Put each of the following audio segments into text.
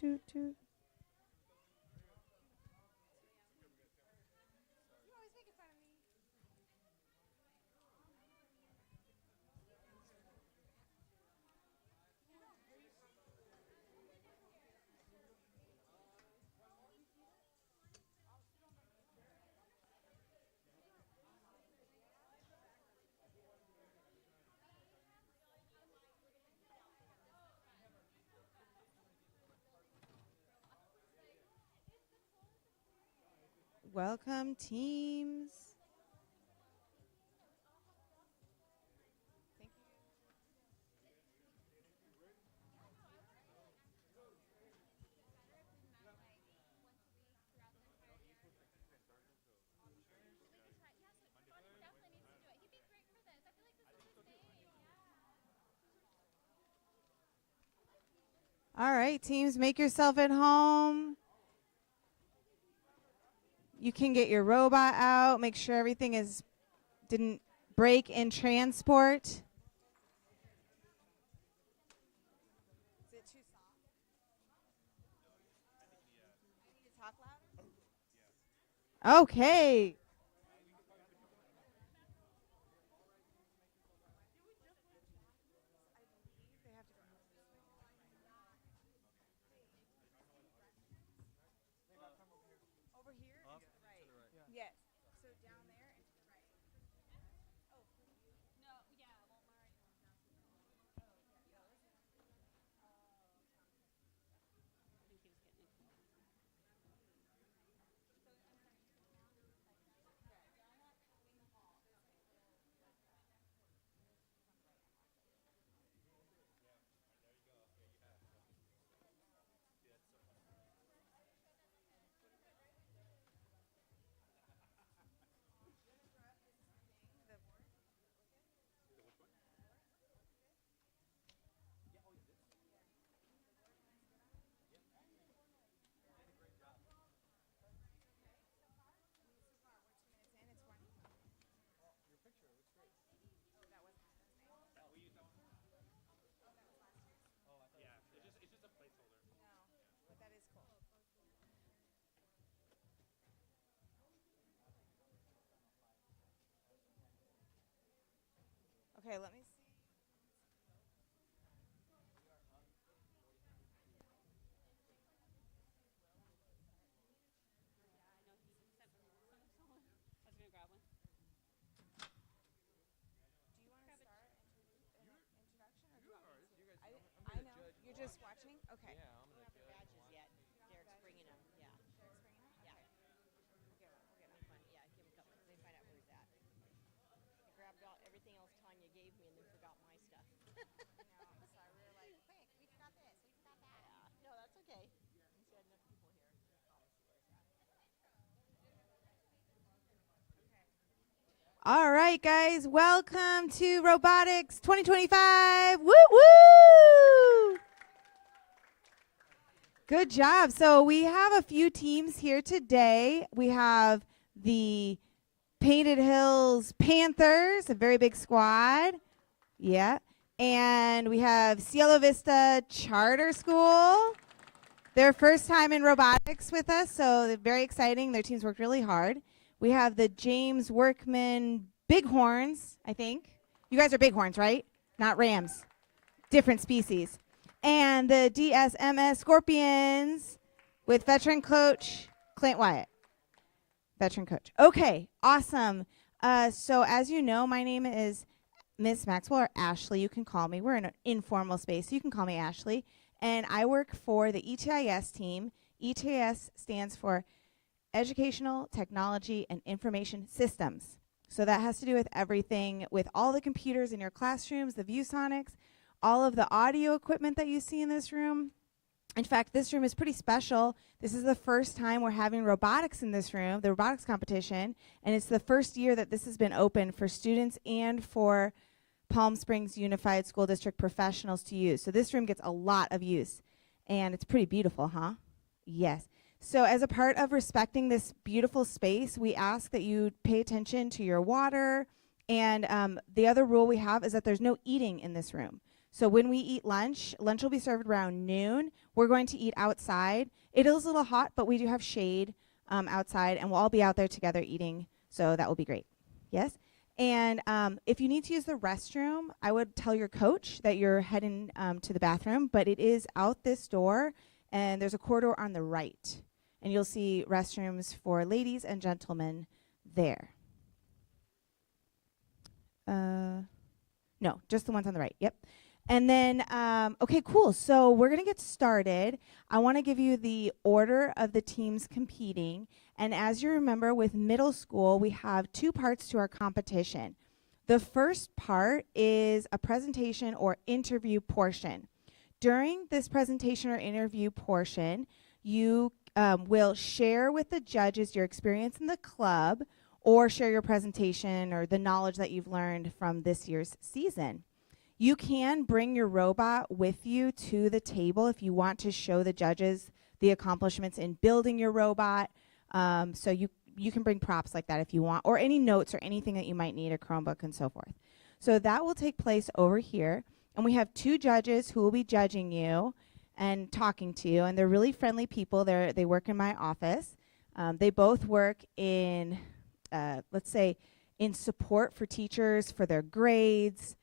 toot, toot. Welcome, teams. All right, teams, make yourself at home. You can get your robot out. Make sure everything didn't break in transport. Is it too soft? Talk louder? Okay. Over here and to the right. Yes. So down there and to the right. But that is cool. Okay, let me see. Do you want to start introduction or do you want me to? I know. You're just watching? Okay. All right, guys, welcome to Robotics 2025. Woo woo! Good job. So we have a few teams here today. We have the Painted Hills Panthers, a very big squad. Yeah. And we have Cielo Vista Charter School. Their first time in robotics with us, so they're very exciting. Their teams worked really hard. We have the James Workman Bighorns, I think. You guys are Bighorns, right? Not Rams. Different species. And the DSMS Scorpions with veteran coach Clint Wyatt. Veteran coach. Okay, awesome. So as you know, my name is Miss Maxwell, or Ashley. You can call me. We're in an informal space, so you can call me Ashley. And I work for the ETIS team. ETIS stands for Educational Technology and Information Systems. So that has to do with everything with all the computers in your classrooms, the ViewSonics, all of the audio equipment that you see in this room. In fact, this room is pretty special. This is the first time we're having robotics in this room, the robotics competition, and it's the first year that this has been open for students and for Palm Springs Unified School District professionals to use. So this room gets a lot of use, and it's pretty beautiful, huh? Yes. So as a part of respecting this beautiful space, we ask that you pay attention to your water, and the other rule we have is that there's no eating in this room. So when we eat lunch will be served around noon. We're going to eat outside. It is a little hot, but we do have shade outside, and we'll all be out there together eating, so that will be great. Yes? And if you need to use the restroom, I would tell your coach that you're heading to the bathroom, but it is out this door, and there's a corridor on the right. And you'll see restrooms for ladies and gentlemen there. No, just the ones on the right. Yep. And then, okay, cool. So we're going to get started. I want to give you the order of the teams competing. And as you remember, with middle school, we have 2 parts to our competition. The first part is a presentation or interview portion. During this presentation or interview portion, you will share with the judges your experience in the club, or share your presentation or the knowledge that you've learned from this year's season. You can bring your robot with you to the table if you want to show the judges the accomplishments in building your robot. So you can bring props like that if you want, or any notes or anything that you might need, a Chromebook and so forth. So that will take place over here. And we have 2 judges who will be judging you and talking to you. And they're really friendly people. They work in my office. They both work in, let's say, in support for teachers for their grades,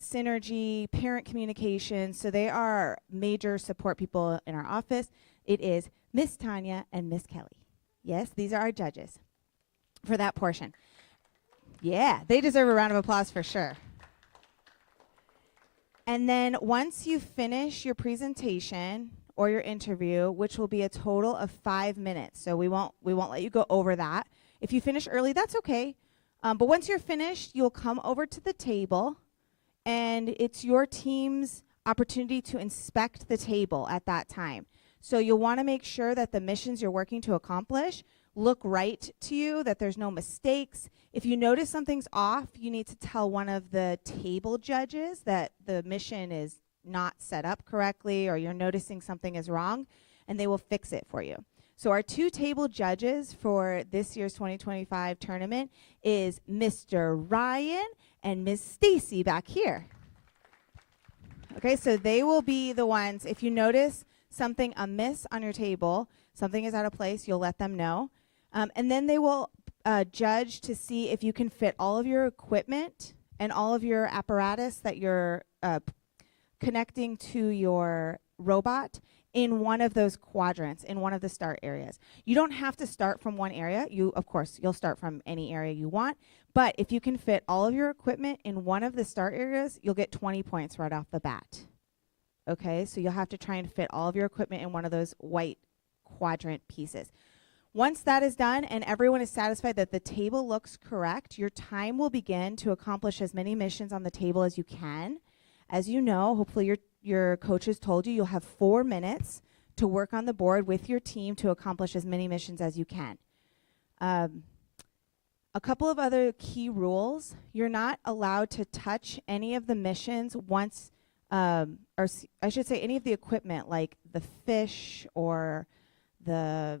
synergy, parent communication. So they are major support people in our office. It is Miss Tanya and Miss Kelly. Yes, these are our judges for that portion. Yeah, they deserve a round of applause for sure. And then once you finish your presentation or your interview, which will be a total of 5 minutes, so we won't let you go over that. If you finish early, that's okay. But once you're finished, you'll come over to the table, and it's your team's opportunity to inspect the table at that time. So you'll want to make sure that the missions you're working to accomplish look right to you, that there's no mistakes. If you notice something's off, you need to tell one of the table judges that the mission is not set up correctly, or you're noticing something is wrong, and they will fix it for you. So our 2 table judges for this year's 2025 tournament is Mr. Ryan and Miss Stacy back here. Okay, so they will be the ones, if you notice something amiss on your table, something is out of place, you'll let them know. And then they will judge to see if you can fit all of your equipment and all of your apparatus that you're connecting to your robot in one of those quadrants, in one of the start areas. You don't have to start from one area. Of course, you'll start from any area you want. But if you can fit all of your equipment in one of the start areas, you'll get 20 points right off the bat. Okay, so you'll have to try and fit all of your equipment in one of those white quadrant pieces. Once that is done and everyone is satisfied that the table looks correct, your time will begin to accomplish as many missions on the table as you can. As you know, hopefully your coaches told you, you'll have 4 minutes to work on the board with your team to accomplish as many missions as you can. A couple of other key rules. You're not allowed to touch any of the missions once, or I should say any of the equipment, like the fish or the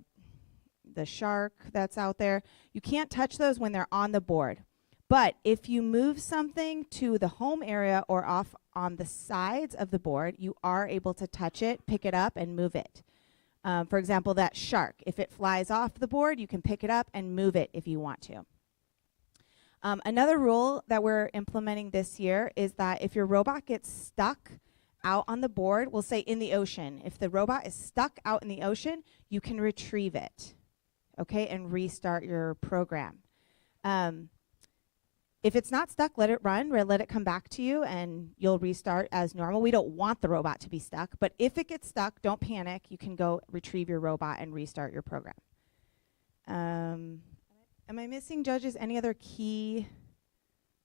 shark that's out there. You can't touch those when they're on the board. But if you move something to the home area or off on the sides of the board, you are able to touch it, pick it up, and move it. For example, that shark, if it flies off the board, you can pick it up and move it if you want to. Another rule that we're implementing this year is that if your robot gets stuck out on the board, we'll say in the ocean. If the robot is stuck out in the ocean, you can retrieve it, okay, and restart your program. If it's not stuck, let it run, let it come back to you, and you'll restart as normal. We don't want the robot to be stuck, but if it gets stuck, don't panic. You can go retrieve your robot and restart your program. Am I missing judges? Any other key?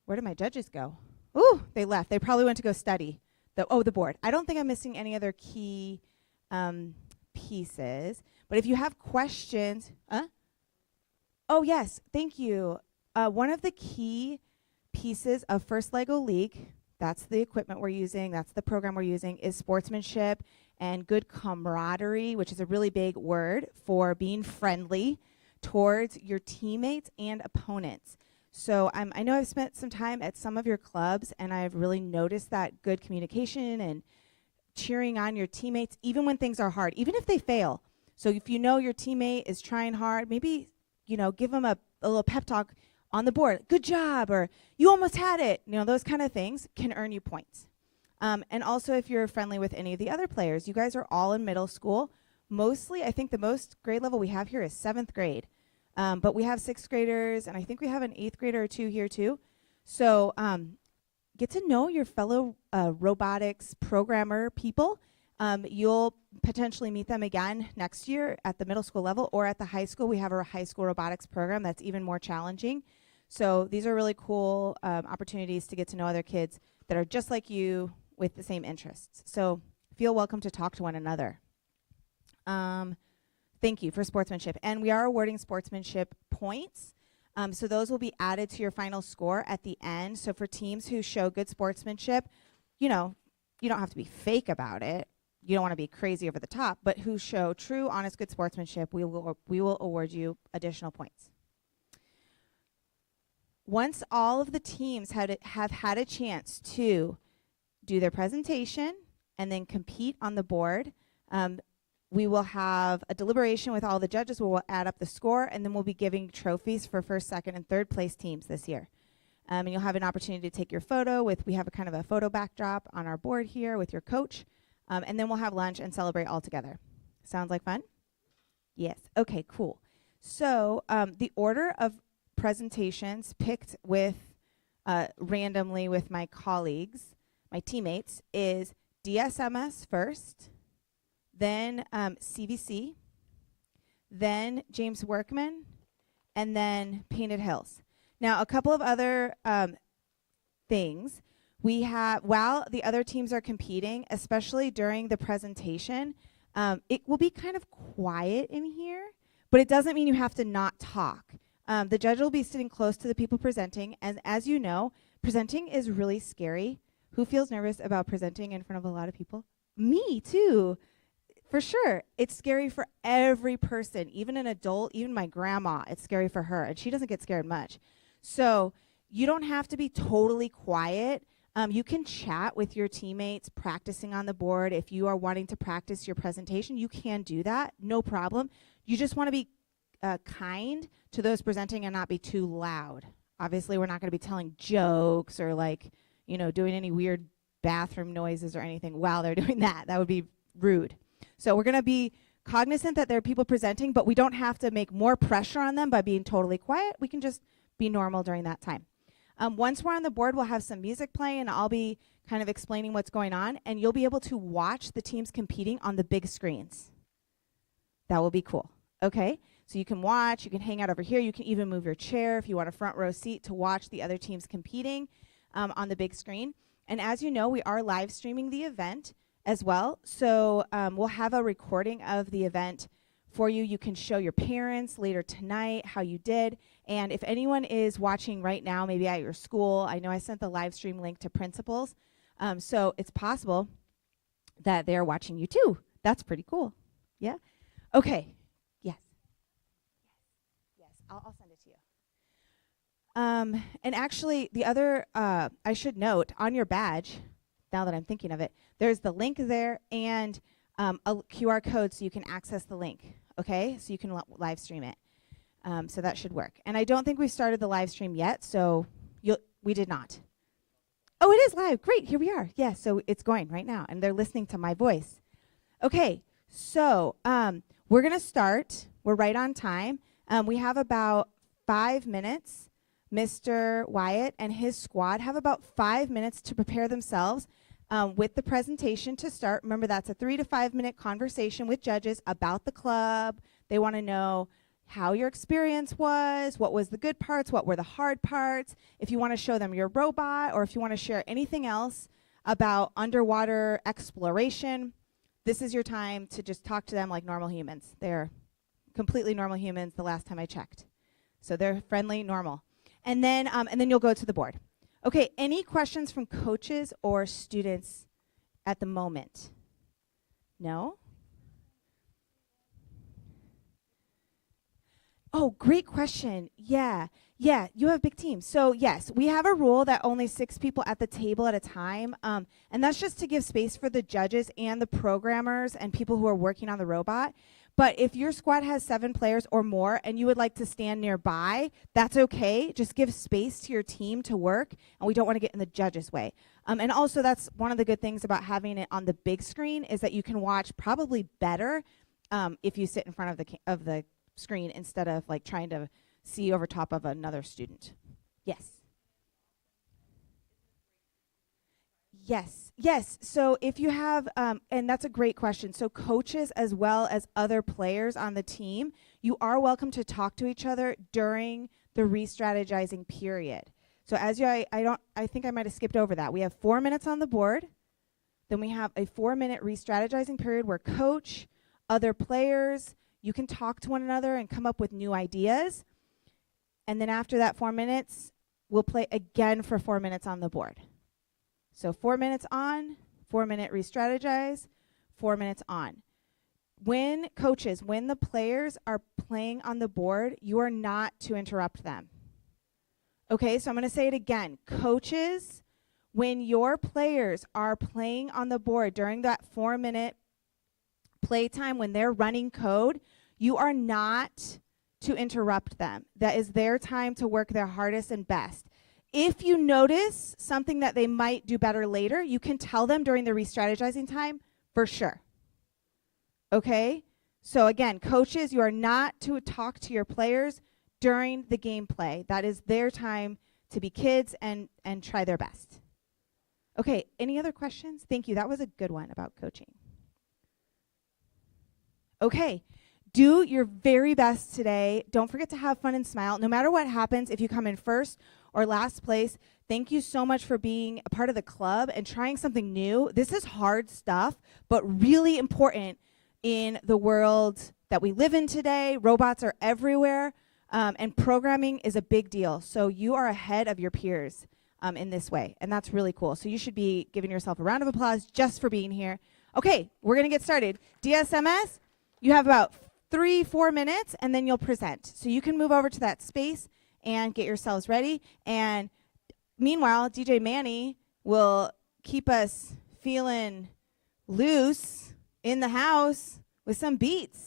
Where did my judges go? Ooh, they left. They probably went to go study. The board. I don't think I'm missing any other key pieces. But if you have questions, oh yes, thank you. One of the key pieces of First LEGO League, that's the equipment we're using, that's the program we're using, is sportsmanship and good camaraderie, which is a really big word for being friendly towards your teammates and opponents. So I know I've spent some time at some of your clubs, and I've really noticed that good communication and cheering on your teammates, even when things are hard, even if they fail. So if you know your teammate is trying hard, maybe, give them a little pep talk on the board. Good job, or you almost had it. Those kind of things can earn you points. And also if you're friendly with any of the other players, you guys are all in middle school. Mostly, I think the most grade level we have here is 7th grade. But we have 6th graders, and I think we have an 8th grader or 2 here too. So get to know your fellow robotics programmer people. You'll potentially meet them again next year at the middle school level or at the high school. We have a high school robotics program that's even more challenging. So these are really cool opportunities to get to know other kids that are just like you with the same interests. So feel welcome to talk to one another. Thank you for sportsmanship. And we are awarding sportsmanship points. So those will be added to your final score at the end. So for teams who show good sportsmanship, you don't have to be fake about it. You don't want to be crazy over the top, but who show true, honest, good sportsmanship, we will award you additional points. Once all of the teams have had a chance to do their presentation and then compete on the board, we will have a deliberation with all the judges. We'll add up the score, and then we'll be giving trophies for first, second, and third place teams this year. And you'll have an opportunity to take your photo we have a kind of a photo backdrop on our board here with your coach. And then we'll have lunch and celebrate all together. Sounds like fun? Yes. Okay, cool. So the order of presentations picked with randomly with my colleagues, my teammates, is DSMS first, then CVC, then James Workman, and then Painted Hills. Now, a couple of other things. We have, while the other teams are competing, especially during the presentation, it will be kind of quiet in here, but it doesn't mean you have to not talk. The judge will be sitting close to the people presenting, and as you know, presenting is really scary. Who feels nervous about presenting in front of a lot of people? Me too, for sure. It's scary for every person, even an adult, even my grandma, it's scary for her, and she doesn't get scared much. So you don't have to be totally quiet. You can chat with your teammates practicing on the board. If you are wanting to practice your presentation, you can do that, no problem. You just want to be kind to those presenting and not be too loud. Obviously, we're not going to be telling jokes or doing any weird bathroom noises or anything while they're doing that. That would be rude. So we're going to be cognizant that there are people presenting, but we don't have to make more pressure on them by being totally quiet. We can just be normal during that time. Once we're on the board, we'll have some music playing, and I'll be kind of explaining what's going on, and you'll be able to watch the teams competing on the big screens. That will be cool, okay? So you can watch, you can hang out over here, you can even move your chair if you want a front row seat to watch the other teams competing on the big screen. And as you know, we are live streaming the event as well, so we'll have a recording of the event for you. You can show your parents later tonight how you did. And if anyone is watching right now, maybe at your school, I know I sent the live stream link to principals. So it's possible that they're watching you too. That's pretty cool. Yeah? Okay. Yes. Yes. I'll send it to you. And actually, the other, I should note, on your badge, now that I'm thinking of it, there's the link there and a QR code so you can access the link. Okay? So you can live stream it. So that should work. And I don't think we've started the live stream yet, so we did not. Oh, it is live. Great. Here we are. Yeah, so it's going right now, and they're listening to my voice. Okay, so we're going to start. We're right on time. We have about 5 minutes. Mr. Wyatt and his squad have about 5 minutes to prepare themselves with the presentation to start. Remember, that's a 3 to 5 minute conversation with judges about the club. They want to know how your experience was, what was the good parts, what were the hard parts, if you want to show them your robot, or if you want to share anything else about underwater exploration, this is your time to just talk to them like normal humans. They're completely normal humans the last time I checked. So they're friendly, normal. And then you'll go to the board. Okay, any questions from coaches or students at the moment? No? Oh, great question. Yeah. Yeah, you have a big team. So, yes, we have a rule that only 6 people at the table at a time. And that's just to give space for the judges and the programmers and people who are working on the robot. But if your squad has 7 players or more and you would like to stand nearby, that's okay. Just give space to your team to work, and we don't want to get in the judges' way. And also, that's one of the good things about having it on the big screen is that you can watch probably better if you sit in front of the screen instead of like trying to see over top of another student. Yes. Yes. Yes. So if you have, and that's a great question. So coaches as well as other players on the team, you are welcome to talk to each other during the re-strategizing period. So as you, I think I might have skipped over that. We have 4 minutes on the board. Then we have a 4-minute re-strategizing period where coach, other players, you can talk to one another and come up with new ideas. And then after that 4 minutes, we'll play again for 4 minutes on the board. So 4 minutes on, 4-minute re-strategize, 4 minutes on. When the players are playing on the board, you are not to interrupt them. Okay, so I'm going to say it again. Coaches, when your players are playing on the board during that 4-minute playtime, when they're running code, you are not to interrupt them. That is their time to work their hardest and best. If you notice something that they might do better later, you can tell them during the re-strategizing time for sure. Okay? So again, coaches, you are not to talk to your players during the gameplay. That is their time to be kids and try their best. Okay, any other questions? Thank you. That was a good one about coaching. Okay, do your very best today. Don't forget to have fun and smile. No matter what happens, if you come in first or last place, thank you so much for being a part of the club and trying something new. This is hard stuff, but really important in the world that we live in today. Robots are everywhere, and programming is a big deal. So you are ahead of your peers in this way, and that's really cool. So you should be giving yourself a round of applause just for being here. Okay, we're going to get started. DSMS, you have about 3-4 minutes, and then you'll present. So you can move over to that space and get yourselves ready. And meanwhile, DJ Manny will keep us feeling loose in the house with some beats.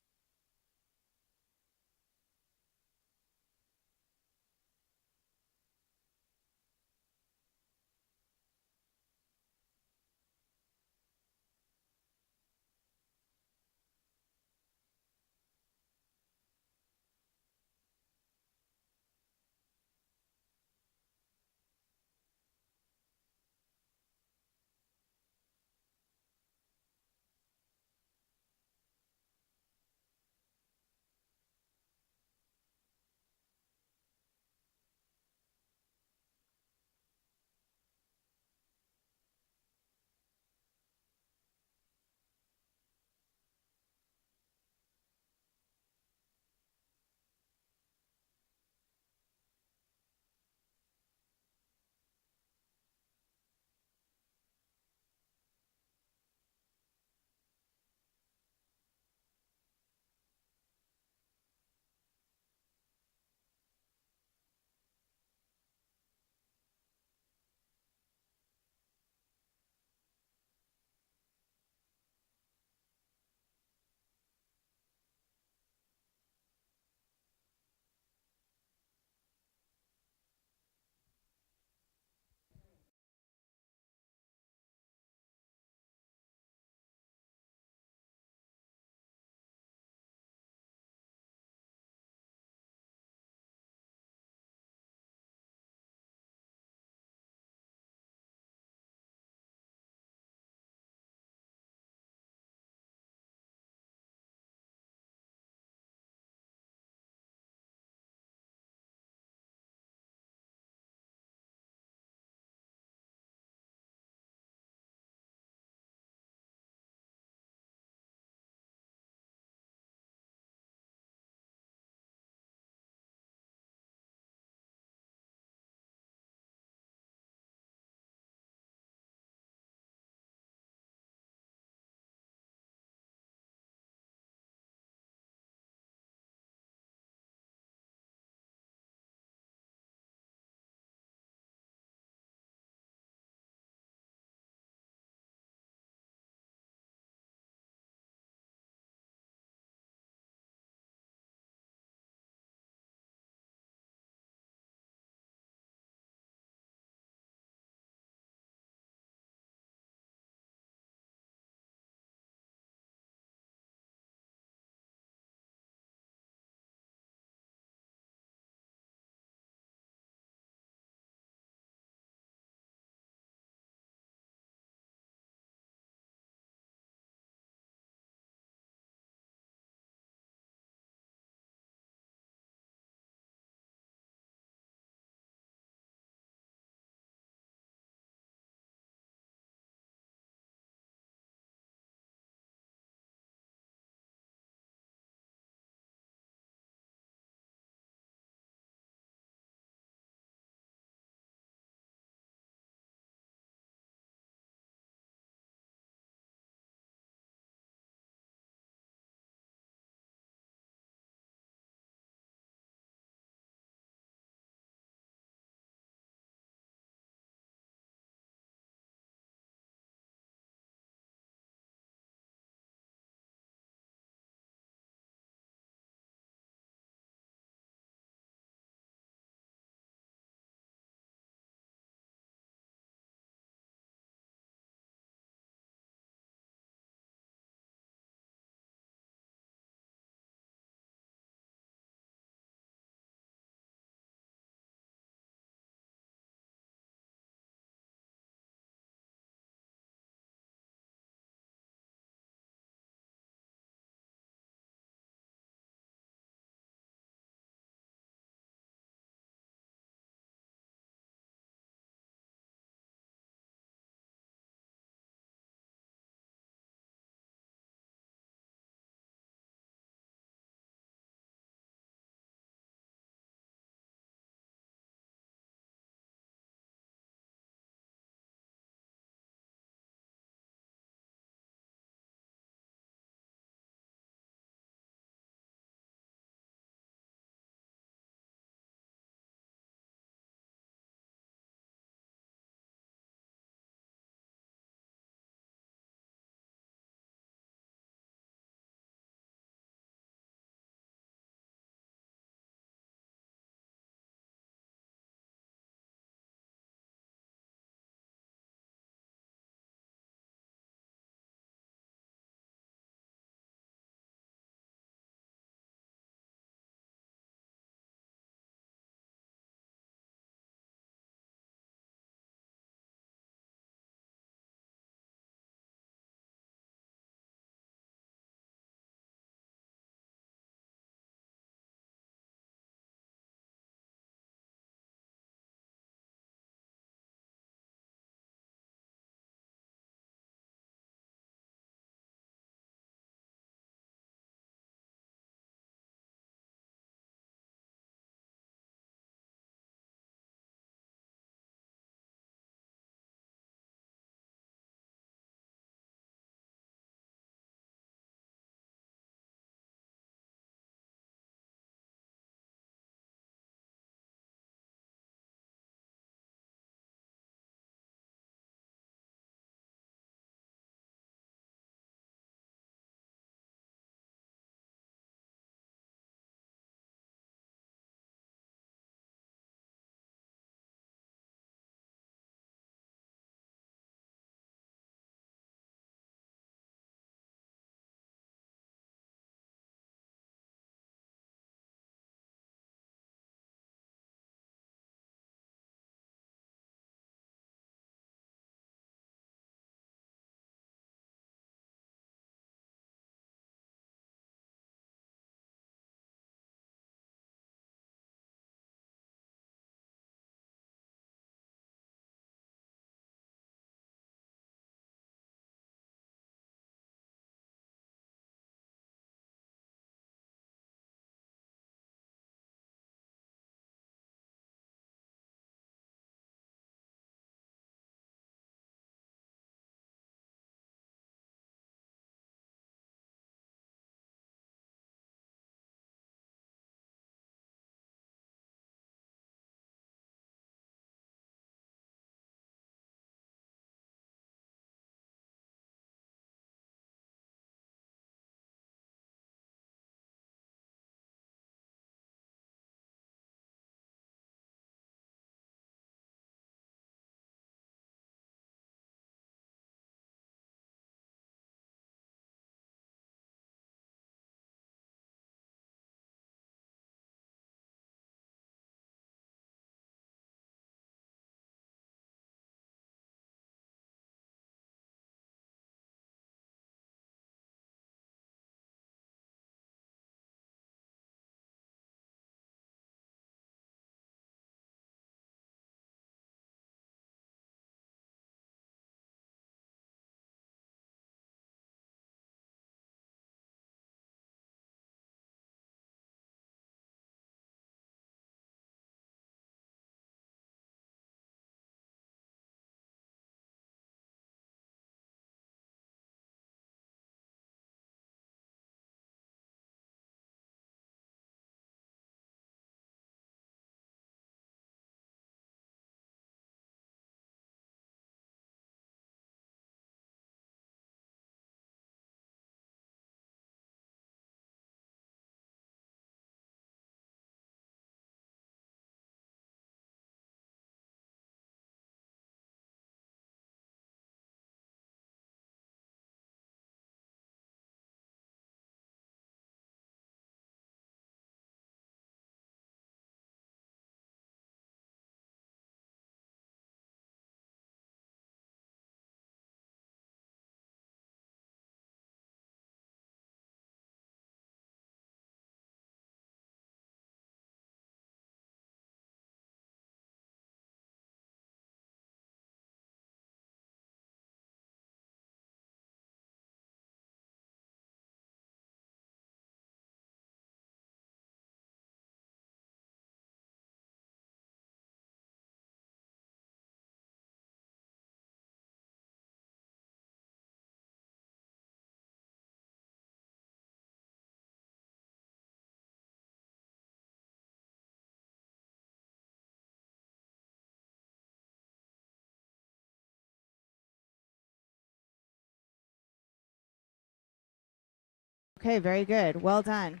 Okay, very good. Well done.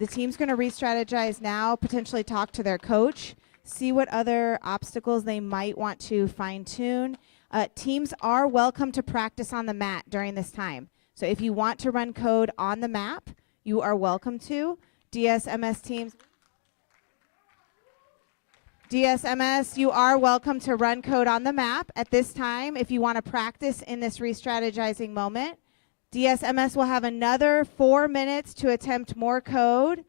The team's going to re-strategize now, potentially talk to their coach, see what other obstacles they might want to fine-tune. Teams are welcome to practice on the mat during this time. So if you want to run code on the map, you are welcome to. DSMS teams, you are welcome to run code on the map at this time if you want to practice in this re-strategizing moment. DSMS will have another 4 minutes to attempt more code.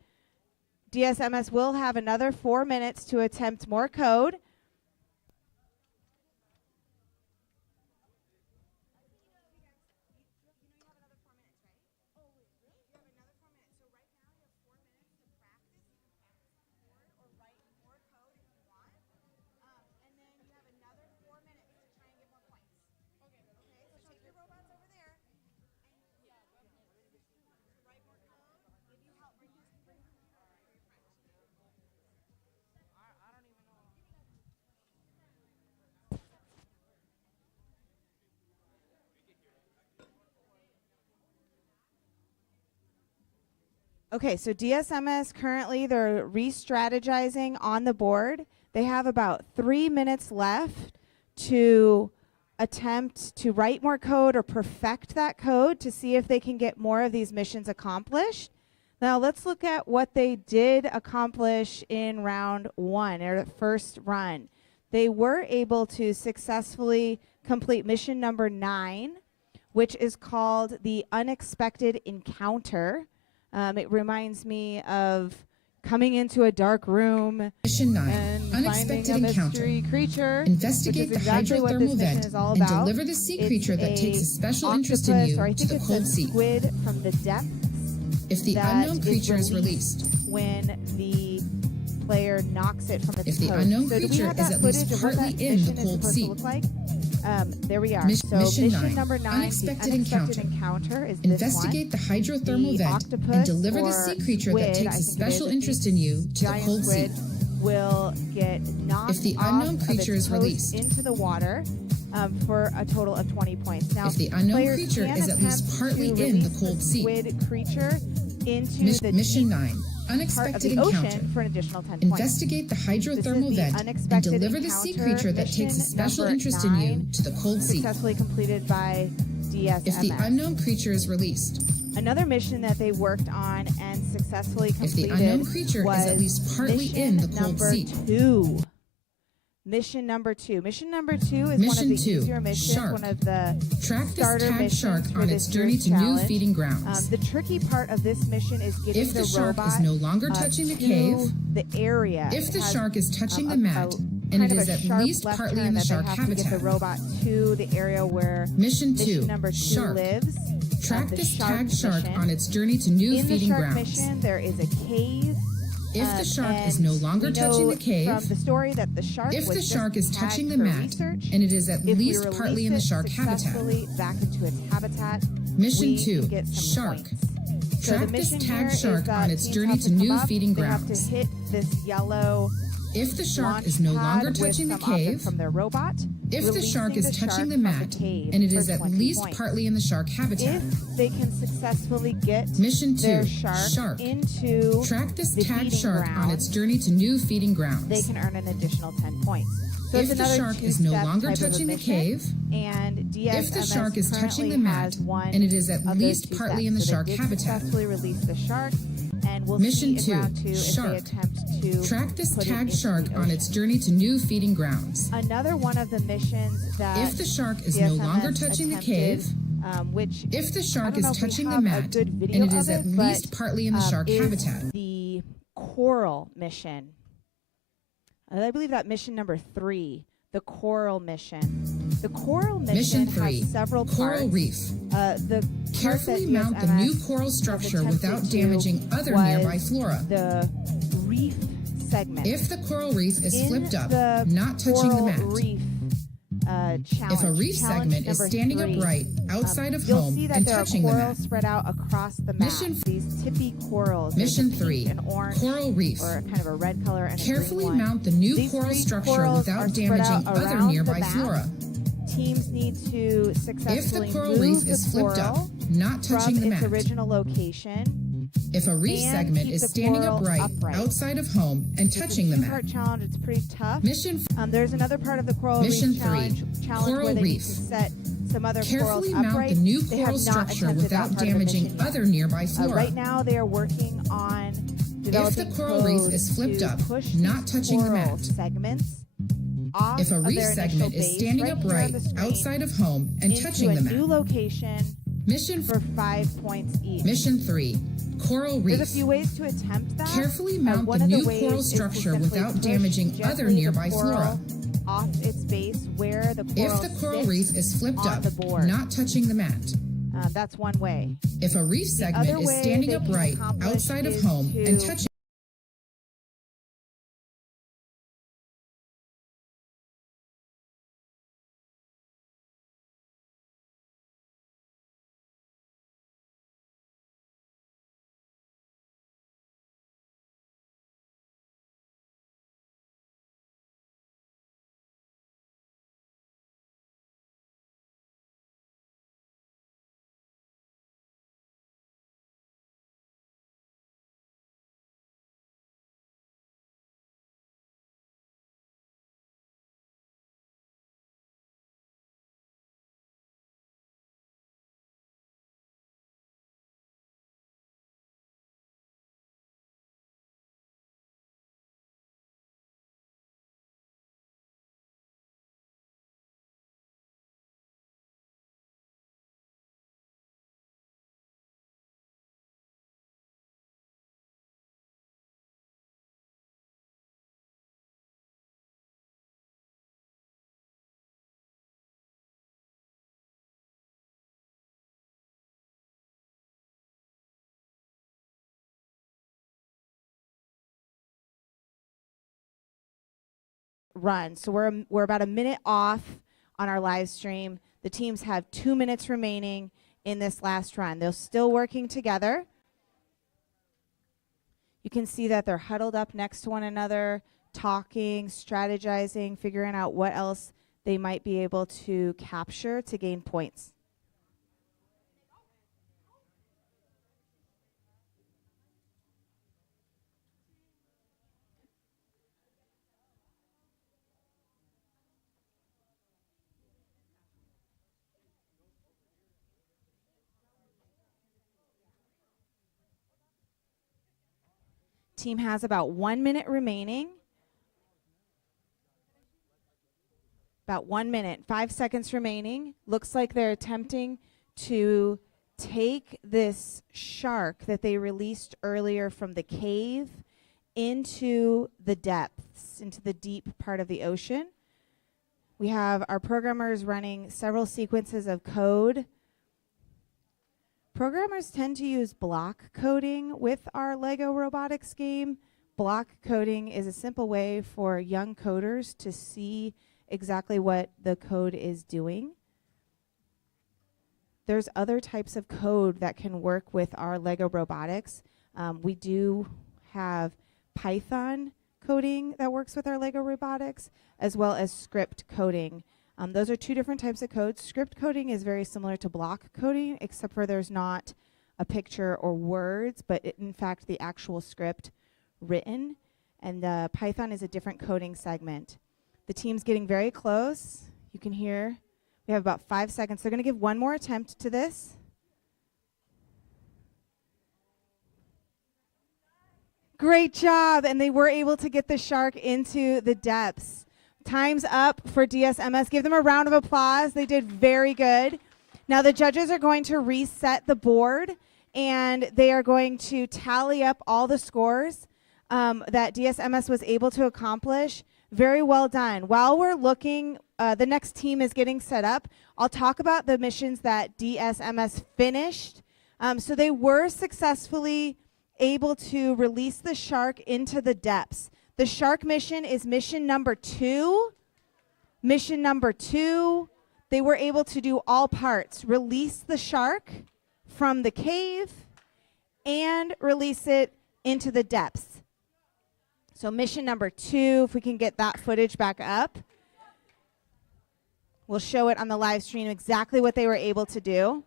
DSMS will have another 4 minutes to attempt more code. Okay, so DSMS currently, they're re-strategizing on the board. They have about 3 minutes left to attempt to write more code or perfect that code to see if they can get more of these missions accomplished. Now let's look at what they did accomplish in round 1, or the first run. They were able to successfully complete mission number 9, which is called the Unexpected Encounter. It reminds me of coming into a dark room Mission 9, and Unexpected finding a Encounter. mystery creature. Investigate the exactly what this hydrothermal mission vent is all and about. deliver the sea It's creature that takes a special interest in octopus, you or I to think the it's cold a sea. squid from the depths. If the that unknown creature is released, when the player knocks it from its if the coast. unknown So do we creature have is that at least footage of what partly that in the mission is cold supposed sea. to look like? There we are. Mission 9, number 9, Unexpected the Unexpected Encounter is this Investigate the hydrothermal The vent octopus and deliver the or sea creature that squid, takes I a think it special is, interest in you to the giant cold sea. squid will get knocked If the off unknown of creature its is coast released, into the water for a total of 20 points. Now, if the unknown players creature can is at least attempt partly to in the release cold sea. squid creature into the Mission deep 9, part of Unexpected the Encounter. ocean for an additional 10 points. Investigate the hydrothermal This is the vent and Unexpected deliver the sea Encounter creature that takes a mission special number interest in you 9, to the cold sea. successfully completed by DSMS. If the unknown creature is released, Another mission that they worked on and successfully if the completed unknown creature was is at least partly in the cold number sea. 2. Mission number 2. Mission number 2 is one of Mission the 2, easier missions, Shark. one of the Track this starter tagged missions shark for on its this journey year's to new challenge. feeding grounds. The tricky part of this mission is getting If the the shark robot is no longer touching the to cave, the area. if It the has, shark is touching the a mat, and kind it of is a at sharp least left partly turn in the that shark they have to get habitat. the robot to the area where Mission 2, mission number 2 Shark. lives. Track the this tagged shark mission. on its journey to new In the feeding shark grounds. mission, there is a cave. If the shark and is no longer we touching know the cave, from the story that the shark if was the just shark is tagged touching the for mat, research, and it is at if we least partly in the release it shark habitat. successfully back into its habitat, Mission we 2, get some Shark. points. So Track the this mission tagged here shark is that on its teams journey have to come new up, feeding they have grounds. to hit this yellow If the shark launch is no longer pad with touching the some object cave, from their robot, if the shark is releasing touching the shark mat, from cave and it for is at 20 least points. partly in the shark habitat. If they can successfully get Mission 2, their shark into Track this the tagged feeding shark on ground, its journey to new feeding grounds. they can earn an additional 10 points. So If it's the another shark is no two-step longer type of a touching the mission, cave, and DSMS if the shark is touching currently the mat, has one and it is at of those least two partly steps. in the So shark they did habitat. successfully release the shark, and we'll Mission see 2, in round 2 if Shark. they attempt to Track this put it tagged into shark the on ocean. its journey to new feeding grounds. Another one of the missions that If the shark is no DSMS longer touching the attempted, cave, which if the I shark don't know is if we touching the have a mat, good and video it is of at it, least but, partly in the shark is habitat. the coral mission. I believe that mission number 3, the coral mission. The coral mission, Mission 3, has several Coral parts. Reef. The part Carefully that mount the DSMS new coral structure attempted without to damaging other was nearby flora. The reef segment. If the coral reef is In flipped up, the not touching the coral mat. reef challenge. If a reef Challenge segment is number standing 3, upright outside of you'll home see that and there touching are the corals mat. spread out across the map. Mission These tippy corals. There's Mission a pink, 3, an orange, Coral Reef. or kind of a red color and Carefully a green one. mount the new These coral 3 structure corals are without spread damaging out other around nearby the map. flora. Teams need to successfully If the coral move reef the is flipped up, coral not from touching the its mat. original location. If a reef and segment keep is the standing coral upright outside of home and touching the it's a mat. two-part challenge. It's pretty tough. Mission There's another part of the coral Mission reef 3, challenge coral where they reef. need to set some other Carefully corals mount upright. the new They coral have not structure attempted without that part of the damaging mission yet. other nearby flora. Right now, they are working on developing If the coral reef code is flipped to up, push not these touching the coral mat. segments off If a of reef their segment initial is base standing right here on upright the screen outside of home and into touching the a new mat. location Mission for 5 points each. Mission 3, coral reef. There's a few ways to attempt that. Carefully mount one the of new ways coral is to structure simply without push damaging gently other the nearby coral flora. off its base where the coral If the coral reef sits is flipped on up, the board. not touching the mat. That's one way. If a reef segment other is way standing they can upright accomplish outside of is home and to touching run. So we're about a minute off on our live stream. The teams have 2 minutes remaining in this last run. They're still working together. You can see that they're huddled up next to one another, talking, strategizing, figuring out what else they might be able to capture to gain points. Team has about 1 minute remaining. About 1 minute, 5 seconds remaining. Looks like they're attempting to take this shark that they released earlier from the cave into the depths, into the deep part of the ocean. We have our programmers running several sequences of code. Programmers tend to use block coding with our Lego Robotics game. Block coding is a simple way for young coders to see exactly what the code is doing. There's other types of code that can work with our Lego Robotics. We do have Python coding that works with our Lego Robotics, as well as script coding. Those are two different types of code. Script coding is very similar to block coding, except for there's not a picture or words, but in fact the actual script written. And Python is a different coding segment. The team's getting very close. You can hear we have about 5 seconds. They're going to give one more attempt to this. Great job, and they were able to get the shark into the depths. Time's up for DSMS. Give them a round of applause. They did very good. Now the judges are going to reset the board, and they are going to tally up all the scores that DSMS was able to accomplish. Very well done. While we're looking, the next team is getting set up. I'll talk about the missions that DSMS finished. So they were successfully able to release the shark into the depths. The shark mission is mission number 2. Mission number 2, they were able to do all parts. Release the shark from the cave and release it into the depths. So mission number 2, if we can get that footage back up, we'll show it on the live stream exactly what they were able to do.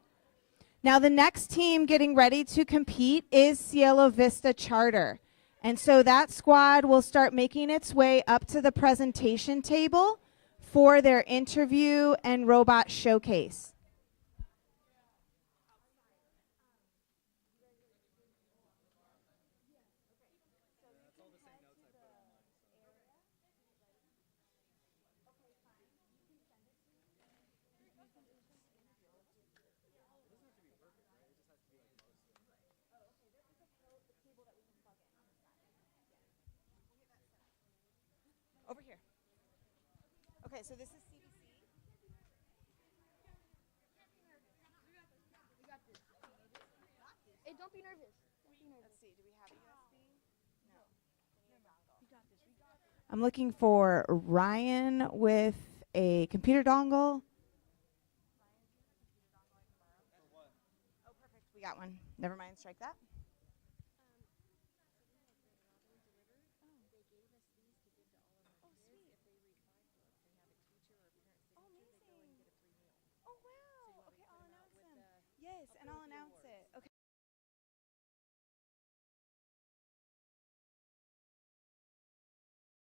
Now, the next team getting ready to compete is Cielo Vista Charter. And so that squad will start making its way up to the presentation table for their interview and robot showcase. Over here. Okay, so this is CBC. Hey, don't be nervous. Don't be nervous. Let's see, do we have a U.S.D? No. I'm looking for Ryan with a computer dongle. Oh, perfect. We got one. Never mind. Strike that. Oh, wow. Okay, I'll announce them. Yes, and I'll announce it. Okay.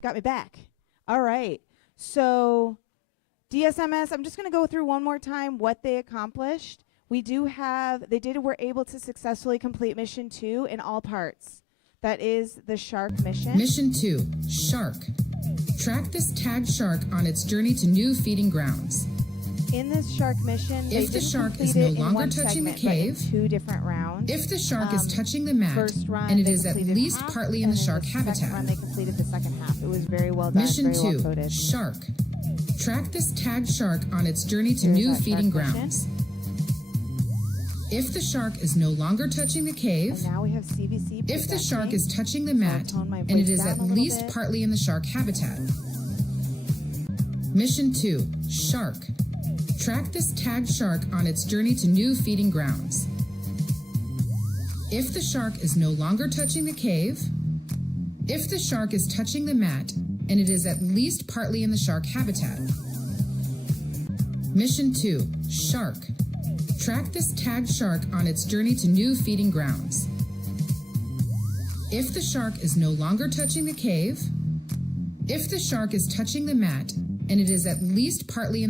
Got me back. All right. So DSMS, I'm just going to go through one more time what they accomplished. They were able to successfully complete mission 2 in all parts. That is the shark mission. Mission 2, Shark. Track this tagged shark on its journey to new feeding grounds. In this shark mission, If the shark is no longer touching the cave, 2 different rounds. if the shark is touching the mat, First run, and it they is at completed least half, partly in and the then shark second habitat. run, they completed the second half. It was very well done, Mission very 2, well coded. Shark. Track this tagged shark on its journey to There's new that feeding shark mission. grounds. If the shark is no longer touching the cave, And now we have CVC if the shark presenting. is touching the So I'll mat, tone my and it voice is down at a little least bit. partly in the shark habitat. Mission 2, Shark. Track this tagged shark on its journey to new feeding grounds. If the shark is no longer touching the cave, if the shark is touching the mat, and it is at least partly in the shark habitat. Mission 2, Shark. Track this tagged shark on its journey to new feeding grounds. If the shark is no longer touching the cave, if the shark is touching the mat, and it is at least partly in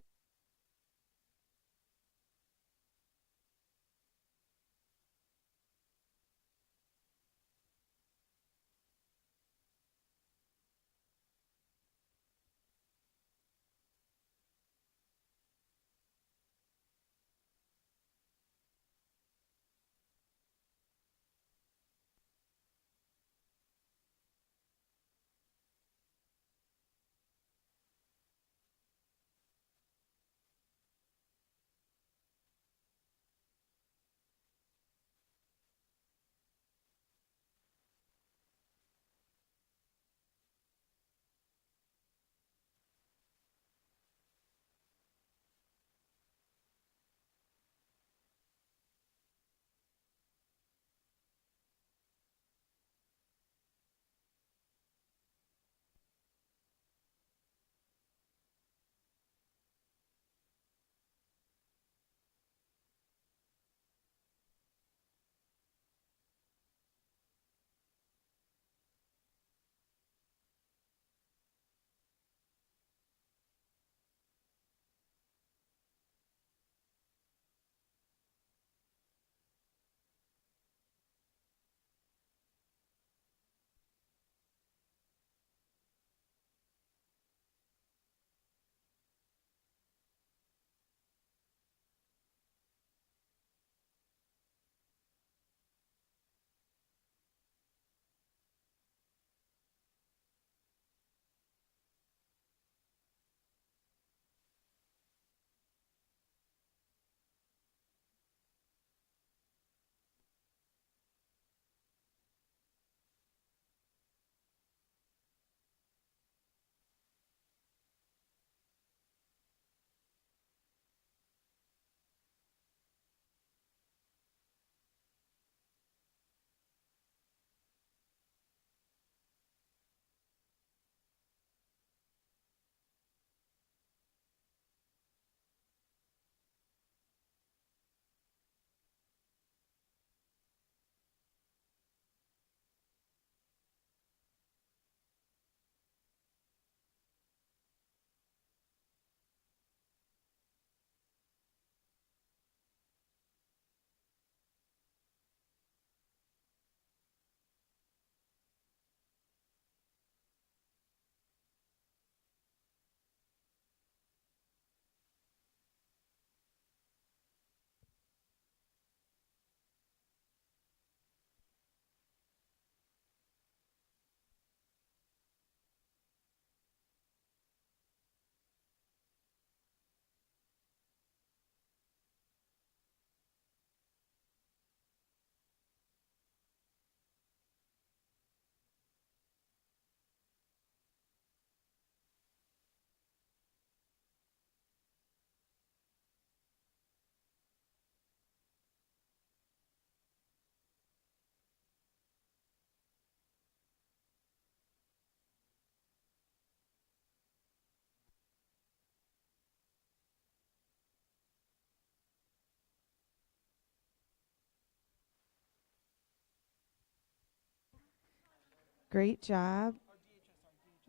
Great job.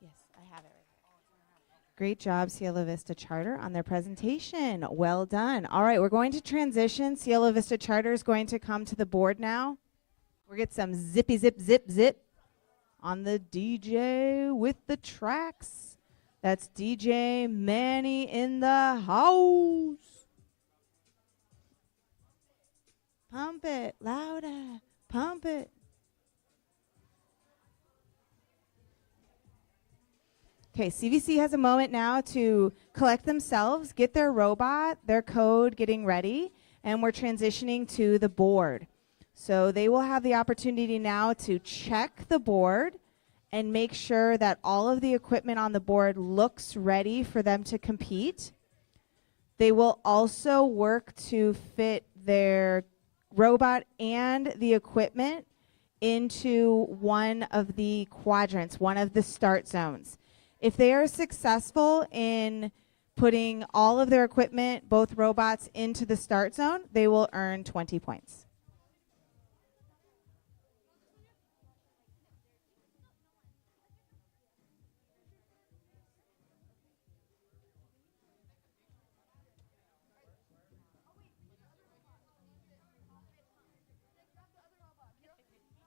Yes, I have it right here. Great job, Cielo Vista Charter, on their presentation. Well done. All right, we're going to transition. Cielo Vista Charter is going to come to the board now. We'll get some zippy, zip, zip, zip on the DJ with the tracks. That's DJ Manny in the house. Pump it louder. Pump it. Okay, CVC has a moment now to collect themselves, get their robot, their code getting ready, and we're transitioning to the board. So they will have the opportunity now to check the board and make sure that all of the equipment on the board looks ready for them to compete. They will also work to fit their robot and the equipment into one of the quadrants, one of the start zones. If they are successful in putting all of their equipment, both robots, into the start zone, they will earn 20 points.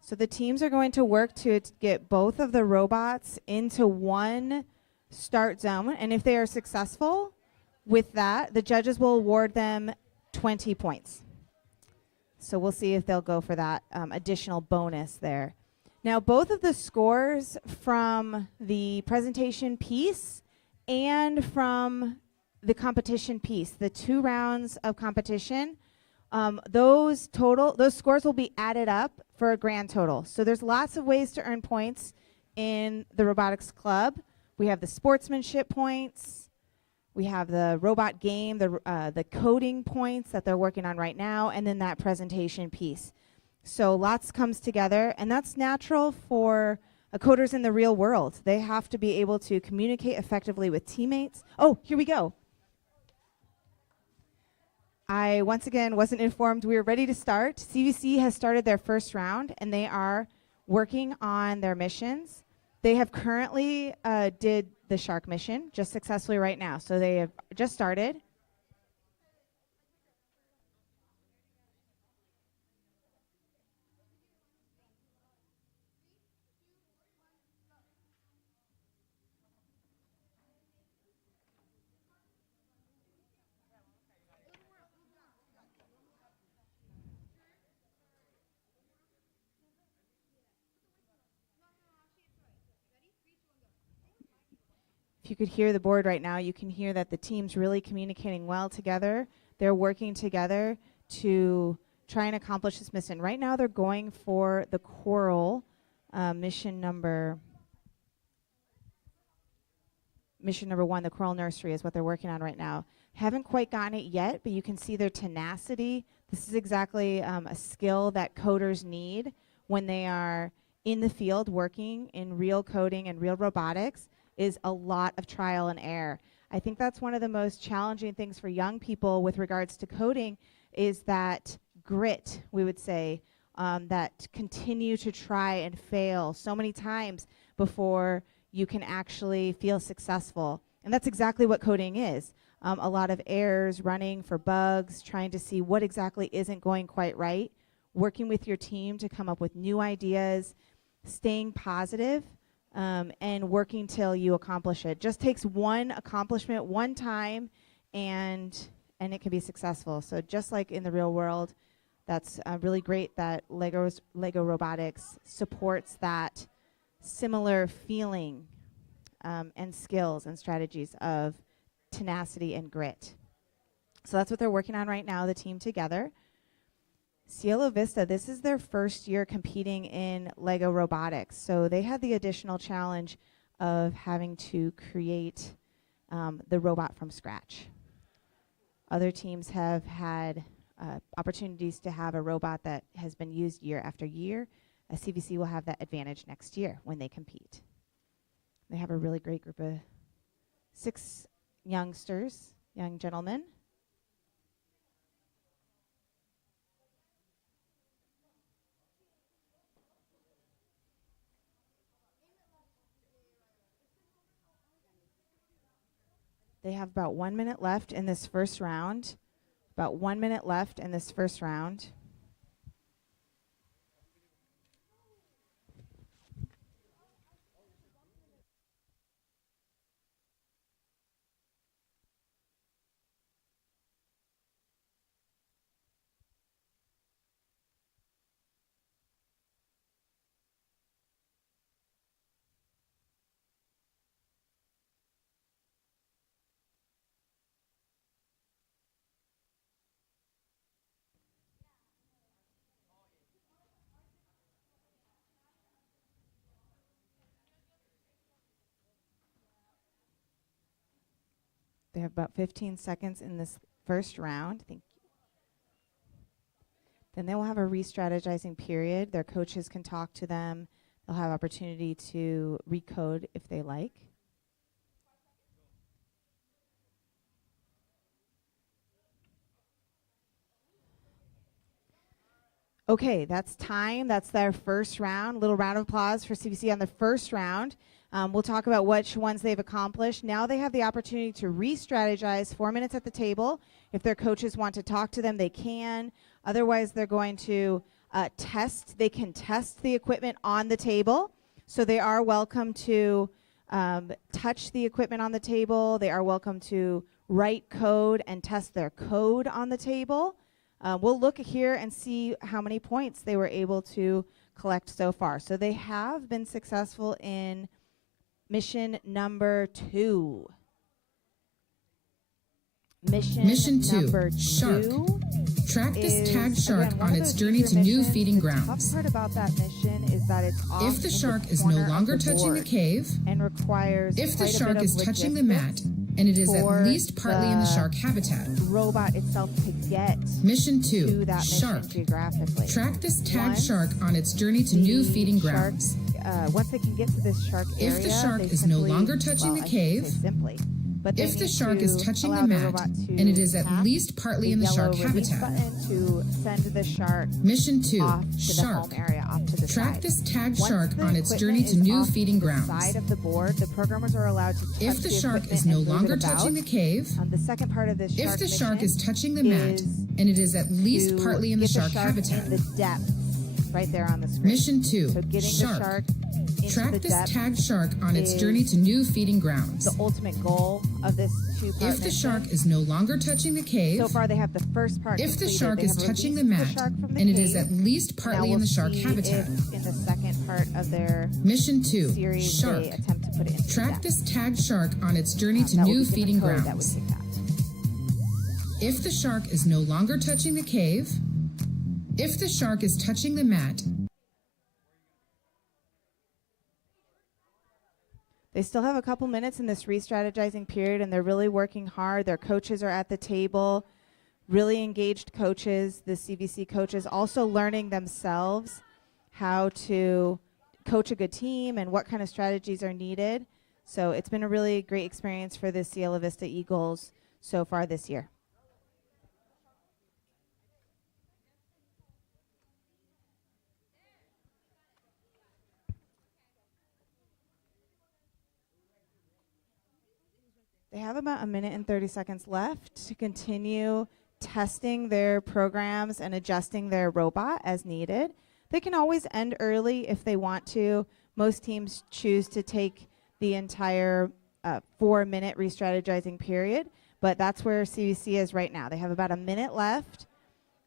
So the teams are going to work to get both of the robots into one start zone, and if they are successful with that, the judges will award them 20 points. So we'll see if they'll go for that additional bonus there. Now, both of the scores from the presentation piece and from the competition piece, the 2 rounds of competition, those scores will be added up for a grand total. So there's lots of ways to earn points in the robotics club. We have the sportsmanship points. We have the robot game, the coding points that they're working on right now, and then that presentation piece. So lots comes together, and that's natural for coders in the real world. They have to be able to communicate effectively with teammates. Oh, here we go. I, once again, wasn't informed we were ready to start. CVC has started their first round, and they are working on their missions. They have currently did the shark mission just successfully right now. So they have just started. If you could hear the board right now, you can hear that the team's really communicating well together. They're working together to try and accomplish this mission. Right now, they're going for the coral mission number 1, the coral nursery is what they're working on right now. Haven't quite gotten it yet, but you can see their tenacity. This is exactly a skill that coders need when they are in the field working in real coding and real robotics, is a lot of trial and error. I think that's one of the most challenging things for young people with regards to coding, is that grit, we would say, that continue to try and fail so many times before you can actually feel successful. And that's exactly what coding is. A lot of errors, running for bugs, trying to see what exactly isn't going quite right, working with your team to come up with new ideas, staying positive, and working till you accomplish it. Just takes one accomplishment one time, and it can be successful. So just like in the real world, that's really great that Lego Robotics supports that similar feeling and skills and strategies of tenacity and grit. So that's what they're working on right now, the team together. Cielo Vista, this is their first year competing in Lego Robotics. So they had the additional challenge of having to create the robot from scratch. Other teams have had opportunities to have a robot that has been used year after year. CVC will have that advantage next year when they compete. They have a really great group of 6 youngsters, young gentlemen. They have about 1 minute left in this first round. About 1 minute left in this first round. They have about 15 seconds in this first round. Thank you. Then they will have a re-strategizing period. Their coaches can talk to them. They'll have opportunity to recode if they like. Okay, that's time. That's their first round. Little round of applause for CVC on the first round. We'll talk about which ones they've accomplished. Now they have the opportunity to re-strategize 4 minutes at the table. If their coaches want to talk to them, they can. Otherwise, they're going to test. They can test the equipment on the table. So they are welcome to touch the equipment on the table. They are welcome to write code and test their code on the table. We'll look here and see how many points they were able to collect so far. So they have been successful in mission number 2. Mission number 2. Shark. Track this tagged shark again, on its journey to new feeding grounds. The tough part about that mission is that it's off If the shark is no longer touching the cave, and requires if the quite a shark bit is of touching the mat, and it is at for least partly in the shark habitat. robot itself to get Mission 2. to that Shark. mission geographically. Track this tagged Once shark on its journey to new the feeding shark, grounds. Once they can get to this shark area, If the shark they is no simply- longer touching well, the I shouldn't cave, say simply, but they if the need shark to is touching allow the the mat, robot to and it is at tap least partly in the shark yellow release habitat. button to send the shark Mission 2. off to the Shark. home area, off to the Track side. this tagged Once shark the on its equipment journey to is new off feeding the grounds. side of the board, the programmers are allowed to touch If the shark equipment is no and move longer it about. touching the cave, The second part of this if shark the shark mission is touching the mat, is and it is at least to partly in the get shark in habitat. the depths right there on the screen. Mission 2. So getting Shark. the shark into Track the this depths tagged shark on its is journey to new feeding grounds. the ultimate goal of this two-part If the mission. shark is no longer touching the cave, So far, they have the first part if the completed. shark They is have touching the released mat, shark from the and it is cave. at least Now partly we'll in the shark see habitat. if in the second part of their Mission 2. series Shark. they attempt to put it into the Track depths. this tagged shark on its journey to That will new be different feeding code that would grounds. take that. If the shark is no longer touching the cave, if the shark is touching the mat, They still have a couple minutes in this re-strategizing period, and they're really working hard. Their coaches are at the table, really engaged coaches, the CVC coaches, also learning themselves how to coach a good team and what kind of strategies are needed. So it's been a really great experience for the Cielo Vista Eagles so far this year. They have about 1 minute and 30 seconds left to continue testing their programs and adjusting their robot as needed. They can always end early if they want to. Most teams choose to take the entire 4-minute re-strategizing period, but that's where CVC is right now. They have about 1 minute left,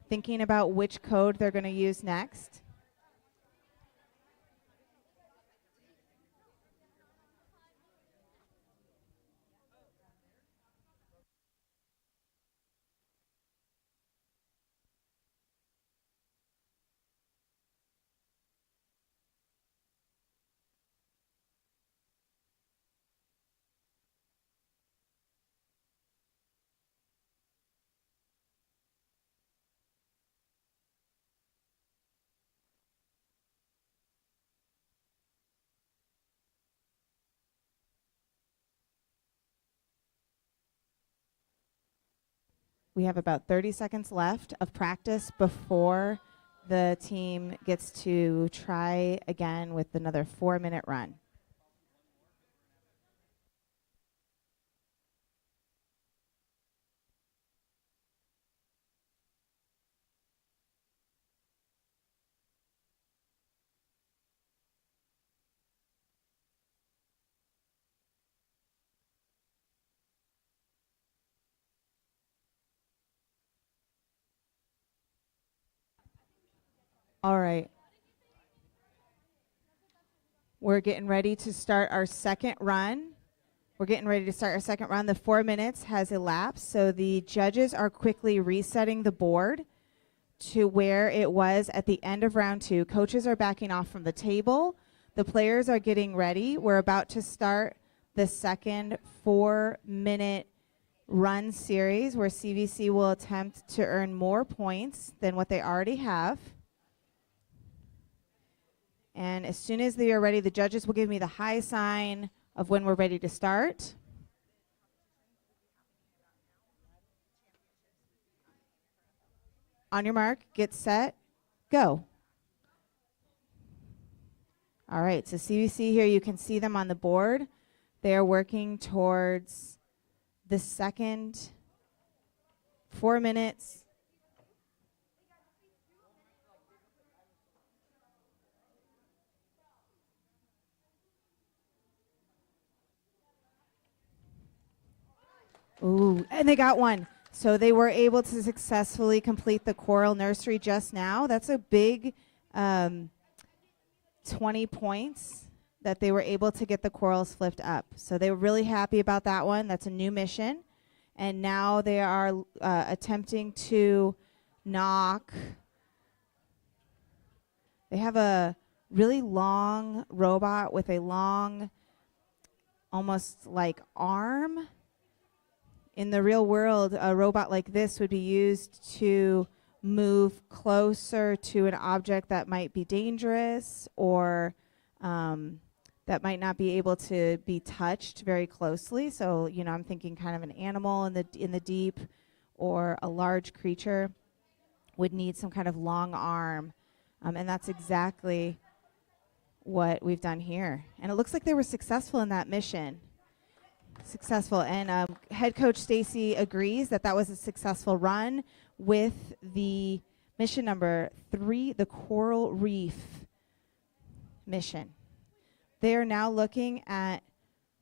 thinking about which code they're going to use next. We have about 30 seconds left of practice before the team gets to try again with another 4-minute run. All right. We're getting ready to start our second run. The 4 minutes has elapsed, so the judges are quickly resetting the board to where it was at the end of round 2. Coaches are backing off from the table. The players are getting ready. We're about to start the second 4-minute run series where CVC will attempt to earn more points than what they already have. And as soon as they are ready, the judges will give me the high sign of when we're ready to start. On your mark, get set, go. All right, so CVC here, you can see them on the board. They are working towards the second 4 minutes. Ooh, and they got one. So they were able to successfully complete the coral nursery just now. That's a big 20 points that they were able to get the corals flipped up. So they were really happy about that one. That's a new mission. And now they are attempting to knock. They have a really long robot with a long, almost like arm. In the real world, a robot like this would be used to move closer to an object that might be dangerous or that might not be able to be touched very closely. So, you know, I'm thinking kind of an animal in the deep or a large creature would need some kind of long arm. And that's exactly what we've done here. And it looks like they were successful in that mission. And head coach Stacy agrees that that was a successful run with the mission number 3, the coral reef mission. They are now looking at,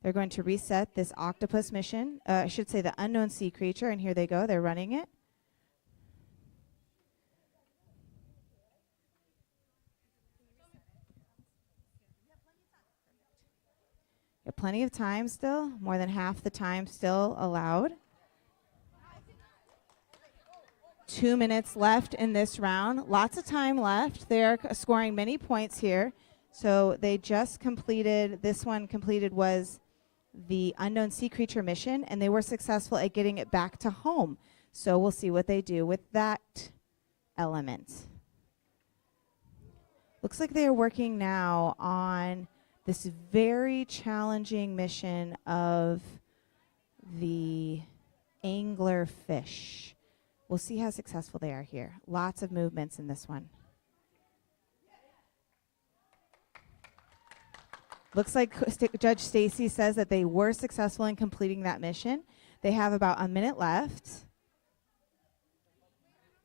they're going to reset this octopus mission, I should say the unknown sea creature, and here they go, they're running it. Plenty of time still, more than half the time still allowed. 2 minutes left in this round. Lots of time left. They're scoring many points here. So they just completed, this one completed was the unknown sea creature mission, and they were successful at getting it back to home. So we'll see what they do with that element. Looks like they are working now on this very challenging mission of the angler fish. We'll see how successful they are here. Lots of movements in this one. Looks like Judge Stacy says that they were successful in completing that mission. They have about a minute left.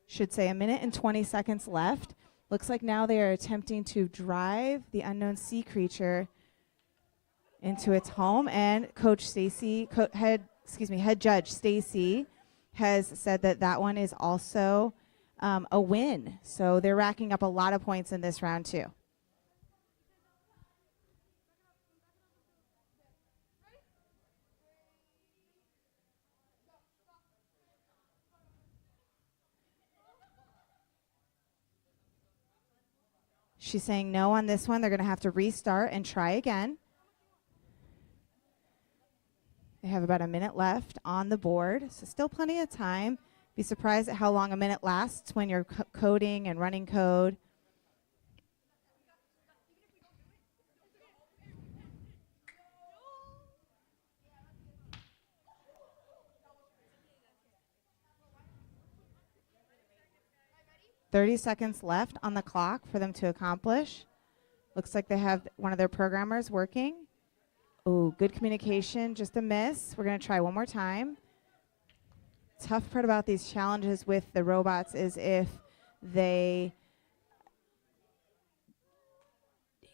Should say a minute and 20 seconds left. Looks like now they are attempting to drive the unknown sea creature into its home, and Coach Stacy, head judge Stacy, has said that that one is also a win. So they're racking up a lot of points in this round too. She's saying no on this one. They're going to have to restart and try again. They have about a minute left on the board, so still plenty of time. Be surprised at how long a minute lasts when you're coding and running code. $30 seconds left on the clock for them to accomplish. Looks like they have one of their programmers working. Oh, good communication, just a miss. We're going to try one more time. Tough part about these challenges with the robots is if they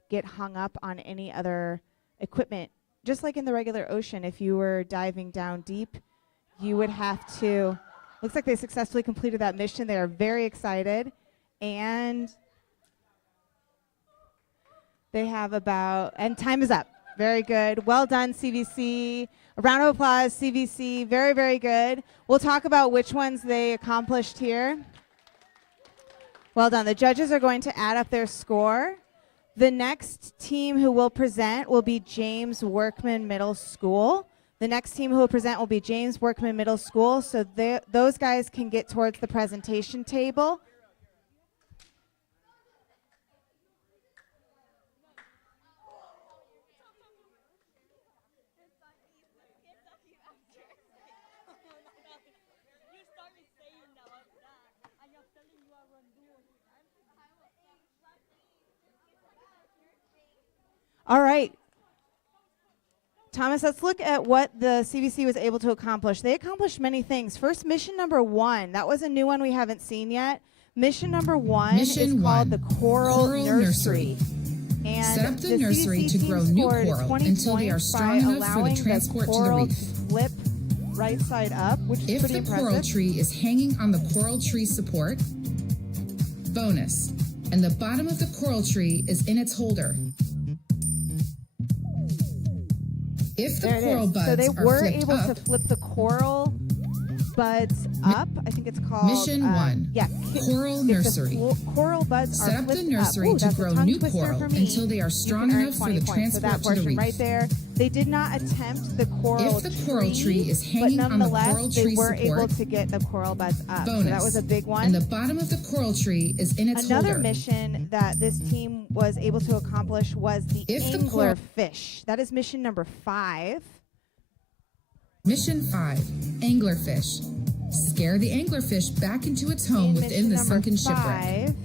get hung up on any other equipment. Just like in the regular ocean, if you were diving down deep, you would have to. Looks like they successfully completed that mission. They are very excited. And They have about, and time is up. Very good. Well done, CVC. A round of applause, CVC. Very, very good. We'll talk about which ones they accomplished here. Well done. The judges are going to add up their score. The next team who will present will be James Workman Middle School. The next team who will present will be James Workman Middle School. So those guys can get towards the presentation table. All right. Thomas, let's look at what the CVC was able to accomplish. They accomplished many things. First, mission number 1. That was a new one we haven't seen yet. Mission number 1 is called the Coral Nursery. And set up the nursery to grow new coral until they are strong enough for the transport to the reef. Flip right side up, which is pretty impressive. If the coral tree is hanging on the coral tree support, bonus. And the bottom of the coral tree is in its holder. If the coral buds so they are were flipped able up, to flip the coral buds up. I think it's called Mission 1. Yeah, Coral Nursery. Coral buds set are up the flipped nursery up. Ooh, to grow new coral until they are strong enough for the 20 points. transport So that to the portion reef. right there. They did not attempt the coral If the coral tree is hanging but on the nonetheless, coral tree they were able support, to get the coral buds up. bonus. So that was a big one. And the bottom of the coral tree is in its Another holder. mission that this team was able to accomplish was the anglerfish. That is mission number 5. Mission 5, Anglerfish. Scare the anglerfish back into its home within the sunken shipwreck.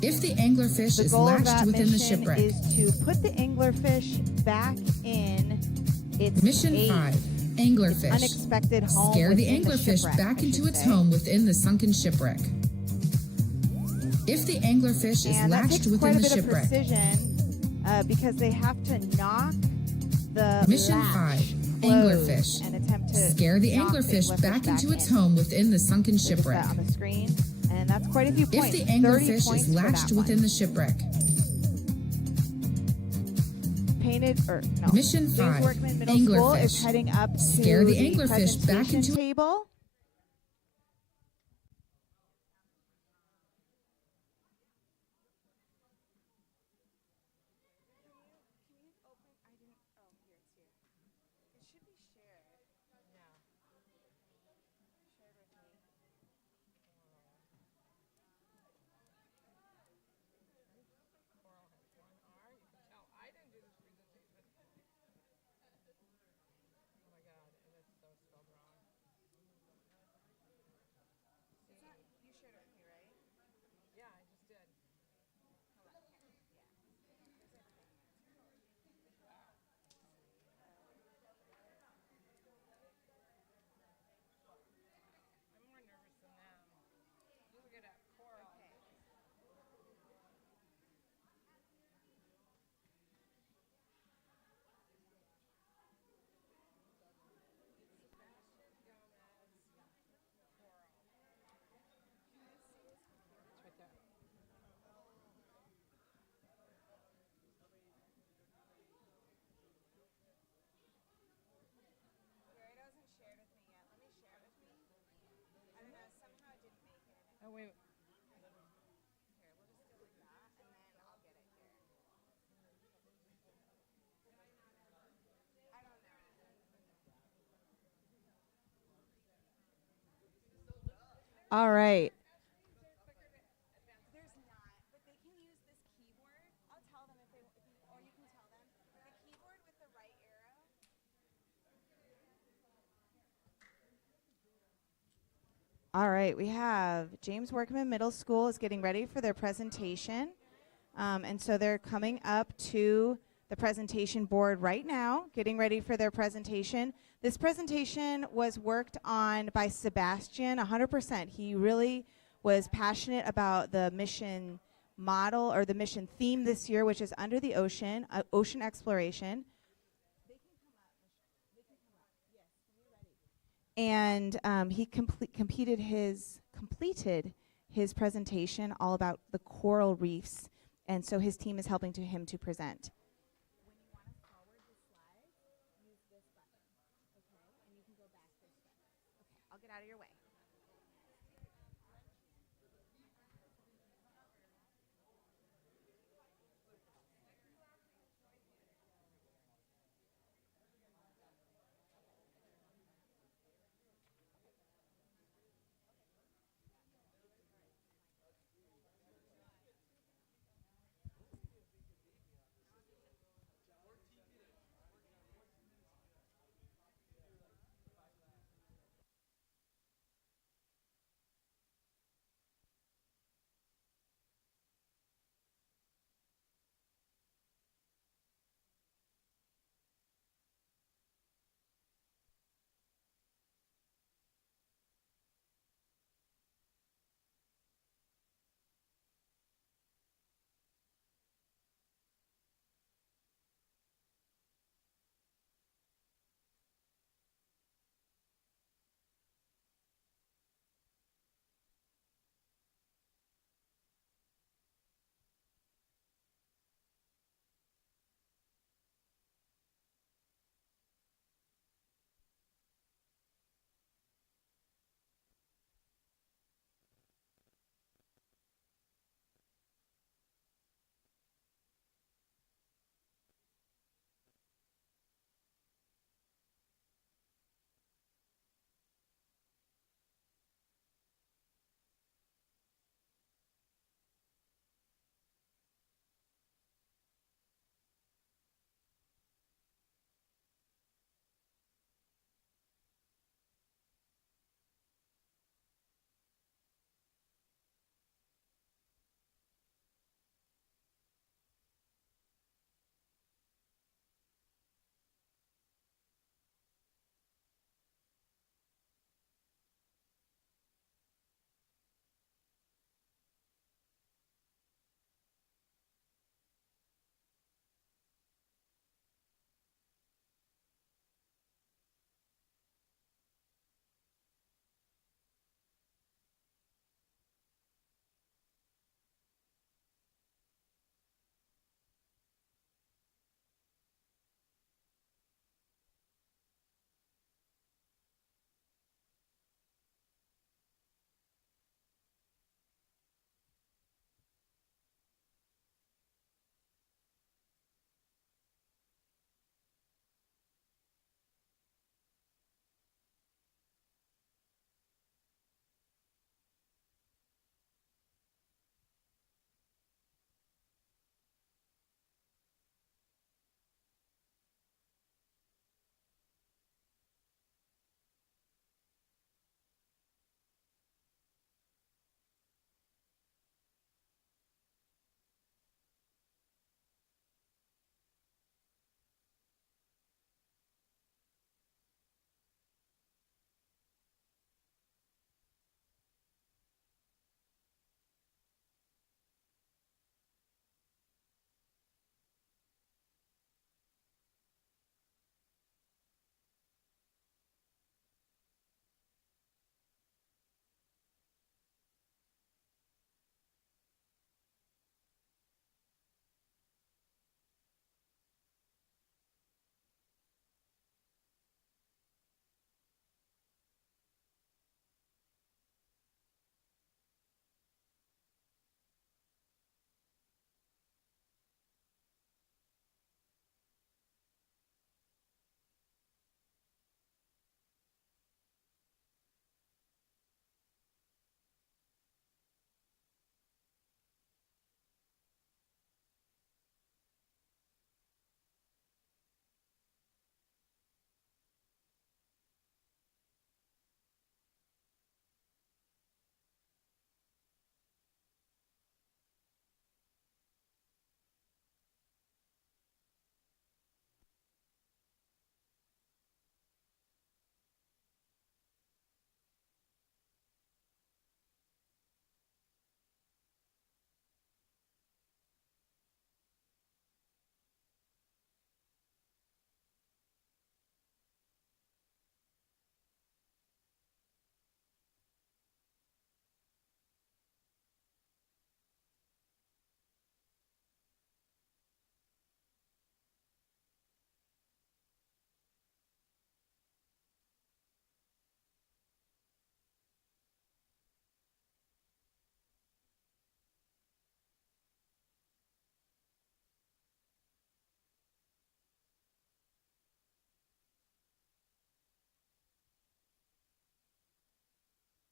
If the anglerfish is latched within the shipwreck, is to put the anglerfish back in its Mission cage, 5, Anglerfish. unexpected home. Scare the within anglerfish shipwreck, back I into should its say. home within the sunken shipwreck. If the anglerfish is And that latched takes within quite a the bit of shipwreck, precision because they have to knock the Mission latch 5, closed Anglerfish. and attempt to Scare the knock anglerfish back into its in. home within the sunken So just shipwreck. that on the screen, and that's quite a few If points. the 30 anglerfish points is for latched that within one. the shipwreck, Mission James 5, Workman Middle School is Anglerfish. heading up to Scare the anglerfish back presentation into table. All right. All right, we have James Workman Middle School is getting ready for their presentation. And so they're coming up to the presentation board right now, getting ready for their presentation. This presentation was worked on by Sebastian 100%. He really was passionate about the mission model or the mission theme this year, which is under the ocean, ocean exploration. And he completed his presentation all about the coral reefs And so his team is helping him to present. When you want to forward the slides, use this button. Okay? And you can go back this way. Okay, I'll get out of your way.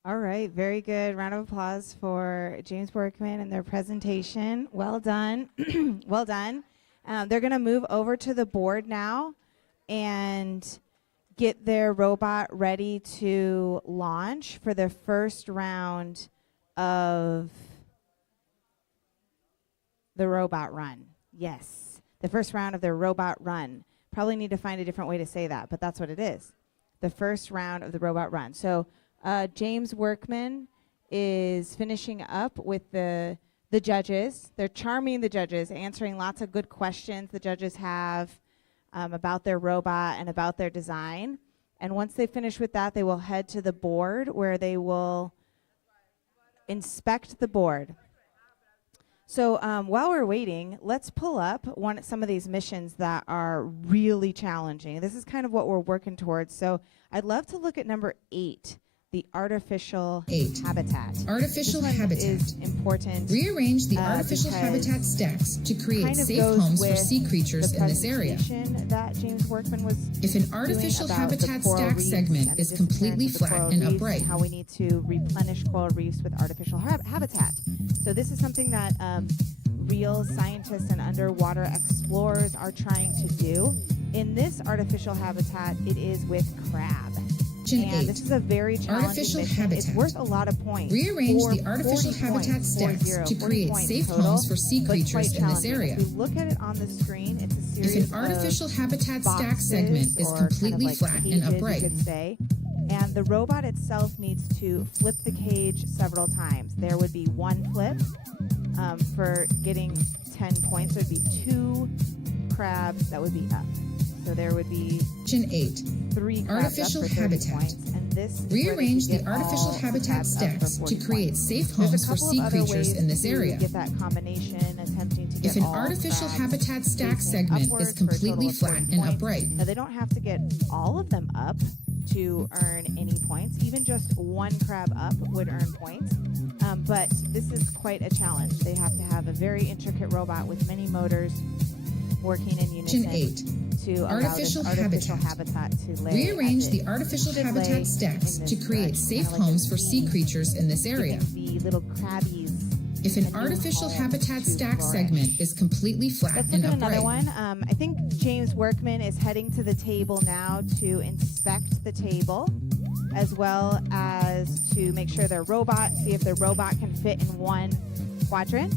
All right, very good. Round of applause for James Workman and their presentation. Well done. Well done. They're going to move over to the board now and get their robot ready to launch for their first round of the robot run. Yes, the first round of their robot run. Probably need to find a different way to say that, but that's what it is. The first round of the robot run. So James Workman is finishing up with the judges. They're charming the judges, answering lots of good questions the judges have about their robot and about their design. And once they finish with that, they will head to the board where they will inspect the board. So while we're waiting, let's pull up some of these missions that are really challenging. This is kind of what we're working towards. So I'd love to look at number 8, the artificial habitat. Artificial habitat is important. Rearrange the artificial habitat stacks to create kind of safe goes homes for with sea creatures the in this area. presentation that James Workman was If an doing artificial about the habitat coral stack reefs segment and the is completely disappearance of the flat coral and reefs upright, and how we need to replenish coral reefs with artificial habitat. So this is something that real scientists and underwater explorers are trying to do. In this artificial habitat, it is with crab. And this is a very challenging artificial mission. habitat. It's worth a lot of points. Rearrange the artificial habitat stacks to create safe homes for sea creatures in this area. If you look at it on the screen, it's a series If an artificial habitat stack segment is completely flat and upright, you could say, and the robot itself needs to flip the cage several times. There would be 1 flip for getting 10 points. There would be 2 crabs that would be up. So there would be 8. 3 crabs Artificial up for 30 habitat. points. And this is Rearrange where the they could get artificial all habitat crabs up for stacks 40 to create points. safe There's homes a for couple sea of other creatures ways in this to area. get that combination, attempting to If get an all artificial crabs habitat stack facing segment upwards is for a total completely of flat 40 and points. upright, Now they don't have to get all of them up to earn any points. Even just 1 crab up would earn points. But this is quite a challenge. They have to have a very intricate robot with many motors working in unison 8. to allow Artificial this artificial habitat. habitat to lay. Rearrange as the it artificial should habitat lay stacks in to this create direction, safe kinda like homes a for sea bee creatures in this area. giving the little crabbies. If an a new artificial home habitat to stack flourish. segment is completely flat Let's and look at another upright, one. I think James Workman is heading to the table now to inspect the table, as well as to make sure their robot, see if their robot can fit in 1 quadrant.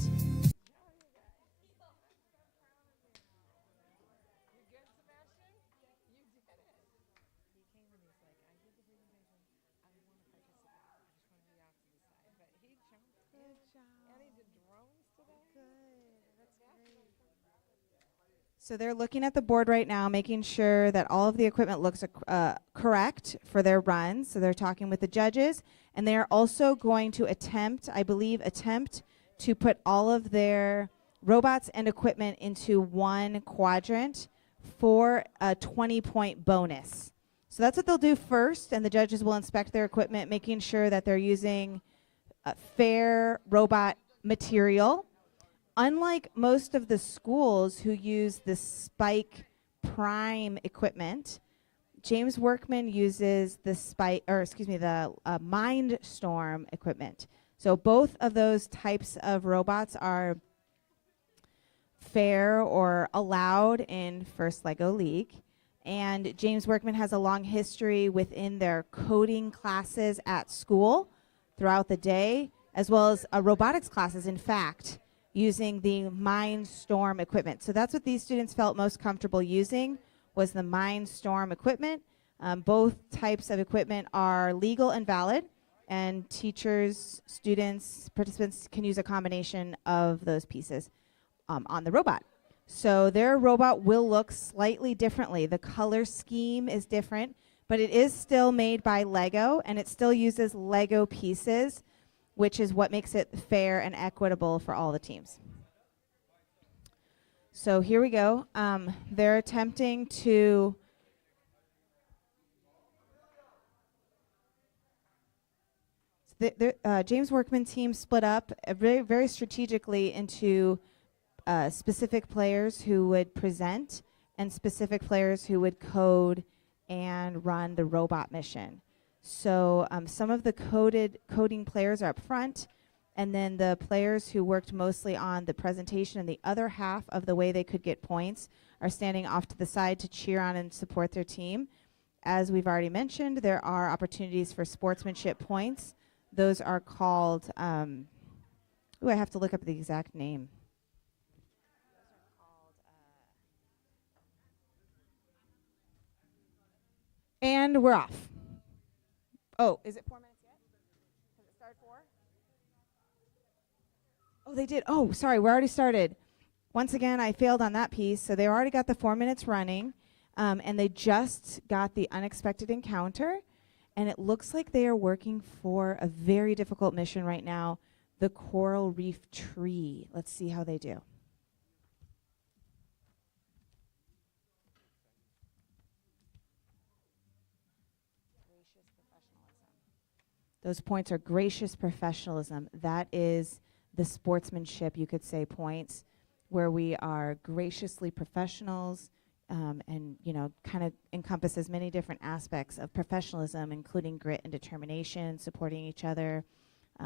So they're looking at the board right now, making sure that all of the equipment looks correct for their runs. So they're talking with the judges, and they are also going to attempt to put all of their robots and equipment into 1 quadrant for a 20-point bonus. So that's what they'll do first, and the judges will inspect their equipment, making sure that they're using fair robot material. Unlike most of the schools who use the Spike Prime equipment, James Workman uses the Mindstorm equipment. So both of those types of robots are fair or allowed in First LEGO League. And James Workman has a long history within their coding classes at school throughout the day, as well as robotics classes, in fact, using the Mindstorm equipment. So that's what these students felt most comfortable using, was the Mindstorm equipment. Both types of equipment are legal and valid, and teachers, students, participants can use a combination of those pieces on the robot. So their robot will look slightly differently. The color scheme is different, but it is still made by LEGO, and it still uses LEGO pieces, which is what makes it fair and equitable for all the teams. So here we go. They're attempting to James Workman team split up very, very strategically into specific players who would present and specific players who would code and run the robot mission. So some of the coding players are up front, and then the players who worked mostly on the presentation and the other half of the way they could get points are standing off to the side to cheer on and support their team. As we've already mentioned, there are opportunities for sportsmanship points. Those are called, I have to look up the exact name. And we're off. Oh, is it 4 minutes yet? Has it started 4? Oh, they did. Oh, sorry, we already started. Once again, I failed on that piece. So they already got the 4 minutes running, and they just got the unexpected encounter. And it looks like they are working for a very difficult mission right now, the coral reef tree. Let's see how they do. Those points are gracious professionalism. That is the sportsmanship, you could say, points, where we are graciously professionals, and kind of encompasses many different aspects of professionalism, including grit and determination, supporting each other,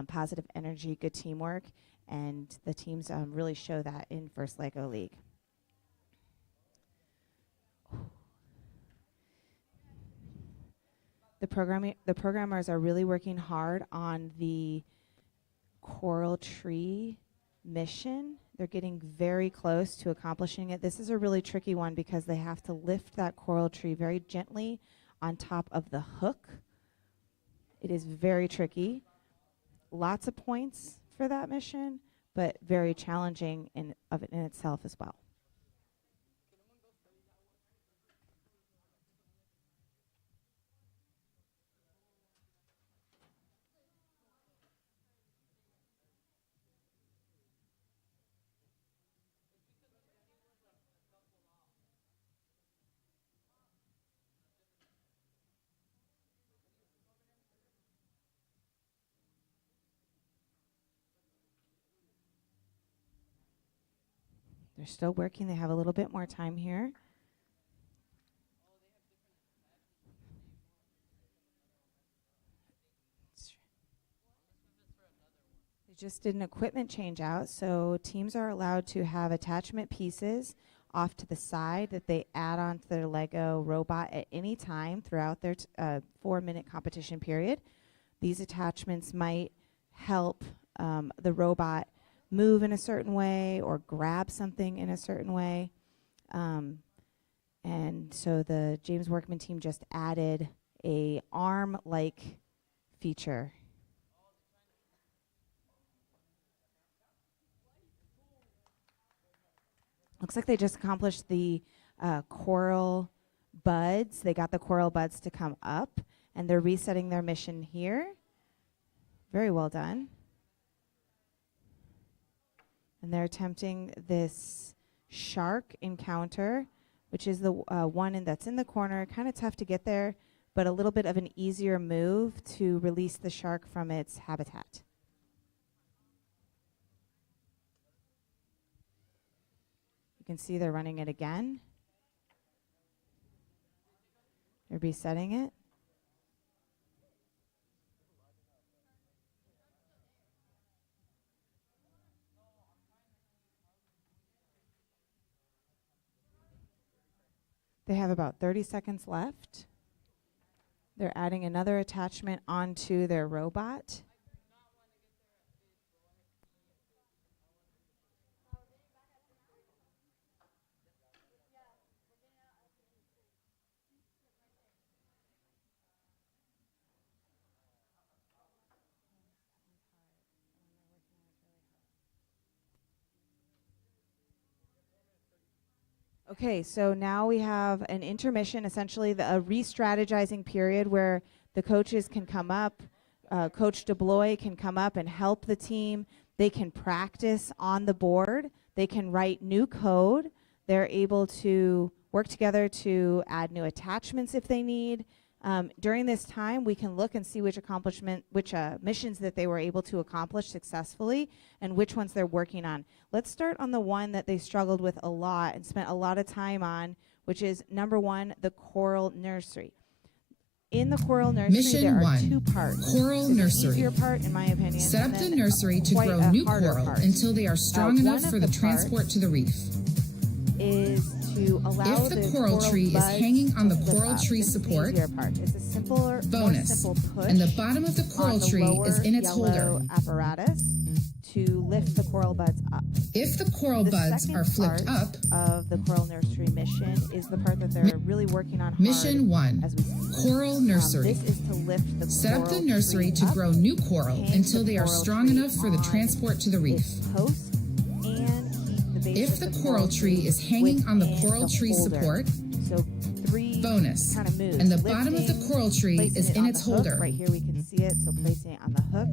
positive energy, good teamwork, and the teams really show that in First Lego League. The programmers are really working hard on the coral tree mission. They're getting very close to accomplishing it. This is a really tricky one because they have to lift that coral tree very gently on top of the hook. It is very tricky. Lots of points for that mission, but very challenging in itself as well. They're still working. They have a little bit more time here. They just did an equipment change out, so teams are allowed to have attachment pieces off to the side that they add onto their Lego robot at any time throughout their 4-minute competition period. These attachments might help the robot move in a certain way or grab something in a certain way. And so the James Workman team just added a arm-like feature. Looks like they just accomplished the coral buds. They got the coral buds to come up, and they're resetting their mission here. Very well done. And they're attempting this shark encounter, which is the one that's in the corner. Kind of tough to get there, but a little bit of an easier move to release the shark from its habitat. You can see they're running it again. They're resetting it. They have about 30 seconds left. They're adding another attachment onto their robot. Okay, so now we have an intermission, essentially a re-strategizing period where the coaches can come up, Coach DeBloy can come up and help the team. They can practice on the board. They can write new code. They're able to work together to add new attachments if they need. During this time, we can look and see which missions that they were able to accomplish successfully and which ones they're working on. Let's start on the one that they struggled with a lot and spent a lot of time on, which is number 1, the coral nursery. In the Coral Nursery, Mission there are 1. two parts. Coral There's Nursery. an easier part, in my opinion. Set up and the then nursery to quite grow a new harder coral part. until they are strong One enough of for the the transport parts to the reef. Is to allow If the coral tree is buds hanging on the to flip coral up. tree This is the support, easier part. It's a simpler, bonus, more simple push and the bottom of the coral on the tree lower is in its yellow holder. apparatus to lift the coral buds up. If the coral The buds second are flipped part up, of the Coral Nursery mission is the part that they're really working on hard. Mission 1. As we speak. Coral Nursery. This is to lift the Set up the coral nursery tree to up, grow new coral hang until the they are coral strong tree enough for the on transport to the reef. its post, and keep the base If of the coral tree is hanging on the coral tree holder. support, So three bonus, kind of moves. and the bottom of the Lifting, coral tree placing is it in on its the hook. holder. Right here we can see it, so placing it on the hook.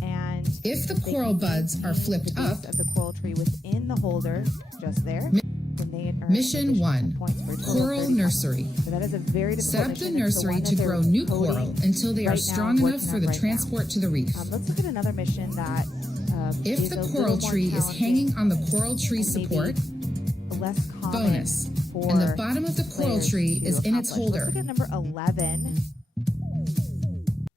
And If the they coral can buds are maintain flipped the base up, of the coral tree within the holder, just there. Then they earn Mission additional 1. points for a total of Coral 30 points. Nursery. So that is a very difficult Set up the mission. It's the nursery one to that grow they're new coding coral until they are right now, strong enough working for on the right now. transport to the reef. Let's look at another mission that If is the a coral little more tree is challenging hanging on the coral tree and maybe support, less common bonus, for and the bottom of the coral players tree to is in its accomplish. holder. Let's look at number 11.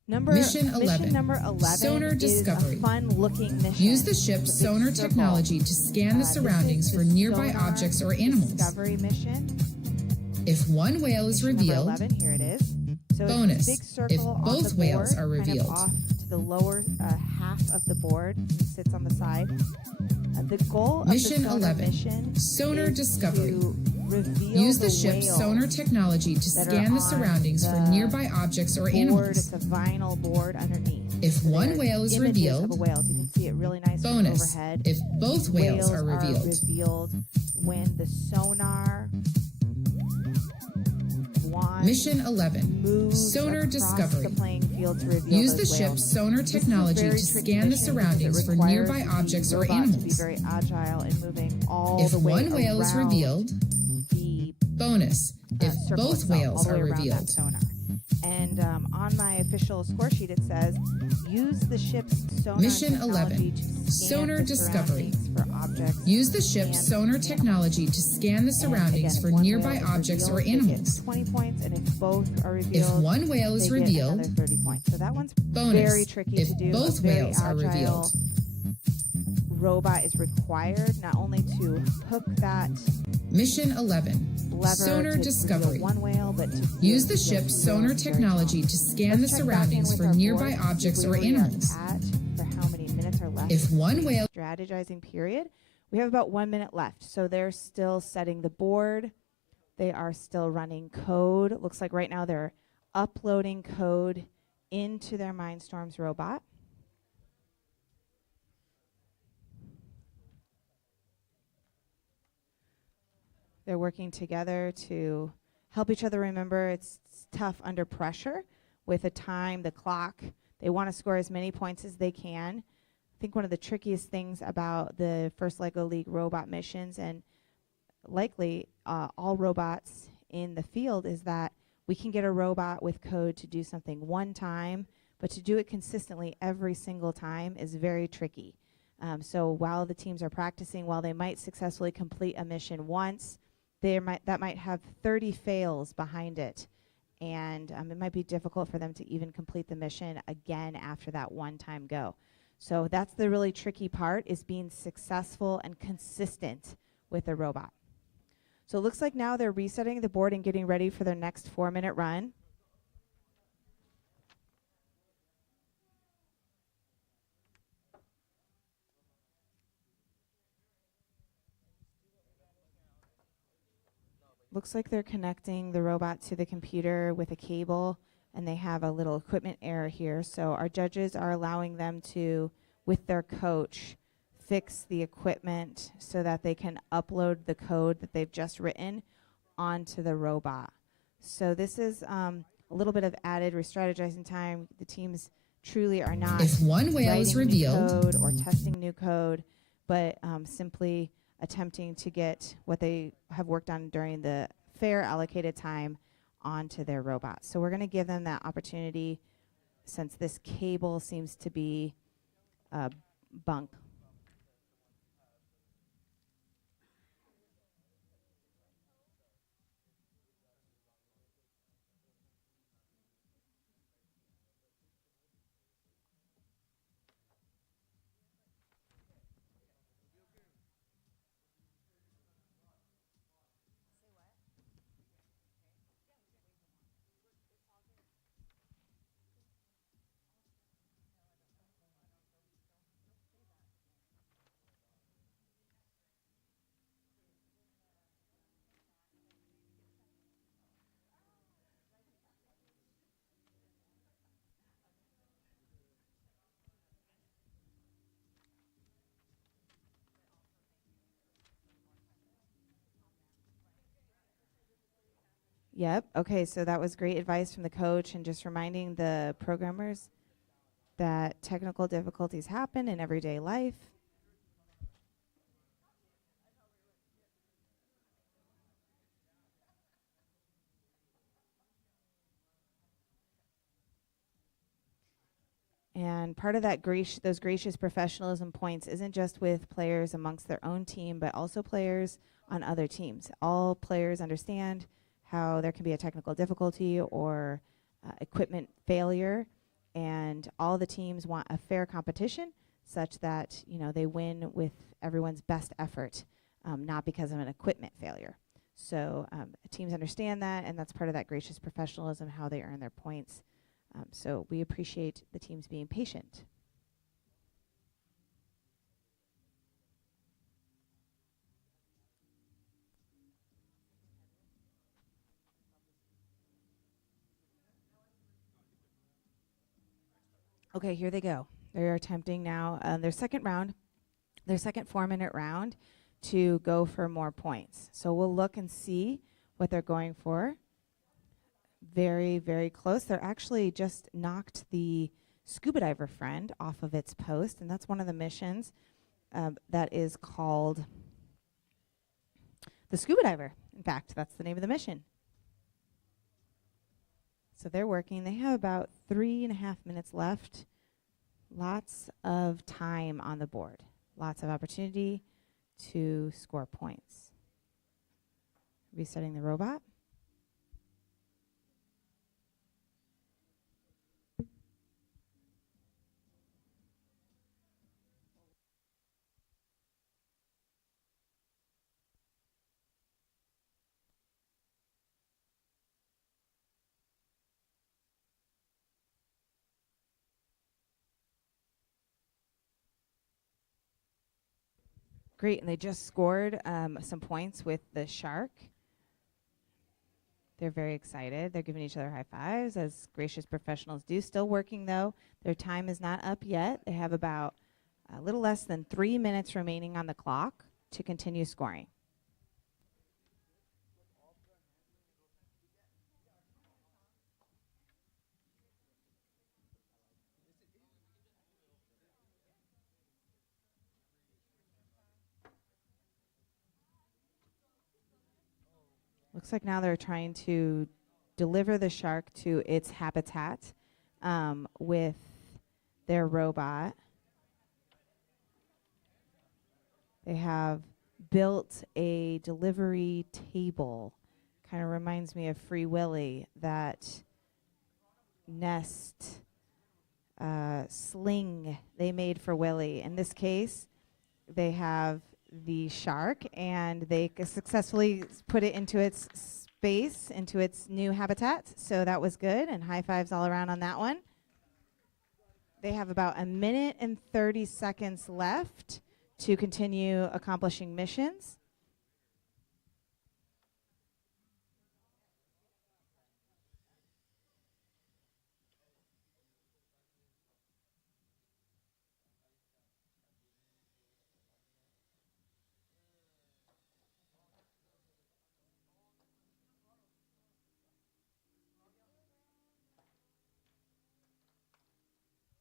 Mission 11. Number 11 Sonar is Discovery. a fun-looking mission. Use the ship's It's a big sonar circle. technology to scan the This surroundings is for the nearby sonar objects or animals. Discovery mission. If one whale is Mission number revealed, 11, here it is. So bonus, it's this big circle if on both the whales board, are kind revealed. of off to the lower half of the board, and sits on the side. The goal Mission of the sonar 11. mission Sonar is Discovery. to reveal Use the ship's whales sonar technology to that are scan the on surroundings for the nearby objects or board. animals. It's a vinyl board underneath. If So one there are whale is images revealed, of a whale. So you can see it really nice from bonus, overhead. if both whales are revealed. revealed when the sonar wand Mission 11. moves Sonar across Discovery. the playing field to reveal Use the those whales. ship's sonar This is a technology very to tricky scan the mission surroundings because for it requires nearby the objects or robot to be animals. very agile in moving all If the way one whale is around revealed, the bonus, if circle both itself, whales all the are way around that revealed. sonar. And on my official score sheet, it says use the ship's sonar Mission technology 11. to scan Sonar the Discovery. surroundings for objects. Use the ship's and sonar animals. technology to scan the And surroundings again, for if one nearby whale is objects or revealed, they get animals. 20 points, and if both are If revealed, one whale is they get revealed, another 30 points. So that one's bonus, very tricky if to do. both A very whales are agile revealed. robot is required not only to hook that Mission 11. lever Sonar to Discovery. reveal one whale, but to Use the reveal ship's two sonar whales very technology tall. to scan Let's the check back in surroundings with for our nearby board to see objects or where we are animals. at for how many minutes are left. If one whale Strategizing period. We have about 1 minute left, so they're still setting the board. They are still running code. Looks like right now they're uploading code into their Mindstorms robot. They're working together to help each other remember it's tough under pressure with the time, the clock. They want to score as many points as they can. I think one of the trickiest things about the first LEGO League robot missions, and likely all robots in the field, is that we can get a robot with code to do something one time, but to do it consistently every single time is very tricky. So while the teams are practicing, while they might successfully complete a mission once, that might have 30 fails behind it. And it might be difficult for them to even complete the mission again after that one-time go. So that's the really tricky part, is being successful and consistent with the robot. So it looks like now they're resetting the board and getting ready for their next 4-minute run. Looks like they're connecting the robot to the computer with a cable, and they have a little equipment error here. So our judges are allowing them to, with their coach, fix the equipment so that they can upload the code that they've just written onto the robot. So this is a little bit of added re-strategizing time. The teams truly are not If one whale is writing new revealed, code or testing new code, but simply attempting to get what they have worked on during the fair allocated time onto their robot. So we're going to give them that opportunity, since this cable seems to be bunk. Yep. Okay, so that was great advice from the coach, and just reminding the programmers that technical difficulties happen in everyday life. And part of that those gracious professionalism points isn't just with players amongst their own team, but also players on other teams. All players understand how there can be a technical difficulty or equipment failure, and all the teams want a fair competition such that they win with everyone's best effort, not because of an equipment failure. So teams understand that, and that's part of that gracious professionalism, how they earn their points. So we appreciate the teams being patient. Okay, here they go. They're attempting now their second 4-minute round, to go for more points. So we'll look and see what they're going for. Very, very close. They're actually just knocked the scuba diver friend off of its post, and that's one of the missions that is called the scuba diver. In fact, that's the name of the mission. So they're working. They have about 3.5 minutes left. Lots of time on the board. Lots of opportunity to score points. Resetting the robot. Great, and they just scored some points with the shark. They're very excited. They're giving each other high fives, as gracious professionals do. Still working, though. Their time is not up yet. They have about a little less than 3 minutes remaining on the clock to continue scoring. Looks like now they're trying to deliver the shark to its habitat with their robot. They have built a delivery table. Kind of reminds me of Free Willy, that nest sling they made for Willy. In this case, they have the shark, and they successfully put it into its space, into its new habitat. So that was good, and high fives all around on that one. They have about 1 minute and 30 seconds left to continue accomplishing missions.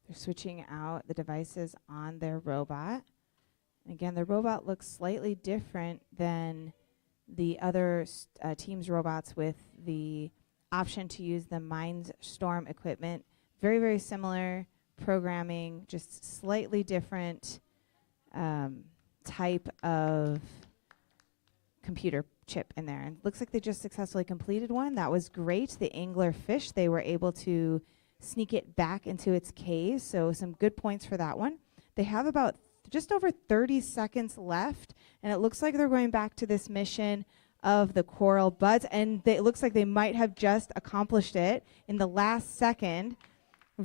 They're switching out the devices on their robot. And again, the robot looks slightly different than the other team's robots, with the option to use the Mindstorm equipment. Very, very similar programming, just slightly different type of computer chip in there. And looks like they just successfully completed one. That was great. The angler fish, they were able to sneak it back into its cave, so some good points for that one. They have about just over 30 seconds left, and it looks like they're going back to this mission of the coral buds, and it looks like they might have just accomplished it in the last second.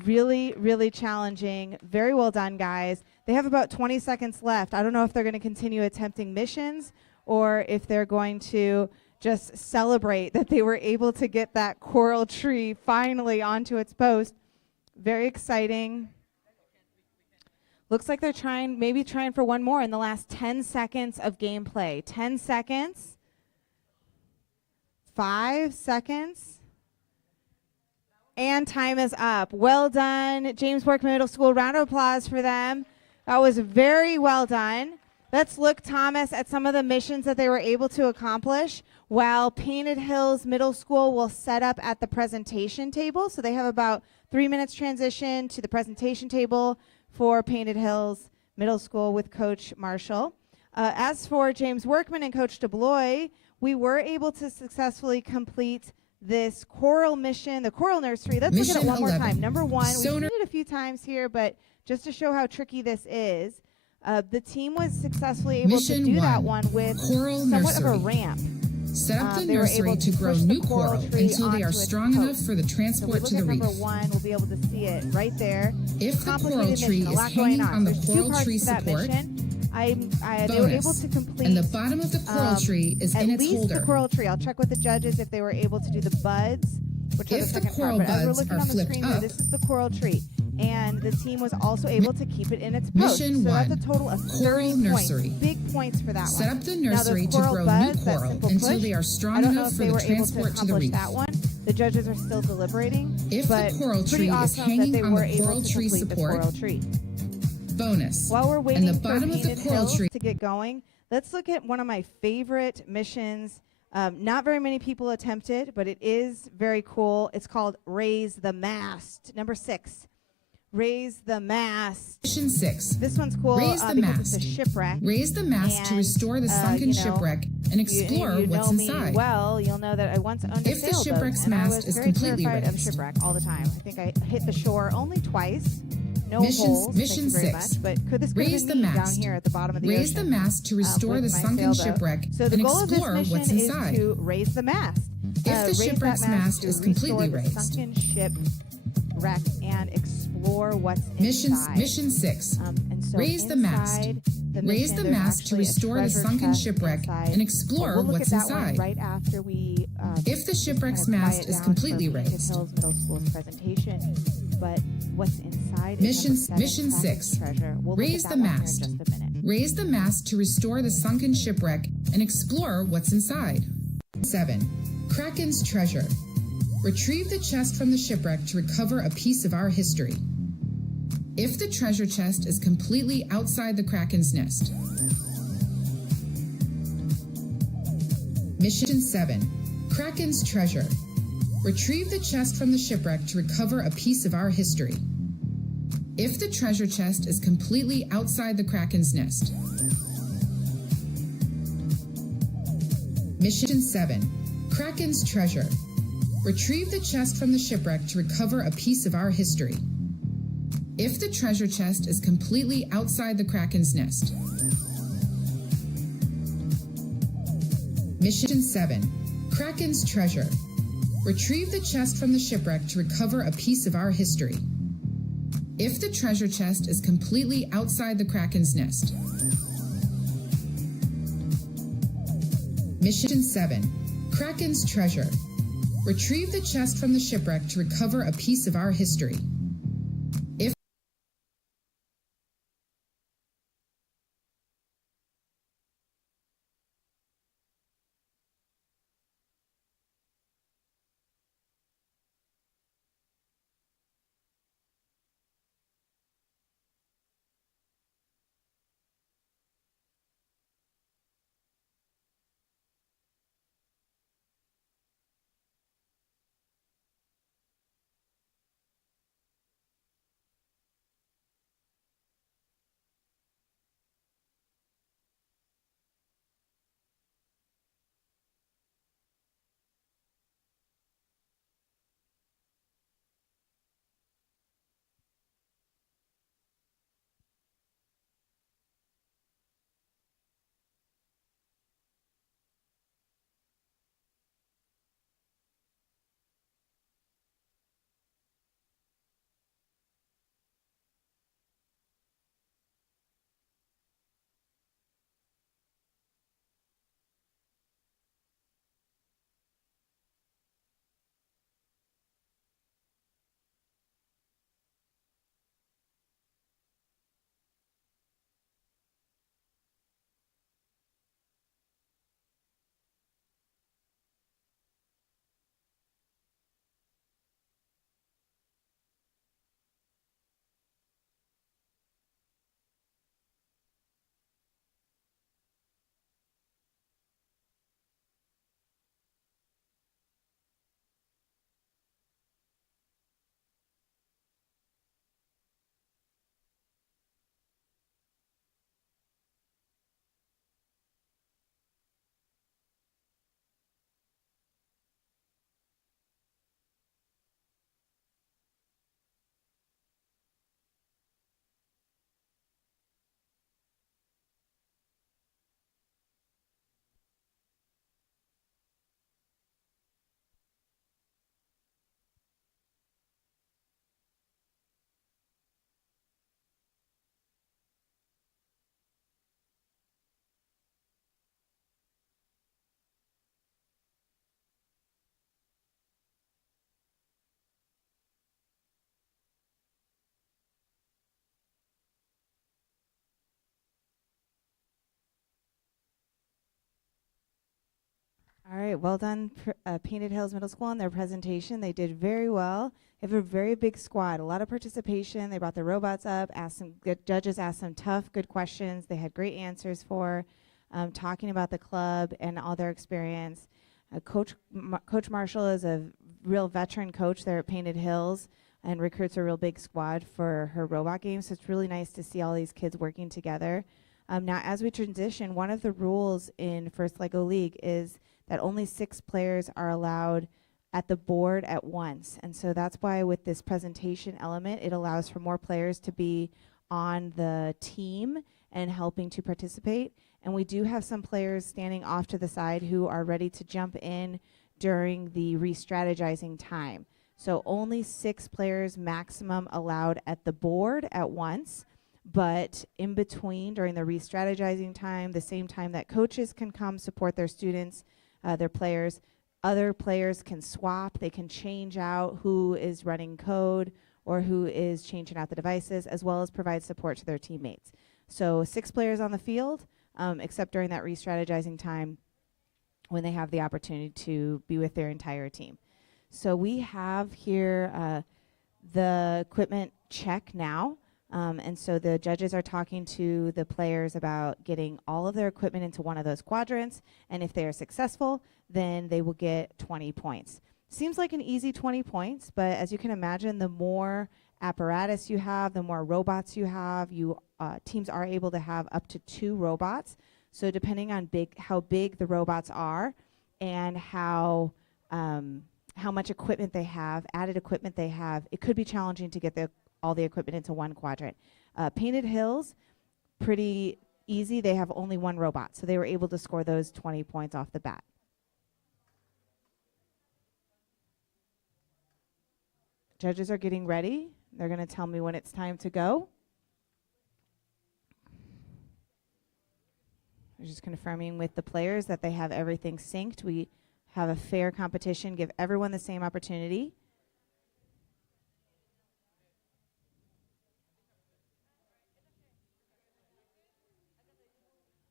Really, really challenging. Very well done, guys. They have about 20 seconds left. I don't know if they're going to continue attempting missions, or if they're going to just celebrate that they were able to get that coral tree finally onto its post. Very exciting. Looks like they're maybe trying for one more in the last 10 seconds of gameplay. 10 seconds. 5 seconds. And time is up. Well done, James Workman Middle School. Round of applause for them. That was very well done. Let's look, Thomas, at some of the missions that they were able to accomplish while Painted Hills Middle School will set up at the presentation table. So they have about 3 minutes transition to the presentation table for Painted Hills Middle School with Coach Marshall. As for James Workman and Coach DeBlois, we were able to successfully complete this coral mission, the coral nursery. Let's look at it one more time. Number one, we've seen it a few times here, but just to show how tricky this is, the team was successfully able to do that one with somewhat of a ramp. Set up the nursery to grow new coral until they are strong enough for the transport to the reef. Number one, we'll be able to see it right there. If the coral tree is hanging on the coral tree support, they were able to complete, and the bottom of the coral tree is in its holder. At least the coral tree. I'll check with the judges if they were able to do the buds, which are the second coral part. But as we're buds looking are on the flipped screen up, here, this is the coral tree. And the team was also able to keep it in its post. Mission so one, that's a total of 30 coral nursery. points. Big points for that Set one. up the nursery to Now, grow buds, new coral until they are strong enough for the transport to the reef. That one. The judges are still deliberating. If but the coral tree awesome is hanging that they on were the able coral to tree complete support, the coral tree. bonus. While we're waiting and the bottom for of the Painted coral Hills tree to get going, let's look at one of my favorite missions. Not very many people attempted, but it is very cool. It's called Raise the Mast. Number 6. Raise the Mast. Mission 6. This one's cool Raise the because mast. it's a shipwreck. Raise the mast to restore the sunken shipwreck and explore you what's know me inside. Well, you'll know that I once owned a If the sailboat, shipwreck's and I mast was is very completely terrified of raised. shipwreck all the time. I think I hit the shore only twice. No holes. Mission thank you very 6. much. But this could Raise have the been me down mast. here at the bottom of the Raise ocean. the mast to restore with the my sunken sailboat. shipwreck So the and goal of this explore mission what's is inside. to raise the mast. If the raise shipwreck's that mast to is completely restore the raised. sunken shipwreck and explore what's inside. Mission 6. And so Raise the mast. inside the Raise mission, the there's mast to actually a restore the treasure sunken chest shipwreck inside. and explore We'll look what's at that one inside. right after we If the shipwreck's kind of mast quiet is down completely for Painted raised. Hills Middle School's presentation. But what's inside Mission is number 7, track 6. treasure. We'll Raise look the at that one mast. here in just a minute. Raise the mast to restore the sunken shipwreck and explore what's inside. 7. Kraken's treasure. Retrieve the chest from the shipwreck to recover a piece of our history. If the treasure chest is completely outside the Kraken's nest. Mission 7. Kraken's treasure. Retrieve the chest from the shipwreck to recover a piece of our history. If the treasure chest is completely outside the Kraken's nest. Mission 7. Kraken's treasure. Retrieve the chest from the shipwreck to recover a piece of our history. If the treasure chest is completely outside the Kraken's nest. Mission 7. Kraken's treasure. Retrieve the chest from the shipwreck to recover a piece of our history. If the treasure chest is completely outside the Kraken's nest. Mission 7. Kraken's treasure. Retrieve the chest from the shipwreck to recover a piece of our history. All right, well done, Painted Hills Middle School on their presentation. They did very well. They have a very big squad, a lot of participation. They brought their robots up, asked some good judges, asked some tough, good questions. They had great answers for talking about the club and all their experience. Coach Marshall is a real veteran coach there at Painted Hills and recruits a real big squad for her robot game. So it's really nice to see all these kids working together. Now, as we transition, one of the rules in First LEGO League is that only 6 players are allowed at the board at once. And so that's why with this presentation element, it allows for more players to be on the team and helping to participate. And we do have some players standing off to the side who are ready to jump in during the re-strategizing time. So only 6 players maximum allowed at the board at once, but in between during the re-strategizing time, the same time that coaches can come support their students, their players, other players can swap. They can change out who is running code or who is changing out the devices, as well as provide support to their teammates. So 6 players on the field, except during that re-strategizing time when they have the opportunity to be with their entire team. So we have here the equipment check now. And so the judges are talking to the players about getting all of their equipment into one of those quadrants. And if they are successful, then they will get 20 points. Seems like an easy 20 points, but as you can imagine, the more apparatus you have, the more robots you have, teams are able to have up to 2 robots. So depending on how big the robots are and how much equipment they have, added equipment they have, it could be challenging to get all the equipment into one quadrant. Painted Hills, pretty easy. They have only 1 robot, so they were able to score those 20 points off the bat. Judges are getting ready. They're going to tell me when it's time to go. We're just confirming with the players that they have everything synced. We have a fair competition, give everyone the same opportunity.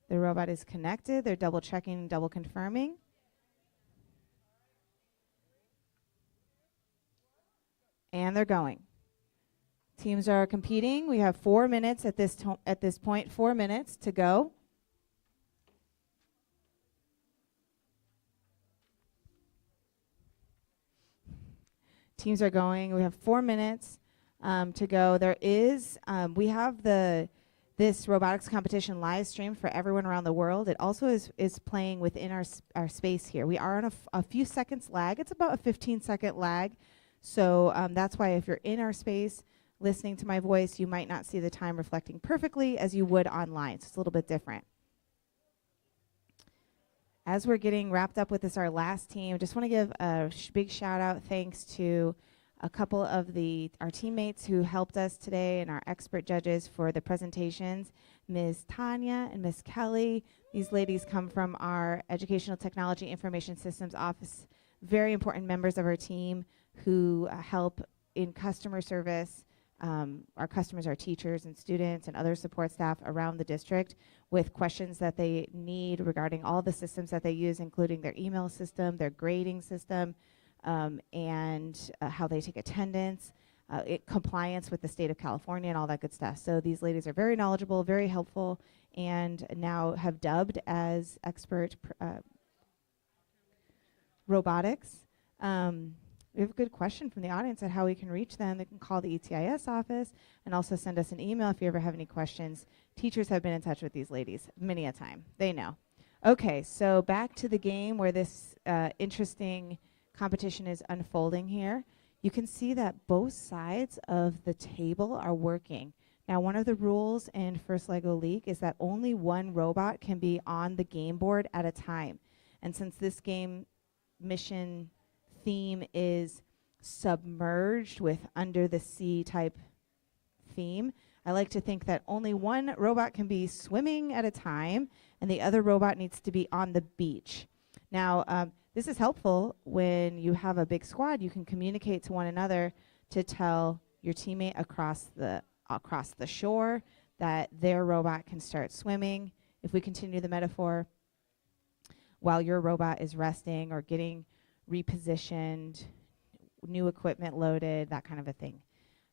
The robot is connected. They're double checking, double confirming. And they're going. Teams are competing. We have 4 minutes at this point, 4 minutes to go. Teams are going. We have 4 minutes to go. We have this robotics competition live streamed for everyone around the world. It also is playing within our space here. We are on a few seconds lag. It's about a 15-second lag. So that's why if you're in our space listening to my voice, you might not see the time reflecting perfectly as you would online. So it's a little bit different. As we're getting wrapped up with this, our last team, just want to give a big shout out, thanks to a couple of our teammates who helped us today and our expert judges for the presentations, Ms. Tanya and Ms. Kelly. These ladies come from our Educational Technology Information Systems Office, very important members of our team who help in customer service. Our customers are teachers and students and other support staff around the district with questions that they need regarding all the systems that they use, including their email system, their grading system, and how they take attendance, compliance with the state of California and all that good stuff. So these ladies are very knowledgeable, very helpful, and now have dubbed as expert robotics. We have a good question from the audience at how we can reach them. They can call the ETIS office and also send us an email if you ever have any questions. Teachers have been in touch with these ladies many a time. They know. Okay, so back to the game where this interesting competition is unfolding here. You can see that both sides of the table are working. Now, one of the rules in First LEGO League is that only 1 robot can be on the game board at a time. And since this game mission theme is submerged with under the sea type theme, I like to think that only 1 robot can be swimming at a time and the other robot needs to be on the beach. Now, this is helpful when you have a big squad. You can communicate to one another to tell your teammate across the shore that their robot can start swimming. If we continue the metaphor, while your robot is resting or getting repositioned, new equipment loaded, that kind of a thing.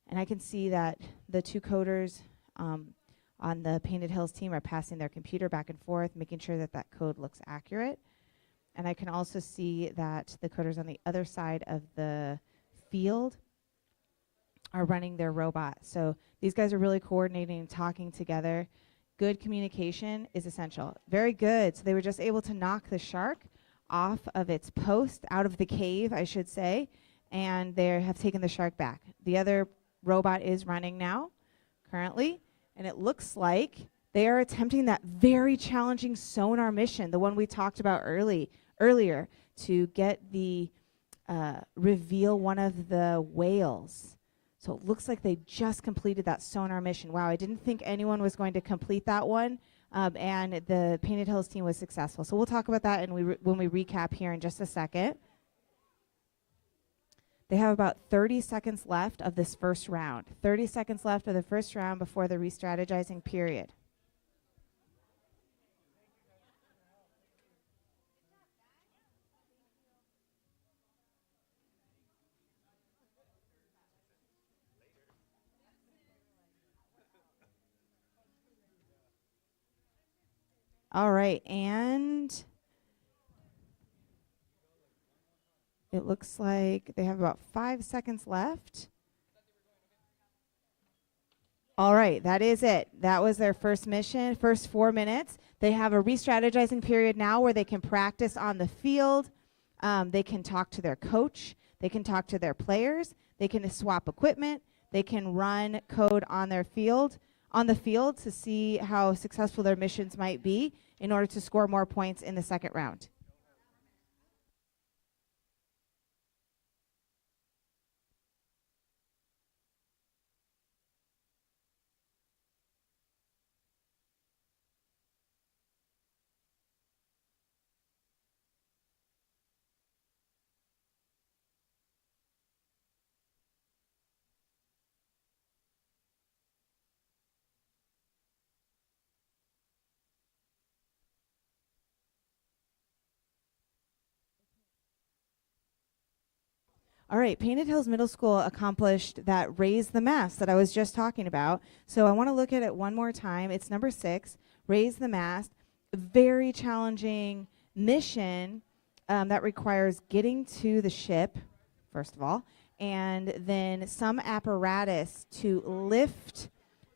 And I can see that the two coders on the Painted Hills team are passing their computer back and forth, making sure that that code looks accurate. And I can also see that the coders on the other side of the field are running their robot. So these guys are really coordinating and talking together. Good communication is essential. Very good. So they were just able to knock the shark off of its post, out of the cave, I should say, and they have taken the shark back. The other robot is running now, currently, and it looks like they are attempting that very challenging sonar mission, the one we talked about earlier, to get the reveal one of the whales. So it looks like they just completed that sonar mission. Wow, I didn't think anyone was going to complete that one, and the Painted Hills team was successful. So we'll talk about that when we recap here in just a second. They have about 30 seconds left of this first round. 30 seconds left of the first round before the re-strategizing period. All right, and it looks like they have about 5 seconds left. All right, that is it. That was their first mission, first 4 minutes. They have a re-strategizing period now where they can practice on the field. They can talk to their coach. They can talk to their players. They can swap equipment. They can run code on the field to see how successful their missions might be in order to score more points in the second round. All right, Painted Hills Middle School accomplished that raise the mast that I was just talking about. So I want to look at it one more time. It's number 6, raise the mast. Very challenging mission that requires getting to the ship, first of all, and then some apparatus to lift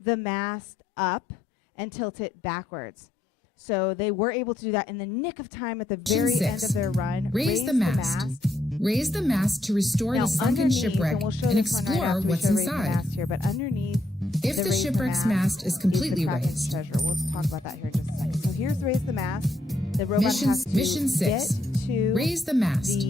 the mast up and tilt it backwards. So they were able to do that in the nick of time at the very end of their run. Raise the mast. Raise the mast to restore the sunken shipwreck and explore what's inside. But underneath, if the shipwreck's mast is completely raised. We'll talk about that here in just a second. So here's raise the mast. The robot has to mission 6. Get to raise the mast.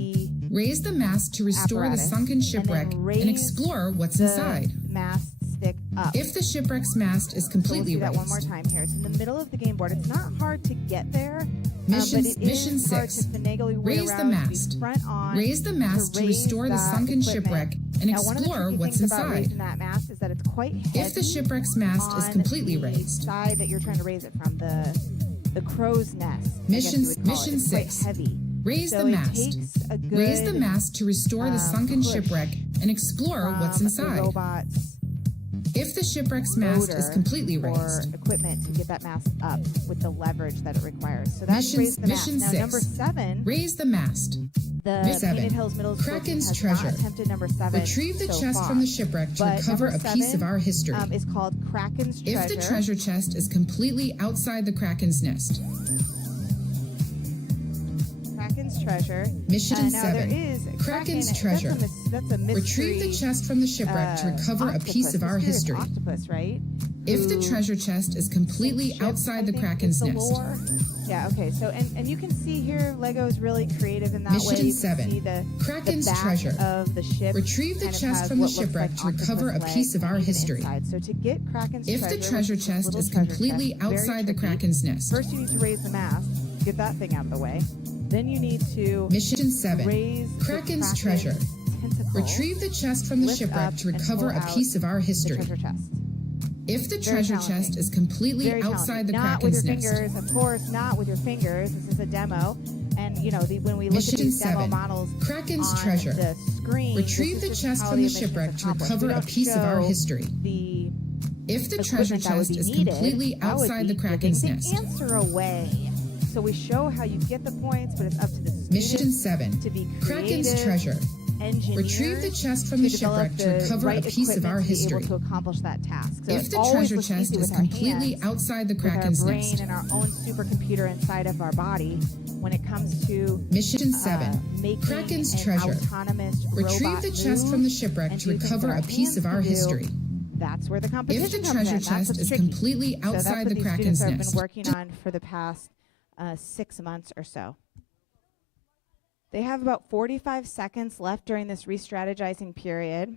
Raise the mast to restore the sunken shipwreck and explore what's inside. Mast stick up. If the shipwreck's mast is completely so we'll do that raised. one more time here. It's in the middle of the game board. It's not hard to get there. Mission but it is hard 6. to finagle your way Raise the around, mast. to be front on, raise the mast to restore the sunken shipwreck and now, explore what's inside. About raising inside. that mast is that it's quite heavy. If the shipwreck's mast is completely raised. Side that you're trying to raise it from, the crow's nest. Mission it's 6. Quite heavy. Raise so the mast. Raise the mast to restore the sunken shipwreck and explore what's inside. The robot's if the shipwreck's mast is completely raised. Equipment to get that mast up with the leverage that it requires. So that's raise the mast. Now, 6. number 7. Raise the mast. The Painted Hills Middle School Kraken's has treasure. not attempted number 7 Retrieve the so chest far. from the shipwreck to But recover a piece of our history. Is called Kraken's treasure. If the treasure chest is completely outside the Kraken's nest. Kraken's treasure. Mission now 7. There is Kraken's treasure. That's a mystery. Retrieve the chest from the shipwreck to recover a piece of our history. Octopus, right? If the treasure chest is completely outside the Kraken's nest. Yeah, okay. So, and you can see here, Lego is really creative in that way. Mission You 7. can see Kraken's the back treasure. of the ship. Retrieve the chest from the shipwreck to recover a piece of our history. So to get Kraken's if treasure, the treasure chest is completely outside the Kraken's nest. First, you need to raise the mast, get that thing out of the way. Then you need to Mission 7. raise Kraken's treasure. Retrieve the chest from the shipwreck to recover a piece of our history. Treasure chest. If the treasure chest is completely outside the Not with Kraken's your nest. fingers, of course, not with your fingers. This is a demo. And you know, when we look at Mission these demo 7, models Kraken's on treasure. the screen, Retrieve the this is just chest how from the mission is shipwreck to accomplished. recover We a don't piece of our show history. The If the treasure equipment that would chest be is needed, completely that would outside be the Kraken's giving nest. the answer away. So we show how you get the points, but it's up to the Mission students 7, to be Kraken's creative, treasure. engineers, Retrieve the chest from the develop shipwreck to recover right a piece of our equipment to be history. able to accomplish that task. So If it the always treasure looks chest easy is with our completely hands, outside the with our Kraken's brain nest. and our own supercomputer inside of our body, when it comes to Mission 7, making Kraken's an treasure. autonomous Retrieve robot the chest move from the shipwreck and to do things recover that a piece hands of our can do, history. that's where the competition If the comes treasure in. That's chest what's is tricky. completely So that's outside what the these Kraken's students have nest. been working on for the past 6 months or so. They have about 45 seconds left during this re-strategizing period.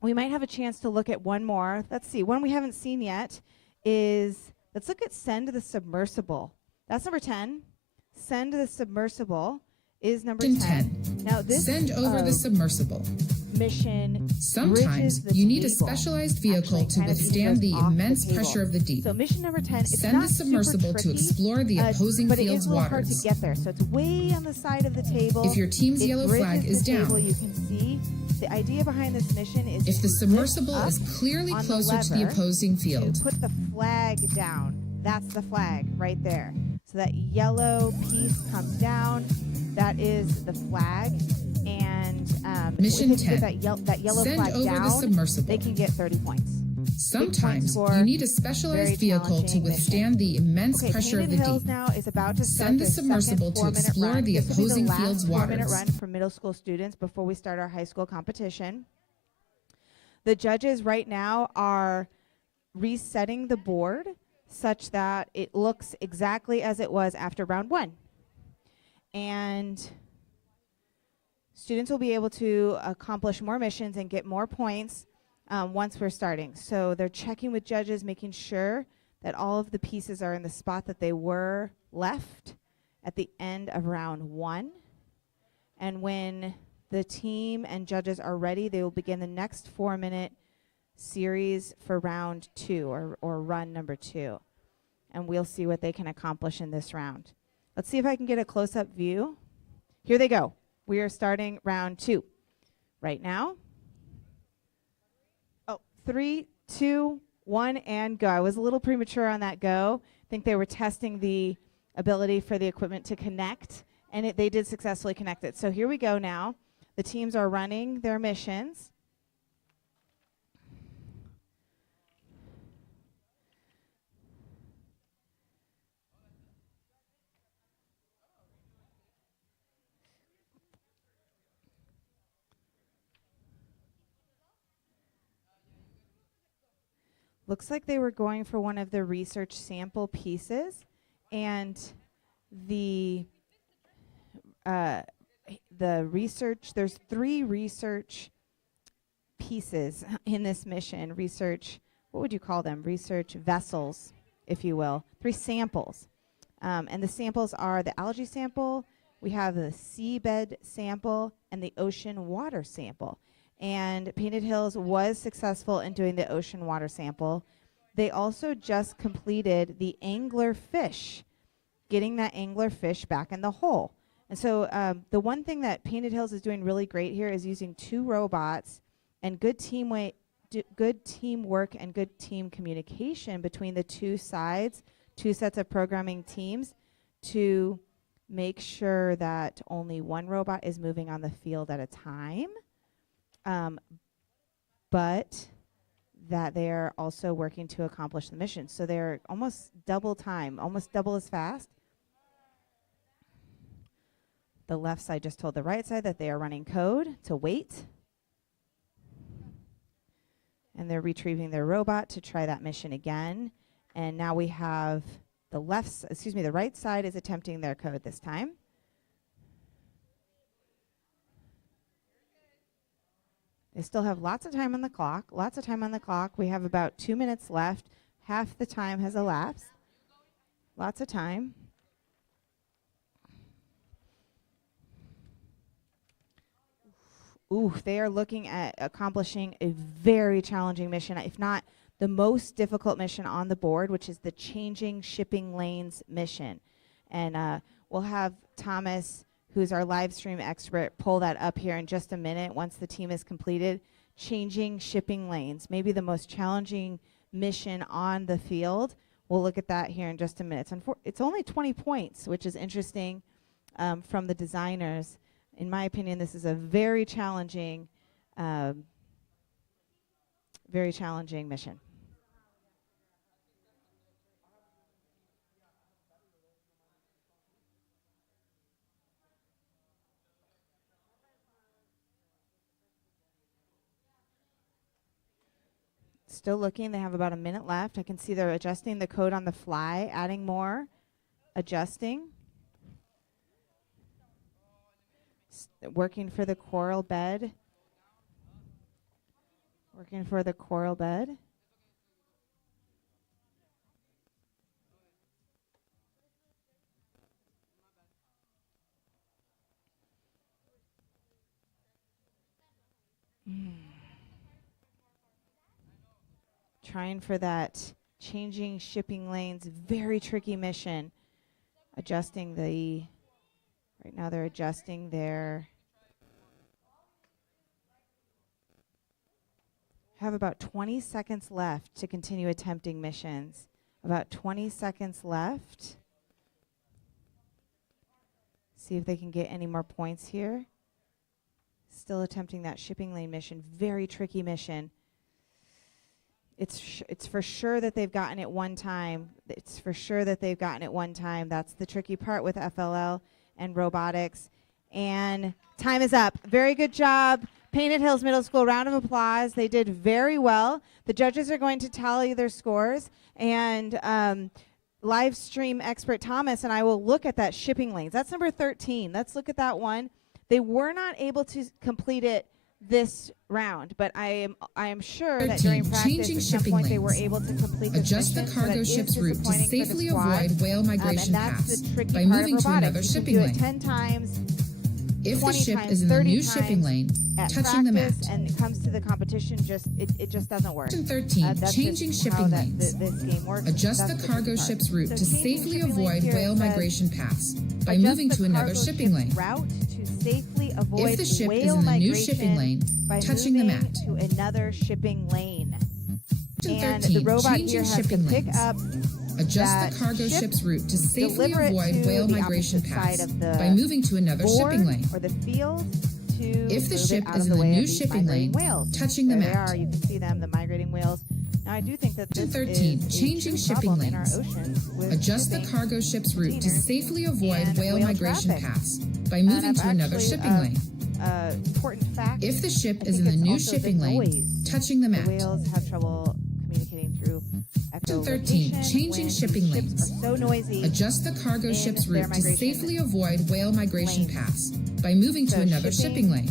We might have a chance to look at one more. Let's see. One we haven't seen yet is, let's look at send the submersible. That's number 10. Send the submersible is number 10. Mission 10. Now this Send over the submersible. mission Sometimes bridges the you need a table. specialized vehicle Actually, to kind of even withstand goes the off the immense table. pressure of the deep. So mission number 10, it's Send not the submersible super to tricky, explore the opposing but it field's is a little hard waters. to get there. So it's way on the side of the table. If your team's It yellow bridges flag is the table, down, you can see the idea behind this mission is if the to submersible lift up is clearly on the closer to the lever opposing field, to put the flag down. That's the flag right there. So that yellow piece comes down. That is the flag. And Mission with 10. that yellow Send flag over down, the submersible. they can get 30 points. Sometimes for you need a very specialized vehicle to challenging withstand the immense Okay, pressure of Painted the Hills deep. now is about to start Send the their submersible second to 4-minute explore run. the This will be opposing last field's 4-minute waters. run for middle school students before we start our high school competition. The judges right now are resetting the board such that it looks exactly as it was after round 1. And students will be able to accomplish more missions and get more points once we're starting. So they're checking with judges, making sure that all of the pieces are in the spot that they were left at the end of round 1. And when the team and judges are ready, they will begin the next 4-minute series for round 2 or run number 2. And we'll see what they can accomplish in this round. Let's see if I can get a close-up view. Here they go. We are starting round 2 right now. Oh, 3, 2, 1, and go. I was a little premature on that go. I think they were testing the ability for the equipment to connect, and they did successfully connect it. So here we go now. The teams are running their missions. Looks like they were going for one of the research sample pieces, and the research, there's 3 research pieces in this mission. Research, what would you call them? Research vessels, if you will. 3 samples. And the samples are the algae sample, we have the seabed sample, and the ocean water sample. And Painted Hills was successful in doing the ocean water sample. They also just completed the angler fish, getting that angler fish back in the hole. And so the one thing that Painted Hills is doing really great here is using 2 robots and good teamwork and good team communication between the 2 sides, 2 sets of programming teams, to make sure that only one robot is moving on the field at a time. But that they're also working to accomplish the mission. So they're almost double time, almost double as fast. The left side just told the right side that they are running code to wait. And they're retrieving their robot to try that mission again. And now we have the the right side is attempting their code this time. They still have lots of time on the clock. We have about 2 minutes left. Half the time has elapsed. Lots of time. Ooh, they are looking at accomplishing a very challenging mission, if not the most difficult mission on the board, which is the changing shipping lanes mission. And we'll have Thomas, who's our live stream expert, pull that up here in just a minute once the team is completed. Changing shipping lanes, maybe the most challenging mission on the field. We'll look at that here in just a minute. It's only 20 points, which is interesting from the designers. In my opinion, this is a very challenging mission. Still looking. They have about a minute left. I can see they're adjusting the code on the fly, adding more, adjusting. Working for the coral bed. Working for the coral bed. Trying for that changing shipping lanes, very tricky mission. Adjusting the, right now they're adjusting their, have about 20 seconds left to continue attempting missions. About 20 seconds left. See if they can get any more points here. Still attempting that shipping lane mission, very tricky mission. It's for sure that they've gotten it one time. It's for sure that they've gotten it one time. That's the tricky part with FLL and robotics. And time is up. Very good job. Painted Hills Middle School, round of applause. They did very well. The judges are going to tally their scores. And live stream expert Thomas and I will look at that shipping lanes. That's number 13. Let's look at that one. They were not able to complete it this round, but I am sure that during practice at some point they were able to complete this Adjust the mission, cargo so ship's route to safely avoid whale migration and that's paths the tricky by part moving of to robotics. another You can shipping do it lane. 10 times, If the 20 ship times, is in the 30 new shipping times lane, at touching the mat. practice, and it comes to the competition, it just doesn't work. Question 13, That's changing just how shipping that lanes. this game works. Adjust That's the cargo tricky part. ship's route So to changing safely shipping lanes avoid here, whale it says, migration paths by adjust moving the to another cargo shipping ship's lane. route to safely avoid If the ship is whale in the new migration shipping lane, by touching the moving mat. to another shipping lane. Question And 13, the robot changing here has shipping to pick lanes. up Adjust that the cargo ship, ship's route to safely deliver it avoid to whale the migration opposite side paths of the by moving to another board shipping lane. or the field to If the move ship it out is of in the the way new of these shipping migrating lane, whales. touching the There they mat. are. You can see them, the migrating whales. Now, I do think that this 13, is changing a true shipping problem in our lanes. oceans with Adjust the shipping cargo ship's route to containers safely avoid and whale whale migration traffic. paths by And moving I've to another actually, shipping lane. Important fact. If the ship I is in think the it's new also the shipping lane, noise. touching the The mat. whales have trouble communicating through Question 13, echolocation changing when shipping ships lanes. are so noisy. Adjust the cargo in ship's their route to migration safely avoid whale migration lanes. paths by moving to So another shipping lane.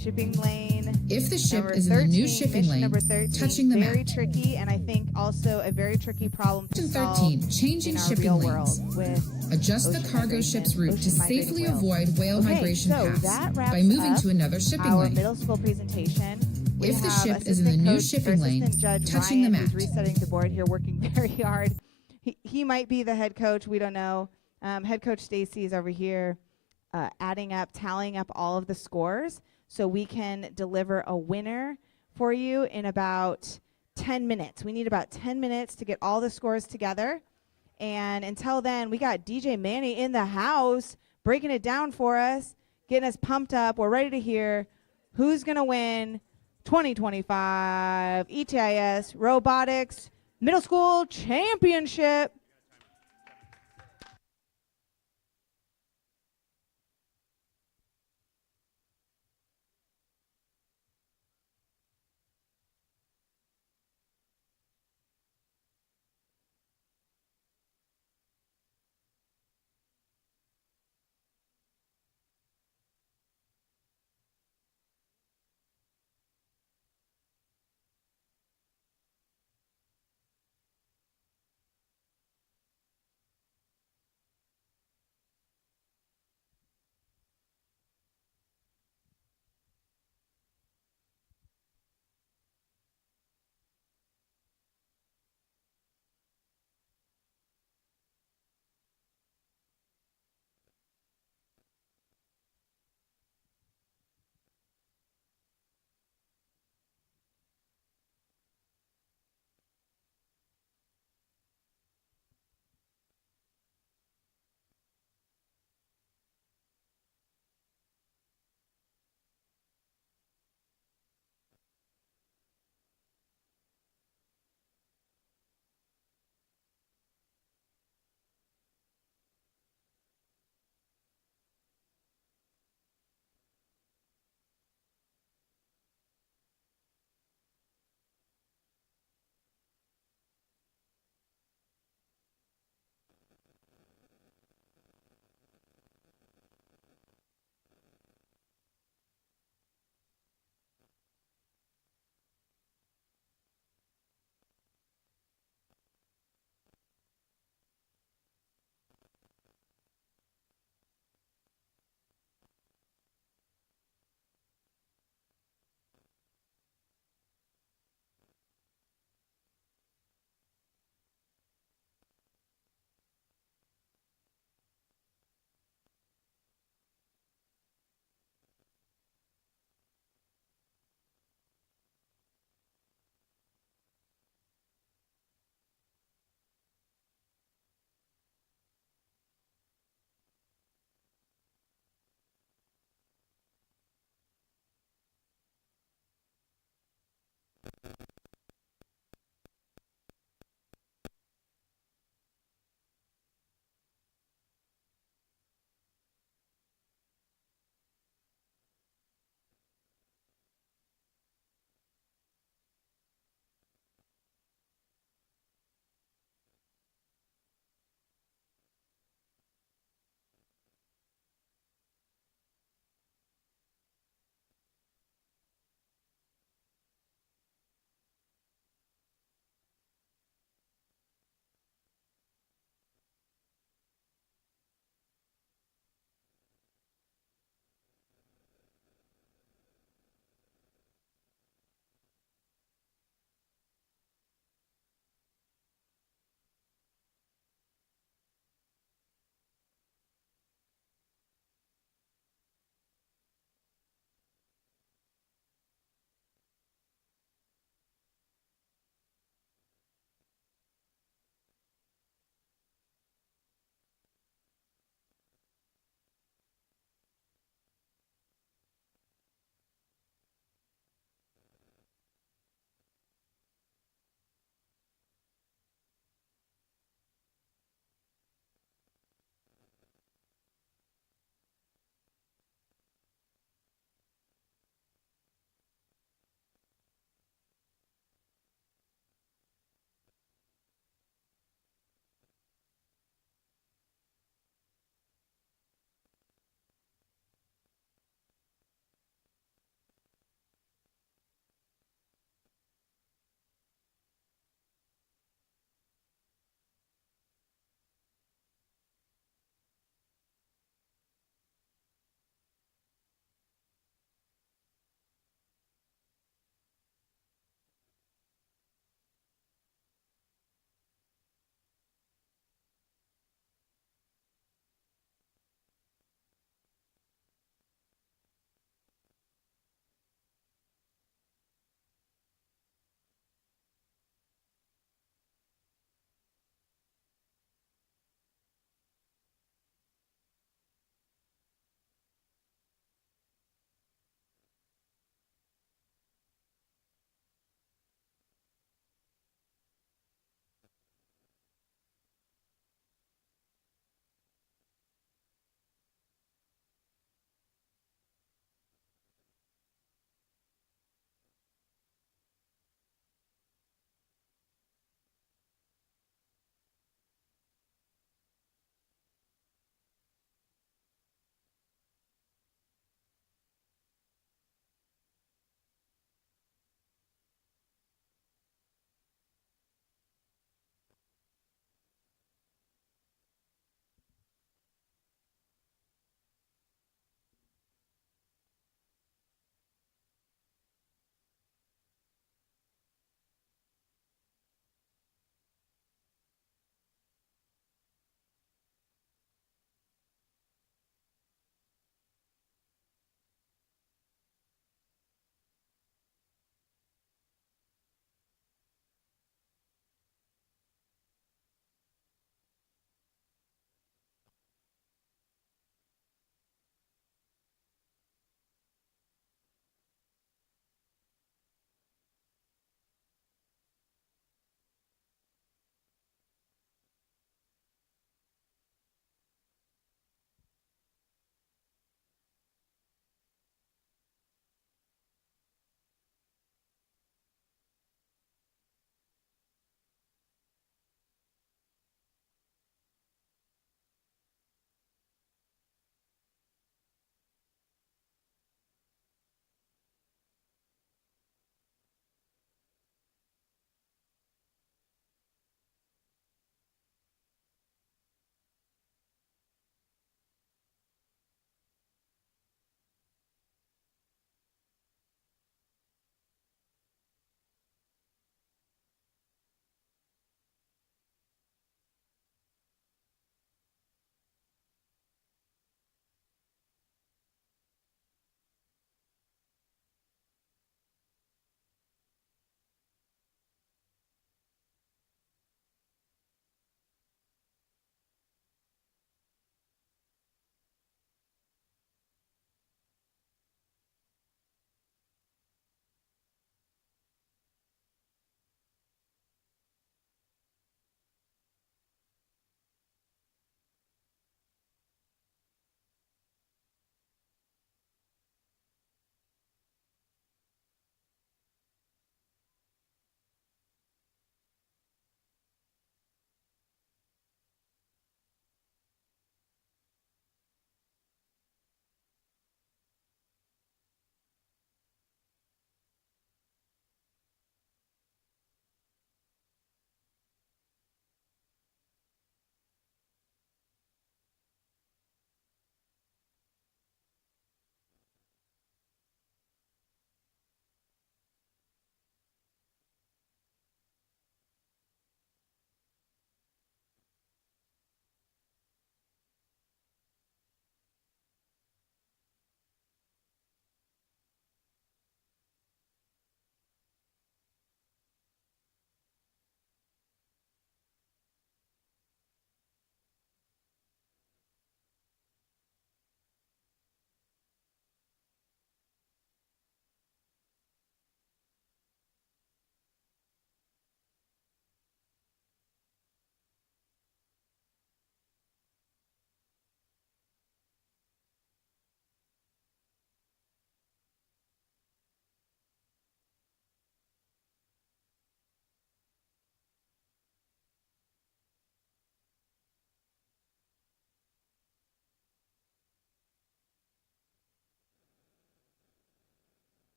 Shipping lane. If the ship Number is in the 13, new shipping mission lane, number 13, touching the very mat. tricky, and I think also a very tricky problem to Question solve 13, changing in our shipping real lanes. world with Adjust the ocean cargo migration, ship's route to ocean migrating safely whales. avoid whale Okay, migration so paths that wraps by moving up to another shipping our lane. middle school presentation. We If the have ship is in the assistant new coach, shipping or lane, assistant judge touching the Ryan, who's mat. resetting the board here, working very hard. He might be the head coach. We don't know. Head coach Stacy is over here adding up, tallying up all of the scores so we can deliver a winner for you in about 10 minutes. We need about 10 minutes to get all the scores together. And until then, we got DJ Manny in the house breaking it down for us, getting us pumped up. We're ready to hear who's going to win 2025 ETIS Robotics Middle School Championship.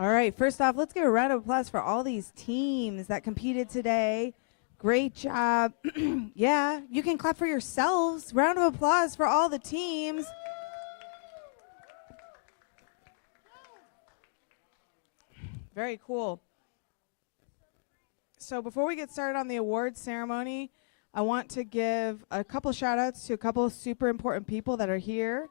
All right, first off, let's give a round of applause for all these teams that competed today. Great job. Yeah, you can clap for yourselves. Round of applause for all the teams. Very cool. So before we get started on the awards ceremony, I want to give a couple shout outs to a couple of super important people that are here.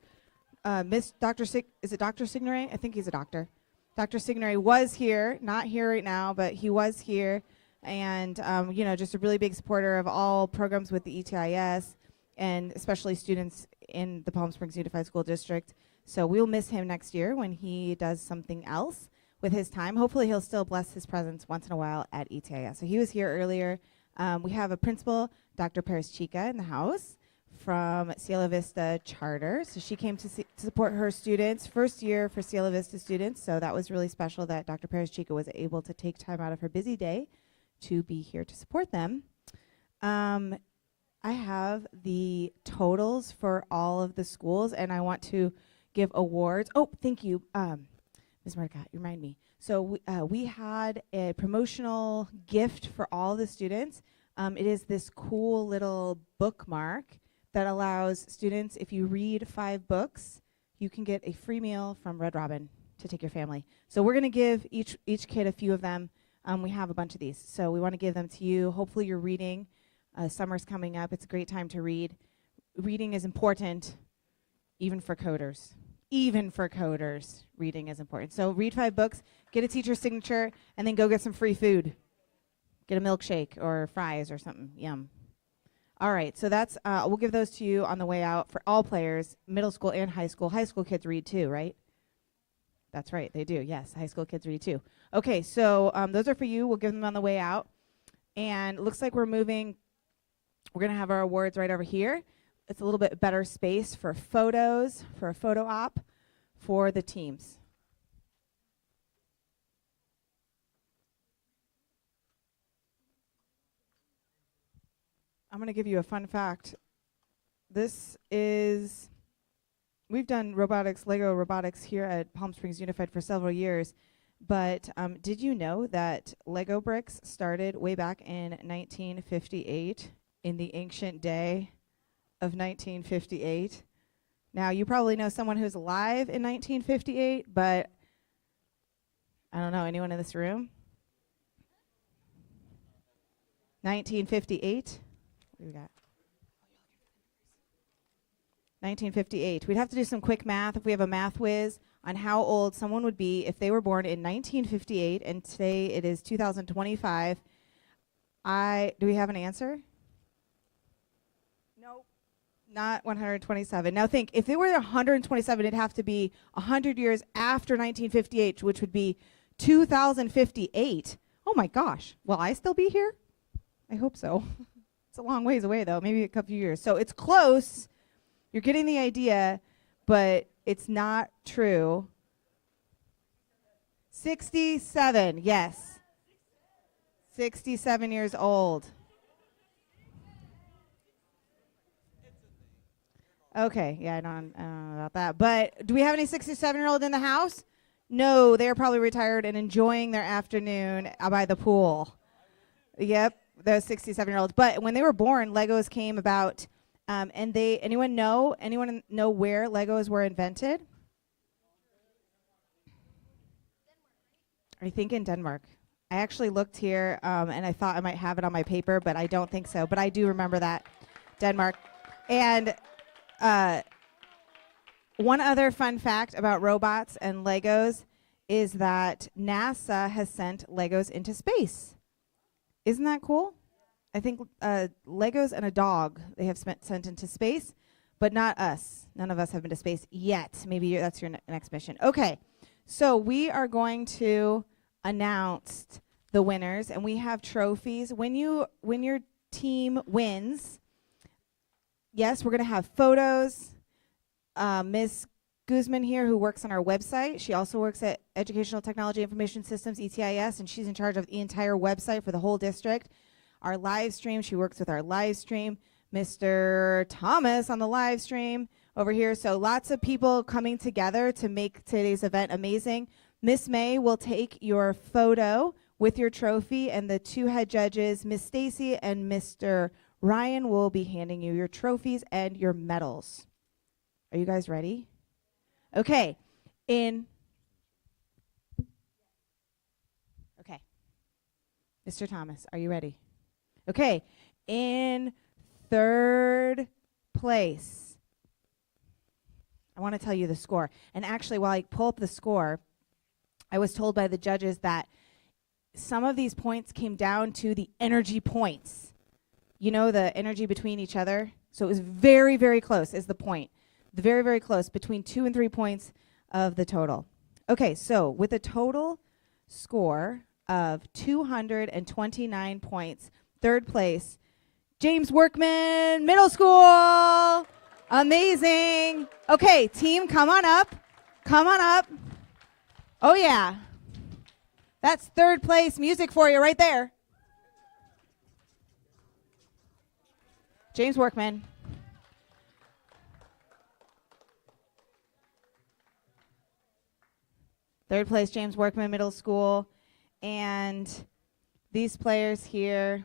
Miss Dr. Is it Dr. Signoret? I think he's a doctor. Dr. Signoret was here, not here right now, but he was here. And, you know, just a really big supporter of all programs with the ETIS and especially students in the Palm Springs Unified School District. So we'll miss him next year when he does something else with his time. Hopefully he'll still bless his presence once in a while at ETIS. So he was here earlier. We have a principal, Dr. Paris Chica, in the house from Cielo Vista Charter. So she came to support her students, first year for Cielo Vista students. So that was really special that Dr. Paris Chica was able to take time out of her busy day to be here to support them. I have the totals for all of the schools, and I want to give awards. Oh, thank you, Ms. Marcotte, you remind me. So we had a promotional gift for all the students. It is this cool little bookmark that allows students, if you read 5 books, you can get a free meal from Red Robin to take your family. So we're going to give each kid a few of them. We have a bunch of these, so we want to give them to you. Hopefully you're reading. Summer's coming up. It's a great time to read. Reading is important, even for coders. Even for coders, reading is important. So read 5 books, get a teacher's signature, and then go get some free food. Get a milkshake or fries or something. Yum. All right, so that's we'll give those to you on the way out for all players, middle school and high school. High school kids read too, right? That's right, they do. Yes, high school kids read too. Okay, so those are for you. We'll give them on the way out. And it looks like we're moving. We're going to have our awards right over here. It's a little bit better space for photos, for a photo op for the teams. I'm going to give you a fun fact. We've done robotics, Lego robotics here at Palm Springs Unified for several years, but did you know that Lego bricks started way back in 1958, in the ancient day of 1958? Now, you probably know someone who's alive in 1958, but I don't know, anyone in this room? 1958? What do we got? 1958. We'd have to do some quick math if we have a math whiz on how old someone would be if they were born in 1958, and today it is 2025. Do we have an answer? Nope. Not 127. Now think, if they were 127, it'd have to be 100 years after 1958, which would be 2058. Oh my gosh. Will I still be here? I hope so. It's a long ways away, though, maybe a couple years. So it's close. You're getting the idea, but it's not true. 67, yes. 67 years old. Okay, yeah, I don't know about that. But do we have any 67-year-old in the house? No, they're probably retired and enjoying their afternoon by the pool. Yep, those 67-year-olds. But when they were born, Legos came about. And anyone know where Legos were invented? I think in Denmark. I actually looked here, and I thought I might have it on my paper, but I don't think so. But I do remember that, Denmark. And one other fun fact about robots and Legos is that NASA has sent Legos into space. Isn't that cool? I think Legos and a dog they have sent into space, but not us. None of us have been to space yet. Maybe that's your next mission. Okay, so we are going to announce the winners, and we have trophies. When your team wins, yes, we're going to have photos. Ms. Guzman here, who works on our website, she also works at Educational Technology Information Systems, ETIS, and she's in charge of the entire website for the whole district. Our live stream, she works with our live stream. Mr. Thomas on the live stream over here. So lots of people coming together to make today's event amazing. Miss May will take your photo with your trophy, and the two head judges, Miss Stacy and Mr. Ryan, will be handing you your trophies and your medals. Are you guys ready? Okay. Okay. Mr. Thomas, are you ready? Okay. In third place, I want to tell you the score. And actually, while I pull up the score, I was told by the judges that some of these points came down to the energy points. You know, the energy between each other? So it was very, very close is the point. Very, very close, between 2 and 3 points of the total. Okay, so with a total score of 229 points, third place, James Workman Middle School. Amazing. Okay, team, come on up. Come on up. Oh, yeah. That's third place music for you right there. James Workman. Third place, James Workman Middle School. And these players here.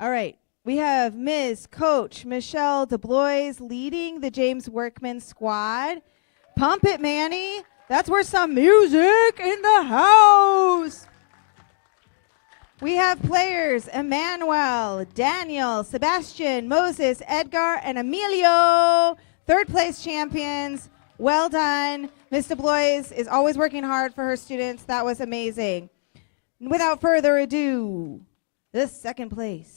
All right. We have Ms. Coach Michelle DeBlois leading the James Workman squad. Pump it, Manny. That's where some music in the house. We have players Emmanuel, Daniel, Sebastian, Moses, Edgar, and Emilio. Third place champions. Well done. Ms. DeBlois is always working hard for her students. That was amazing. Without further ado, the second place.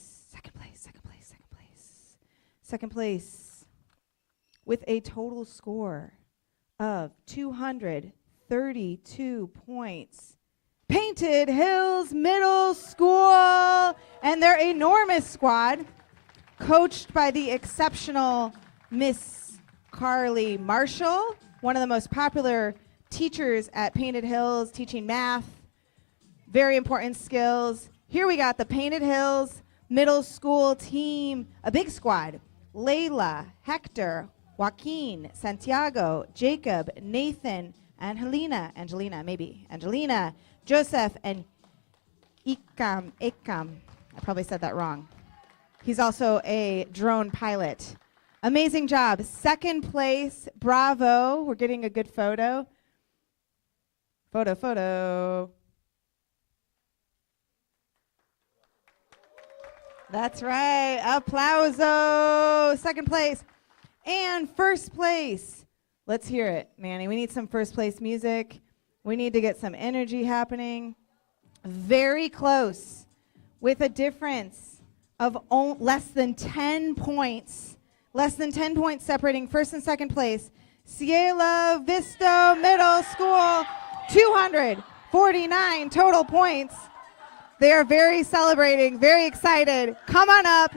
Second place with a total score of 232 points. Painted Hills Middle School and their enormous squad, coached by the exceptional Miss Carly Marshall, one of the most popular teachers at Painted Hills, teaching math, very important skills. Here we got the Painted Hills Middle School team, a big squad. Layla, Hector, Joaquin, Santiago, Jacob, Nathan, Angelina, Joseph, and Ikam. I probably said that wrong. He's also a drone pilot. Amazing job. Second place, bravo. We're getting a good photo. Photo. That's right. Applauso. Second place. And first place. Let's hear it, Manny. We need some first place music. We need to get some energy happening. Very close, with a difference of less than 10 points. Less than 10 points separating first and second place. Ciela Vista Middle School, 249 total points. They are very celebrating, very excited. Come on up,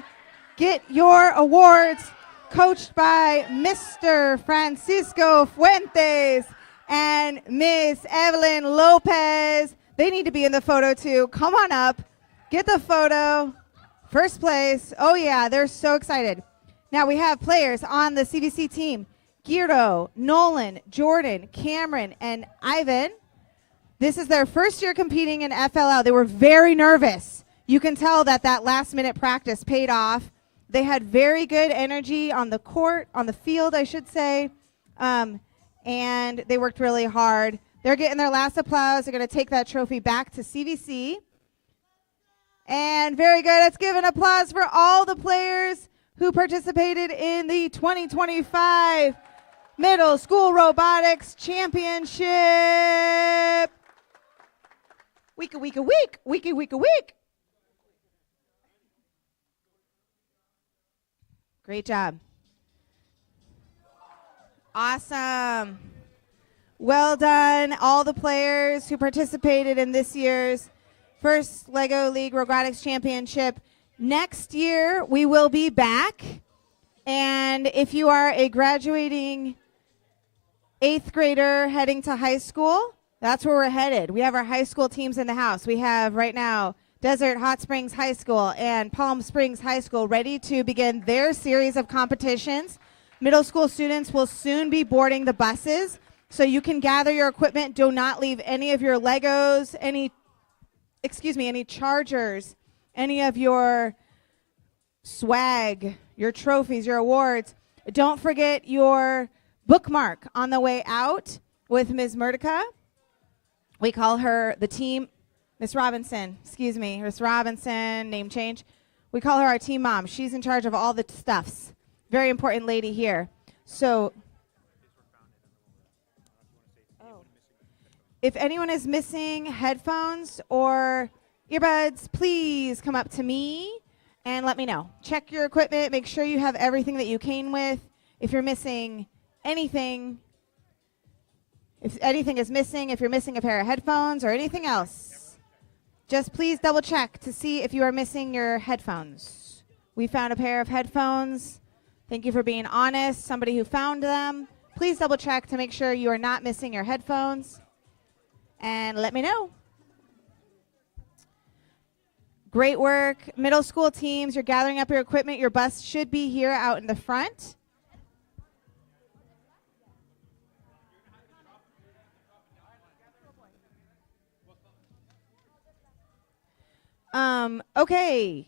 get your awards, coached by Mr. Francisco Fuentes and Miss Evelyn Lopez. They need to be in the photo too. Come on up, get the photo. First place. Oh yeah, they're so excited. Now we have players on the CVC team. Giro, Nolan, Jordan, Cameron, and Ivan. This is their first year competing in FLL. They were very nervous. You can tell that last minute practice paid off. They had very good energy on the court, on the field, I should say, and they worked really hard. They're getting their last applause. They're going to take that trophy back to CVC. And very good. Let's give an applause for all the players who participated in the 2025 Middle School Robotics Championship. Week. Great job. Awesome. Well done, all the players who participated in this year's first LEGO League Robotics Championship. Next year, we will be back. And if you are a graduating 8th grader heading to high school, that's where we're headed. We have our high school teams in the house. We have right now Desert Hot Springs High School and Palm Springs High School ready to begin their series of competitions. Middle school students will soon be boarding the buses, so you can gather your equipment. Do not leave any of your Legos, any chargers, any of your swag, your trophies, your awards. Don't forget your bookmark on the way out with Ms. Murtica. We call her the team, Miss Robinson, Miss Robinson, name change. We call her our team mom. She's in charge of all the stuffs. Very important lady here. So, if anyone is missing headphones or earbuds, please come up to me and let me know. Check your equipment. Make sure you have everything that you came with. If you're missing anything, if anything is missing, if you're missing a pair of headphones or anything else, just please double check to see if you are missing your headphones. We found a pair of headphones. Thank you for being honest. Somebody who found them. Please double check to make sure you are not missing your headphones. And let me know. Great work. Middle school teams, you're gathering up your equipment. Your bus should be here out in the front. Okay.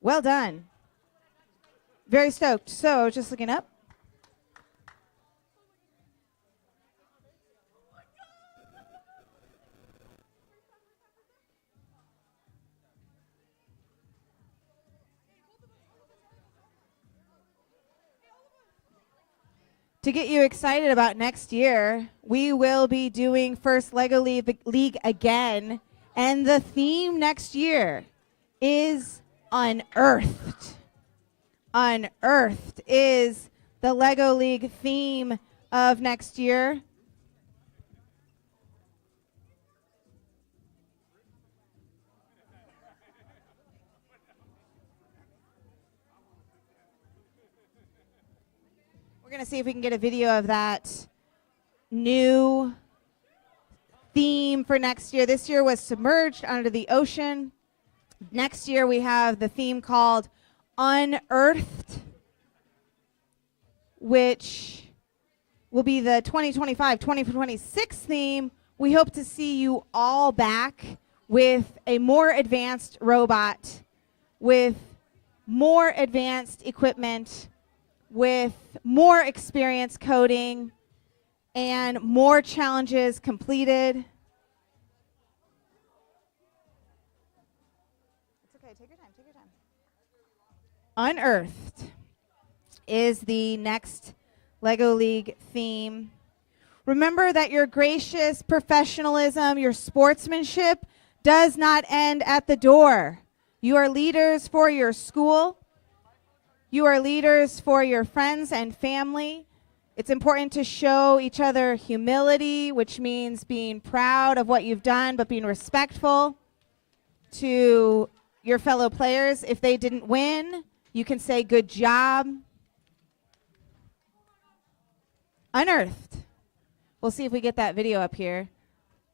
Well done. Very stoked. So, just looking up. To get you excited about next year, we will be doing First Lego League again, and the theme next year is Unearthed. Unearthed is the Lego League theme of next year. We're going to see if we can get a video of that new theme for next year. This year was Submerged Under the Ocean. Next year we have the theme called Unearthed, which will be the 2025-2026 theme. We hope to see you all back with a more advanced robot, with more advanced equipment, with more experience coding, and more challenges completed. It's okay, take your time, take your time. Unearthed is the next Lego League theme. Remember that your gracious professionalism, your sportsmanship does not end at the door. You are leaders for your school. You are leaders for your friends and family. It's important to show each other humility, which means being proud of what you've done, but being respectful to your fellow players. If they didn't win, you can say good job. Unearthed. We'll see if we get that video up here.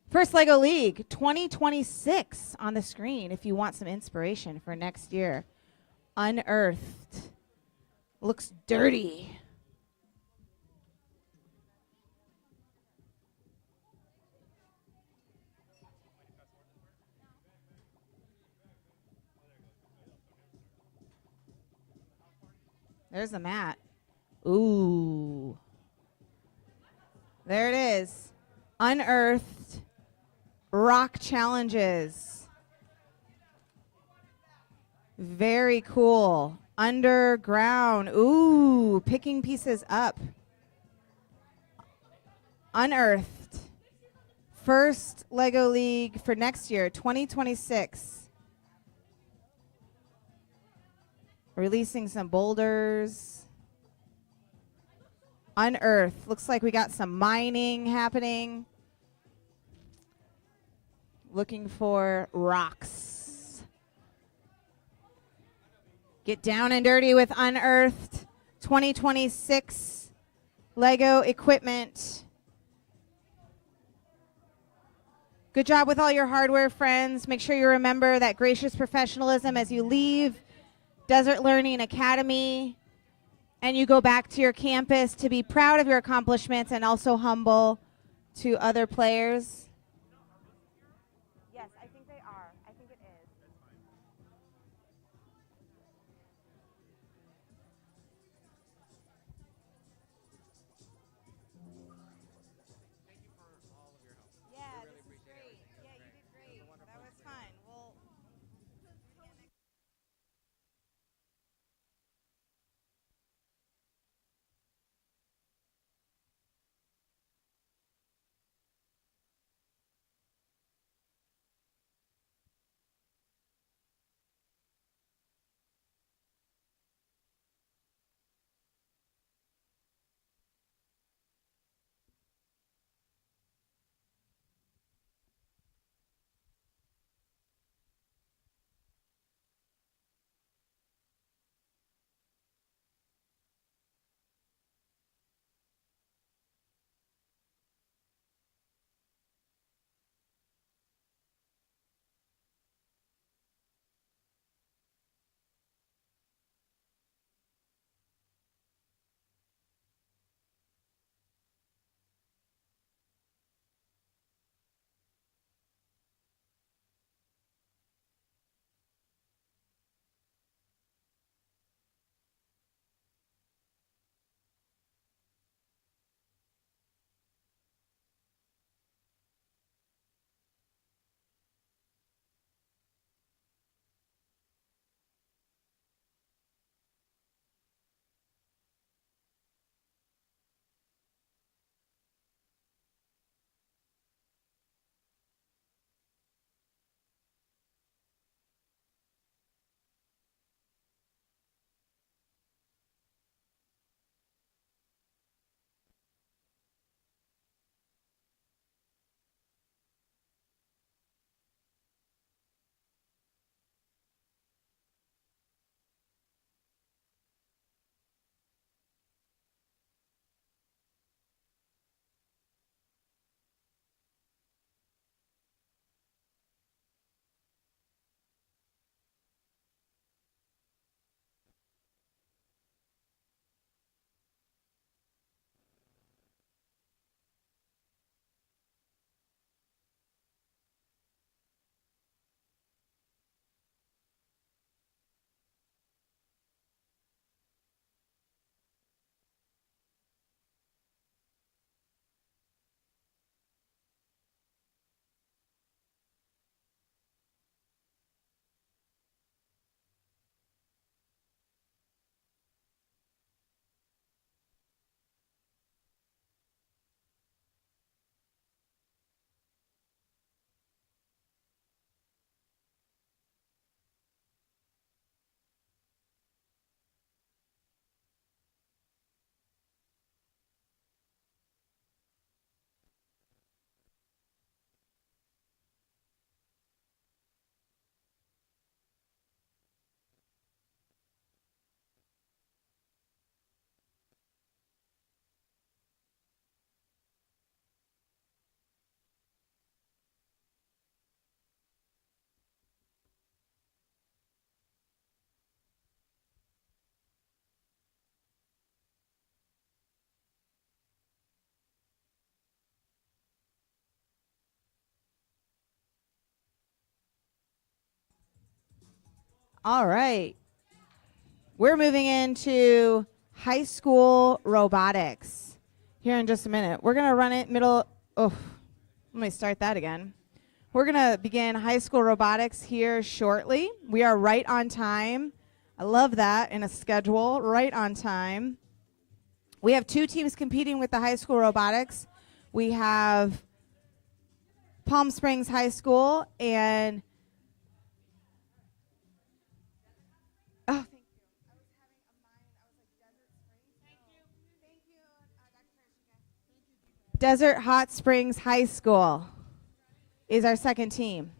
First Lego League 2026 on the screen if you want some inspiration for next year. Unearthed. Looks dirty. There's the mat. Ooh. There it is. Unearthed rock challenges. Very cool. Underground. Ooh, picking pieces up. Unearthed. First Lego League for next year, 2026. Releasing some boulders. Unearthed. Looks like we got some mining happening. Looking for rocks. Get down and dirty with Unearthed 2026 Lego equipment. Good job with all your hardware, friends. Make sure you remember that gracious professionalism as you leave Desert Learning Academy and you go back to your campus to be proud of your accomplishments and also humble to other players. Yes, I think they are. I think it is. Yeah, this is great. Yeah, you did great. That was fun. Well, all right. We're moving into high school robotics here in just a minute. We're going to run it middle. Oh, let me start that again. We're going to begin high school robotics here shortly. We are right on time. I love that in a schedule, right on time. We have two teams competing with the high school robotics. We have Palm Springs High School and Desert Hot Springs High School is our second team.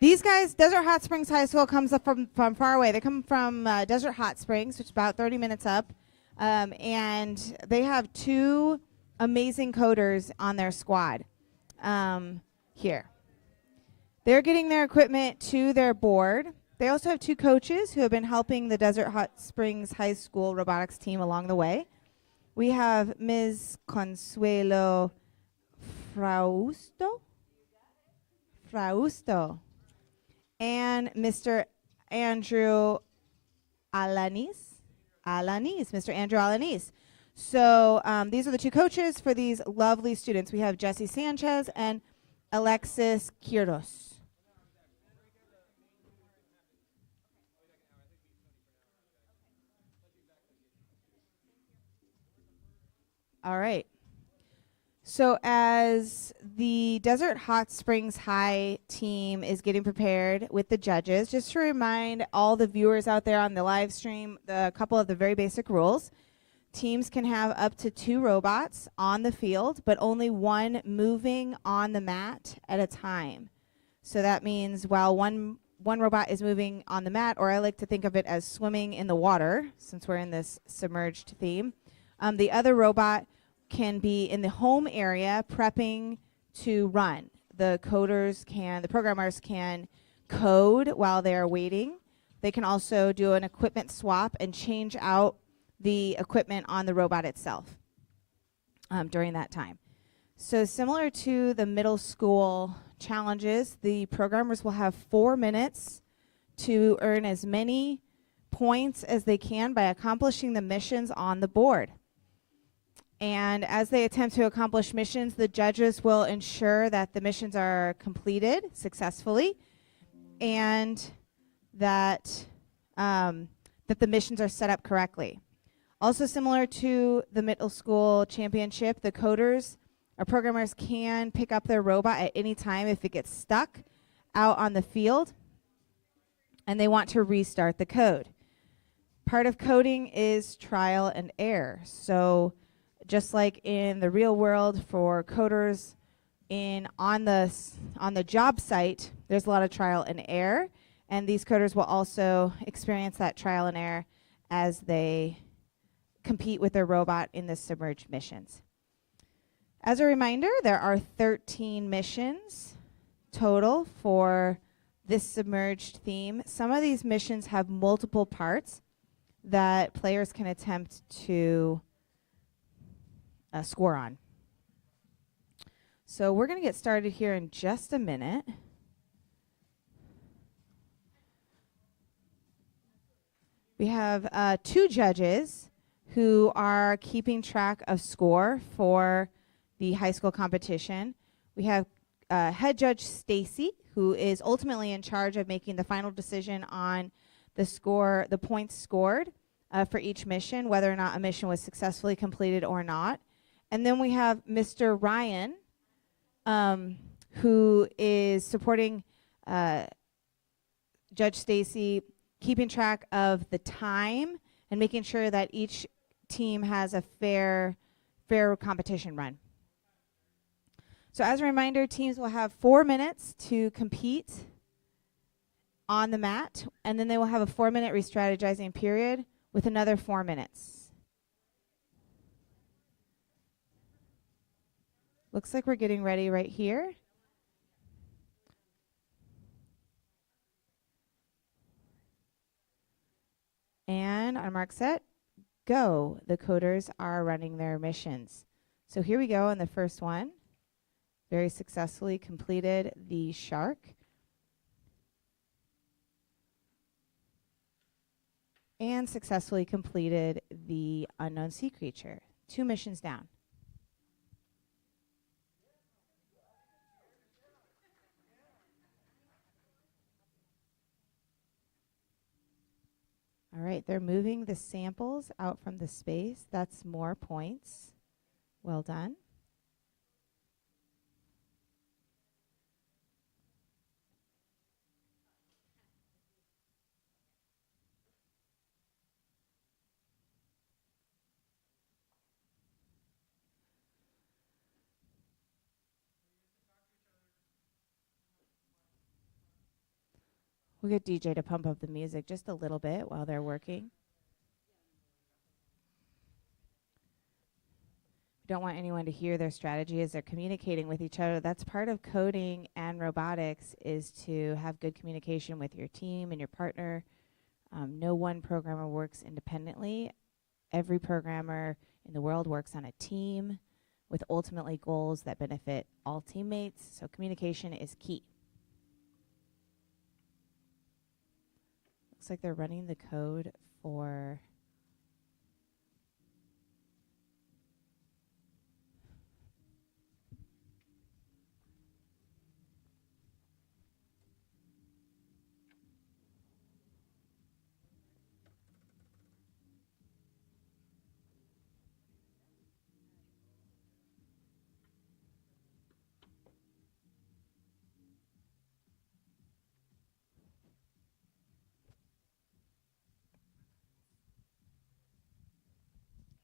These guys, Desert Hot Springs High School comes up from far away. They come from Desert Hot Springs, which is about 30 minutes up. And they have two amazing coders on their squad here. They're getting their equipment to their board. They also have two coaches who have been helping the Desert Hot Springs High School robotics team along the way. We have Ms. Consuelo Frausto and Mr. Andrew Mr. Andrew Alanis. So these are the two coaches for these lovely students. We have Jesse Sanchez and Alexis Quiros. All right. So as the Desert Hot Springs High team is getting prepared with the judges, just to remind all the viewers out there on the live stream a couple of the very basic rules. Teams can have up to 2 robots on the field, but only one moving on the mat at a time. So that means while one robot is moving on the mat, or I like to think of it as swimming in the water, since we're in this submerged theme, the other robot can be in the home area prepping to run. The programmers can code while they're waiting. They can also do an equipment swap and change out the equipment on the robot itself during that time. So similar to the middle school challenges, the programmers will have 4 minutes to earn as many points as they can by accomplishing the missions on the board. And as they attempt to accomplish missions, the judges will ensure that the missions are completed successfully and that the missions are set up correctly. Also similar to the middle school championship, the coders or programmers can pick up their robot at any time if it gets stuck out on the field and they want to restart the code. Part of coding is trial and error. So just like in the real world for coders on the job site, there's a lot of trial and error, and these coders will also experience that trial and error as they compete with their robot in the submerged missions. As a reminder, there are 13 missions total for this submerged theme. Some of these missions have multiple parts that players can attempt to score on. So we're going to get started here in just a minute. We have 2 judges who are keeping track of score for the high school competition. We have head judge Stacy, who is ultimately in charge of making the final decision on the points scored for each mission, whether or not a mission was successfully completed or not. And then we have Mr. Ryan, who is supporting Judge Stacy, keeping track of the time and making sure that each team has a fair competition run. So as a reminder, teams will have 4 minutes to compete on the mat, and then they will have a 4-minute re-strategizing period with another 4 minutes. Looks like we're getting ready right here. And on mark, set, go. The coders are running their missions. So here we go on the first one. Very successfully completed the shark. And successfully completed the unknown sea creature. 2 missions down. All right, they're moving the samples out from the space. That's more points. Well done. We'll get DJ to pump up the music just a little bit while they're working. don't want anyone to hear their strategy as they're communicating with each other. That's part of coding and robotics, is to have good communication with your team and your partner. No one programmer works independently. Every programmer in the world works on a team with ultimately goals that benefit all teammates. So communication is key. Looks like they're running the code for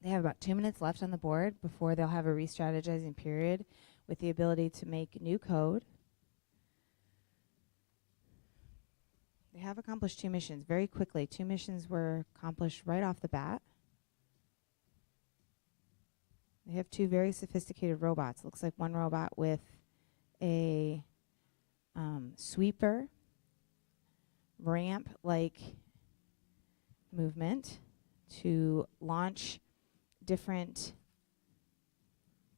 They have about 2 minutes left on the board before they'll have a re-strategizing period with the ability to make new code. They have accomplished 2 missions very quickly. 2 missions were accomplished right off the bat. They have 2 very sophisticated robots. Looks like one robot with a sweeper, ramp-like movement to launch different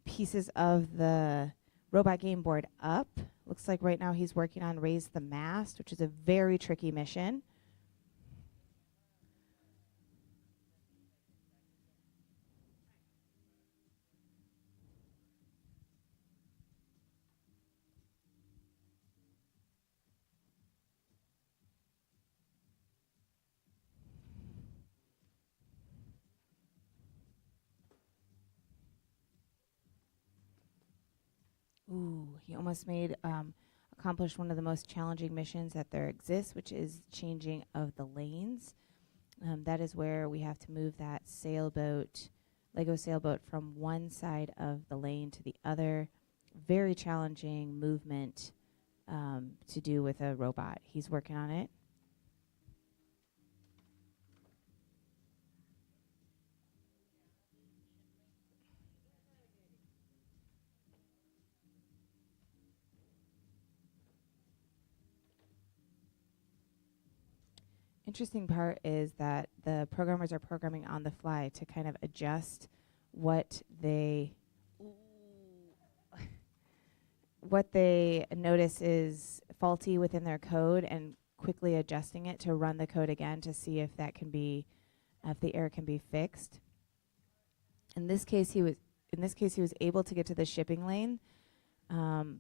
pieces of the robot game board up. Looks like right now he's working on Raise the Mast, which is a very tricky mission. Ooh, he almost accomplished one of the most challenging missions that there exists, which is changing of the lanes. That is where we have to move that sailboat, Lego sailboat, from one side of the lane to the other. Very challenging movement to do with a robot. He's working on it. Interesting part is that the programmers are programming on the fly to kind of adjust what they notice is faulty within their code and quickly adjusting it to run the code again to see if that can be, if the error can be fixed. In this case, he was able to get to the shipping lane,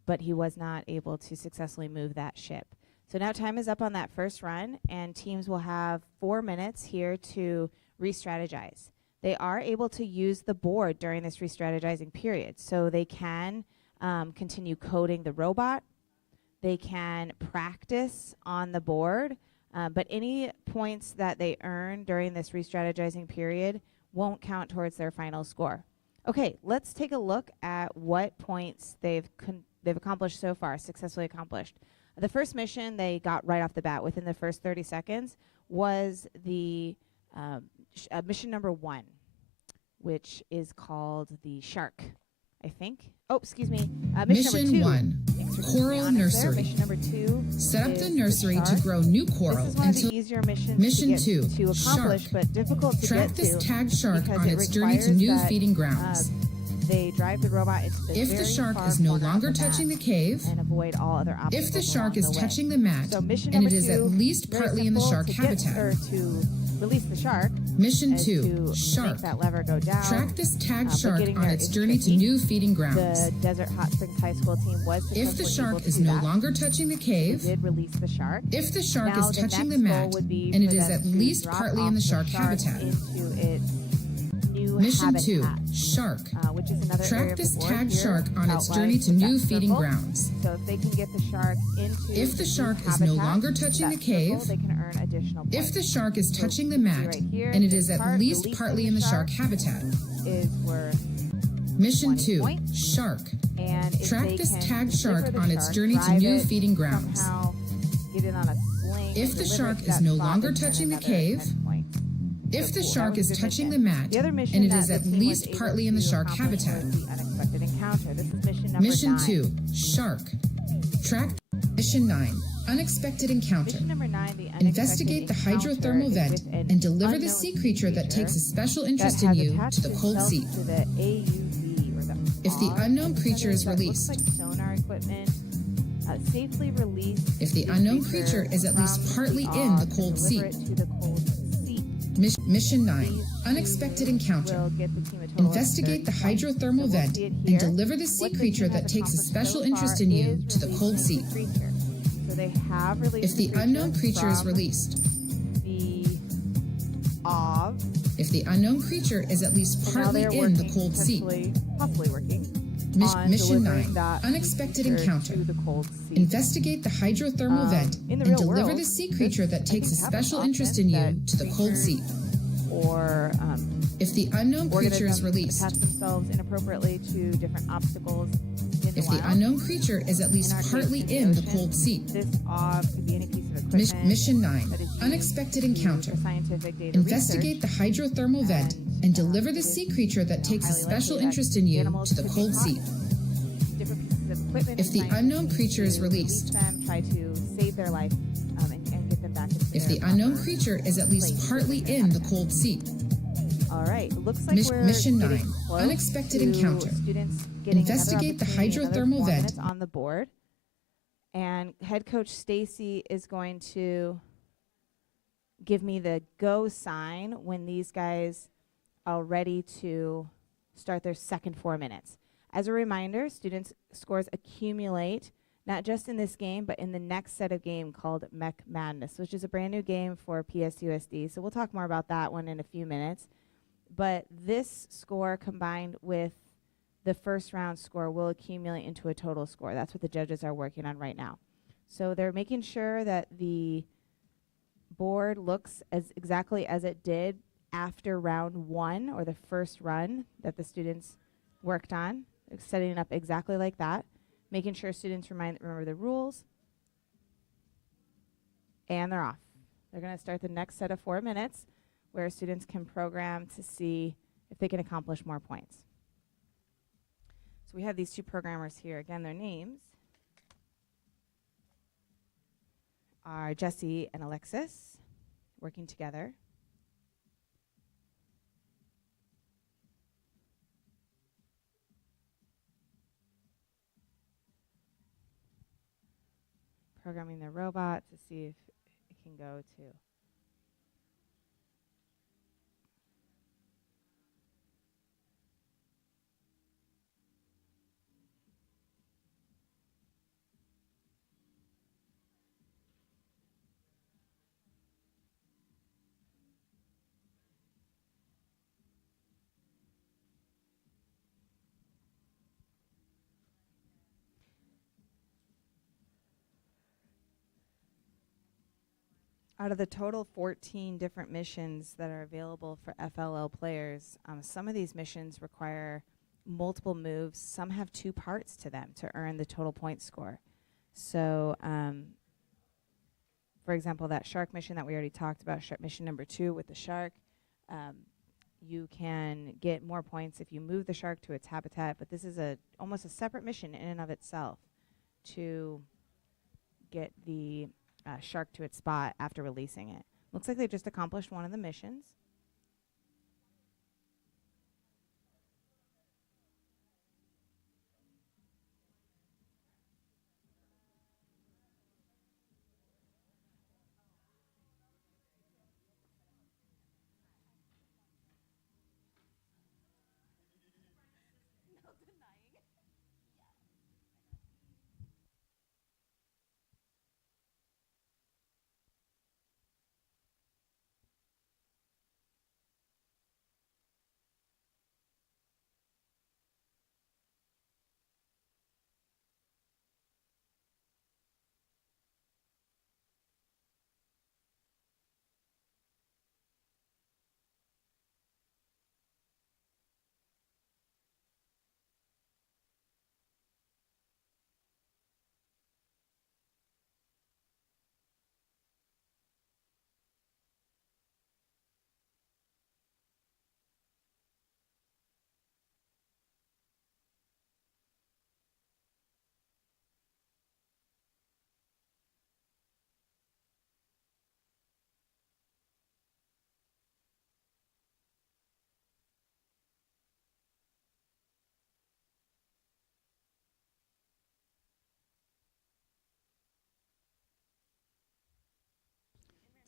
but he was not able to successfully move that ship. So now time is up on that first run, and teams will have 4 minutes here to re-strategize. They are able to use the board during this re-strategizing period, so they can continue coding the robot. They can practice on the board, but any points that they earn during this re-strategizing period won't count towards their final score. Okay, let's take a look at what points they've accomplished so far, successfully accomplished. The first mission they got right off the bat within the first 30 seconds was the mission number 1, which is called the shark, I think. Oh, excuse me. Mission 1, Coral Nursery. Mission number 2. Set up the nursery to grow new coral this is one until of the easier missions Mission to 2, accomplish, shark. but difficult to Track get this to tagged shark because on it its journey to requires new that, feeding grounds. They drive the robot into the If very the shark far is no corner of longer the touching the mat cave, and avoid all other obstacles if the shark along is the way. touching the mat, So mission and number it is 2, at least very partly in the simple shark to habitat. to release the shark. Mission is 2, to shark. make that lever go down. Track this tagged but shark getting on there its is journey to tricky. new feeding grounds. The Desert Hot Springs High School team was If the successfully shark able to is do no that. longer touching the They cave, did release the shark. if the shark Now is the touching the next goal mat, would be and it for is them at to least drop partly in off the shark shark habitat. into its new Mission 2, habitat, shark. which is another area Track of this the board tagged here shark on its outlined journey to with new that feeding circle. grounds. So if they can get the shark into If the new shark is no habitat, longer touching that the cave, circle, they can earn additional points. If the shark is So touching the you can see mat, right here, and it this is at part, least releasing partly in the shark habitat. is worth Mission 20 2, points. shark. And if Track they this can tagged deliver shark the on its shark, journey to drive new it, feeding grounds. somehow get it on a sling, If and the deliver shark it to is that no spot, longer they can earn touching the another cave, 10 points. If the cool. shark That was is a good touching the mission. mat, The other mission and it that is the at team was least able partly in the to shark accomplish habitat. was the unexpected encounter. This is mission number Mission 9. 2, Shark. Track. Mission 9, Unexpected Encounter. Mission number 9, the unexpected Investigate the hydrothermal encounter vent is with an and deliver the unknown sea creature that takes a special interest that in has you attached to the cold itself sea. to the AUV, or the If the AUV unknown creature is that released, looks like sonar equipment, safely release if the unknown creature is at least from partly the in the AUV cold and sea. deliver it to the cold sea. Mission 9, These Unexpected two Encounter. will get the team a total of Investigate the 30 points. hydrothermal So we'll vent see it and here. deliver the sea What the creature team has that takes a accomplished special so interest far in you is to the cold sea. releasing the creature. So they have released If the unknown creature is released, the AUV. if the unknown creature is at least So now partly they're in the working, cold sea. possibly working on Mission delivering 9, that Unexpected creature Encounter. to the cold sea. Investigate the hydrothermal vent In the and real deliver world, the sea creature this, that takes a I think, happens special often, interest in you that to the cold creatures sea. Or If the unknown creature is organisms released, attach themselves inappropriately to different obstacles in the if the wild. unknown creature is at least In our case, partly in the the ocean, cold sea. This AUV could be any piece of equipment. Mission 9, that is used Unexpected to- Encounter. for scientific data Investigate the research, hydrothermal vent and deliver the it is, sea creature that takes a highly special likely that interest in you animals to the could be cold caught. sea. Different pieces of equipment. If and the scientists unknown need creature is to released, release them, try to save their life, and get them back into if their the unknown proper creature is at least place partly within their in the habitat. cold sea. All right. It looks like we're Mission getting 9, close Unexpected to Encounter. students getting Investigate the another hydrothermal 4 vent. minutes on the board. And head coach Stacy is going to give me the go sign when these guys are ready to start their second 4 minutes. As a reminder, students' scores accumulate not just in this game, but in the next set of game called Mech Madness, which is a brand new game for PS U.S.D. So we'll talk more about that one in a few minutes. But this score combined with the first round score will accumulate into a total score. That's what the judges are working on right now. So they're making sure that the board looks as exactly as it did after round 1, or the first run that the students worked on, setting it up exactly like that, making sure students remember the rules, and they're off. They're going to start the next set of 4 minutes where students can program to see if they can accomplish more points. So we have these two programmers here. Again, their names are Jesse and Alexis, working together. Programming their robot to see if it can go to out of the total 14 different missions that are available for FLL players, some of these missions require multiple moves. Some have 2 parts to them to earn the total point score. So, for example, that shark mission that we already talked about, mission number 2 with the shark, you can get more points if you move the shark to its habitat, but this is almost a separate mission in and of itself to get the shark to its spot after releasing it. Looks like they just accomplished one of the missions.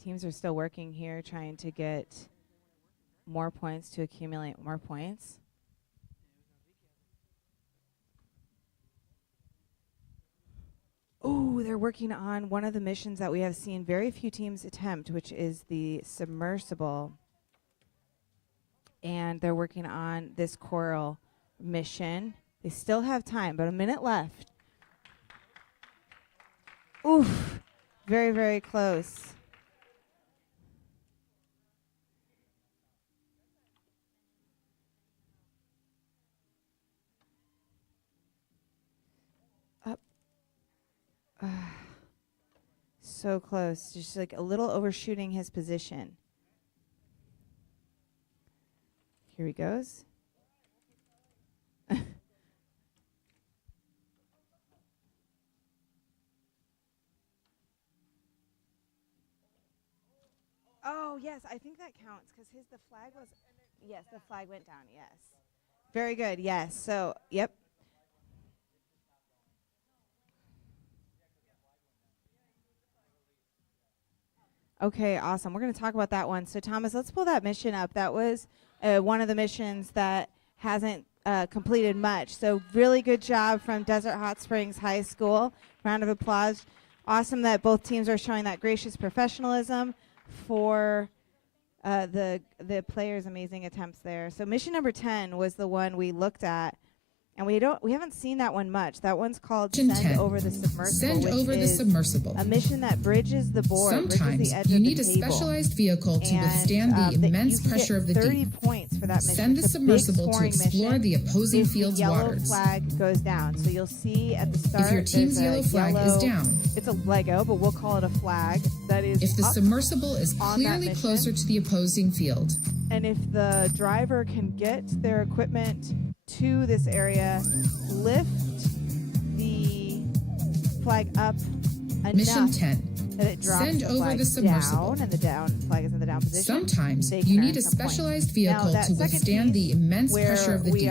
Teams are still working here, trying to get more points to accumulate more points. Oh, they're working on one of the missions that we have seen very few teams attempt, which is the submersible. And they're working on this coral mission. They still have time, but a minute left. Oof, very, very close. Up. So close, just like a little overshooting his position. Here he goes. Oh, yes, I think that counts because the flag was, yes, the flag went down, yes. Very good, yes. So, yep. Okay, awesome. We're going to talk about that one. So, Thomas, let's pull that mission up. That was one of the missions that hasn't completed much. So, really good job from Desert Hot Springs High School. Round of applause. Awesome that both teams are showing that gracious professionalism for the players' amazing attempts there. So mission number 10 was the one we looked at, and we haven't seen that one much. That one's called Send Over the Submersible. Send Over the Submersible. A mission that bridges the board. Sometimes the edge you of need the a table. specialized vehicle to withstand the immense pressure of the 30 deep. points for that mission. Send the submersible to explore the opposing field's the yellow waters. Flag goes down. So you'll see at the start. If your team's yellow flag is down, it's a Lego, but we'll call it a flag. That is. If the submersible is clearly closer to the opposing field, and if the driver can get their equipment to this area, lift the flag up enough Mission 10. that it drops Send the over flag the submersible. down, and the down flag is in the down position. Sometimes you need a specialized vehicle to withstand the immense pressure of the deep.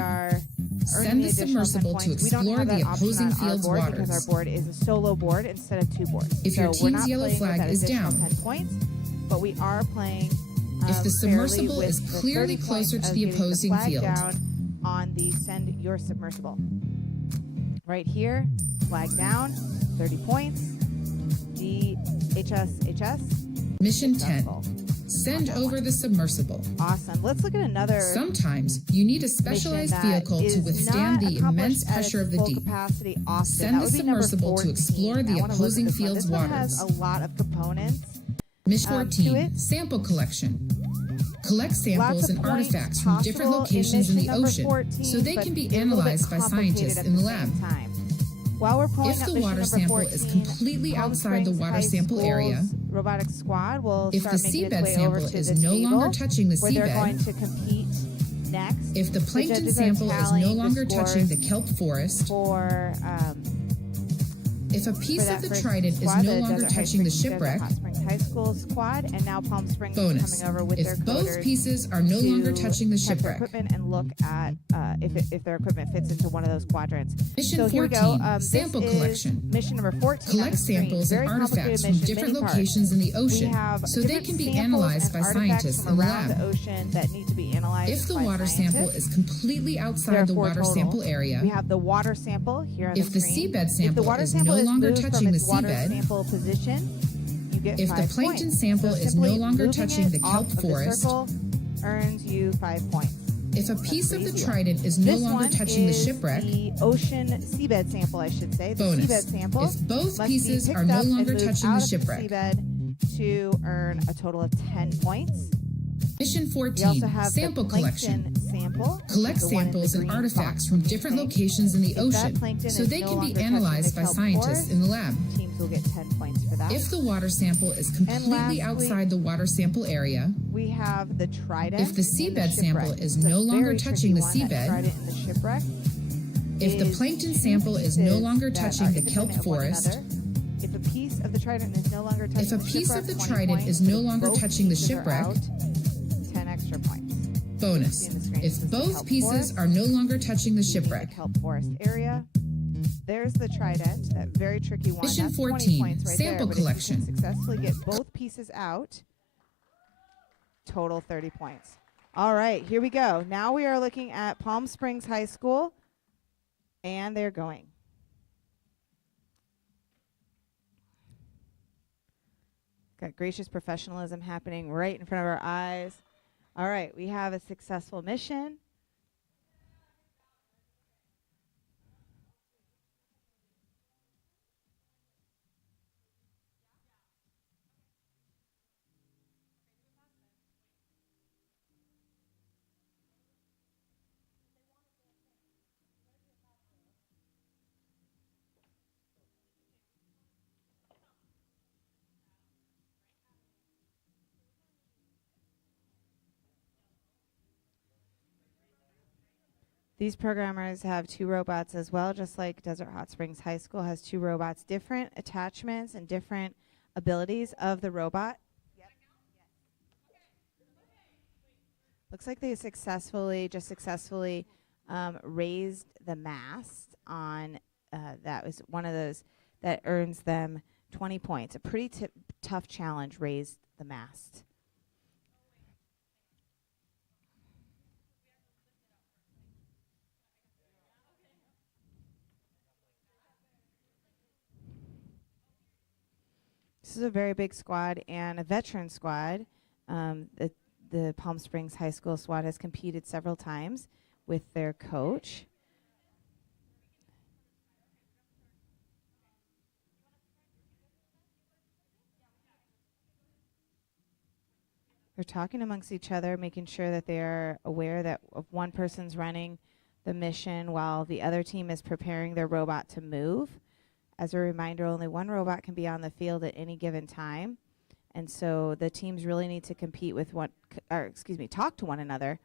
Send the submersible to explore the opposing field's waters. Because our board is a solo board instead of two boards. If your team's yellow flag is down, 10 points, but we are playing. If the submersible is clearly closer to the opposing field, down on the Send Your Submersible. Right here, flag down, 30 points. DHS. Mission 10. Send over the submersible. Awesome. Let's look at another. Sometimes you need a specialized vehicle to withstand the immense pressure of the deep. Send the submersible to explore the opposing field's waters. This one has a lot of components. Mission 14. Sample collection. Collect samples and artifacts from different locations in the ocean so they can be analyzed by scientists in the lab. While we're pulling if up the water sample is completely outside the water sample area, Robotics Squad will if the seabed sample is no longer touching the where they're going seabed, to compete next, if the plankton sample is no longer touching the kelp forest, for if a piece of the trident is no longer touching the shipwreck, Hot Springs High School squad, and now Palm Springs bonus. is coming over with their If both coders pieces are no longer touching the check their shipwreck, equipment and look at if their equipment fits into one of those quadrants. Mission So here we 14, go. sample This collection. is mission number 14. on Collect the screen. samples Very and artifacts from complicated different mission, many locations parts. in the We ocean have so they different can be samples analyzed and by artifacts scientists from in the around lab. the ocean that need to be analyzed If the by water scientists. sample is completely There outside are the 4 water total. sample area, We have the water sample here on if the the screen. seabed If the sample water is sample no is longer moved touching from the its water seabed, sample position, you get if 5 the plankton points. sample So is no simply longer moving touching it the kelp off of the forest, circle earns you 5 points. if a piece of pretty the easy. trident is no This longer one touching the is shipwreck, the ocean seabed sample, I should say. The bonus. seabed sample If both must pieces be are picked no up and longer moved touching out the of shipwreck, seabed to earn a total of 10 points. Mission We 14, also have sample the collection. plankton sample. Collect the one in the samples and green artifacts box from on the different tank. locations in the If that ocean plankton so is they no can be longer touching analyzed the by kelp scientists forest, in the lab. Teams will get 10 points for that. If the water sample is completely lastly, outside the water sample area, We have the trident. if the and seabed sample shipwreck. is It's a no longer very touching the tricky one, that seabed, trident and the shipwreck. if the is plankton two sample is no pieces longer that touching are the kelp independent of one forest, another. If a piece of the trident is no longer touching if a the piece shipwreck, of the 20 trident points. is no If longer both touching the pieces are shipwreck, out, 10 extra points. bonus. See in the screen, it If says the both kelp pieces forest. are no longer touching the You need the shipwreck, kelp forest area. There's the trident, that very tricky one. Mission That's 20 14, points right sample there, collection. But if you can successfully get both pieces pieces out. Total 30 points. All right, here we go. Now we are looking at Palm Springs High School, and they're going. Got gracious professionalism happening right in front of our eyes. All right, we have a successful mission. These programmers have 2 robots as well, just like Desert Hot Springs High School has 2 robots. Different attachments and different abilities of the robot. Looks like they successfully raised the mast on, that was one of those that earns them 20 points. A pretty tough challenge, raised the mast. This is a very big squad and a veteran squad. The Palm Springs High School squad has competed several times with their coach. They're talking amongst each other, making sure that they are aware that if one person's running the mission while the other team is preparing their robot to move. As a reminder, only one robot can be on the field at any given time. And so the teams really need to compete with talk to one another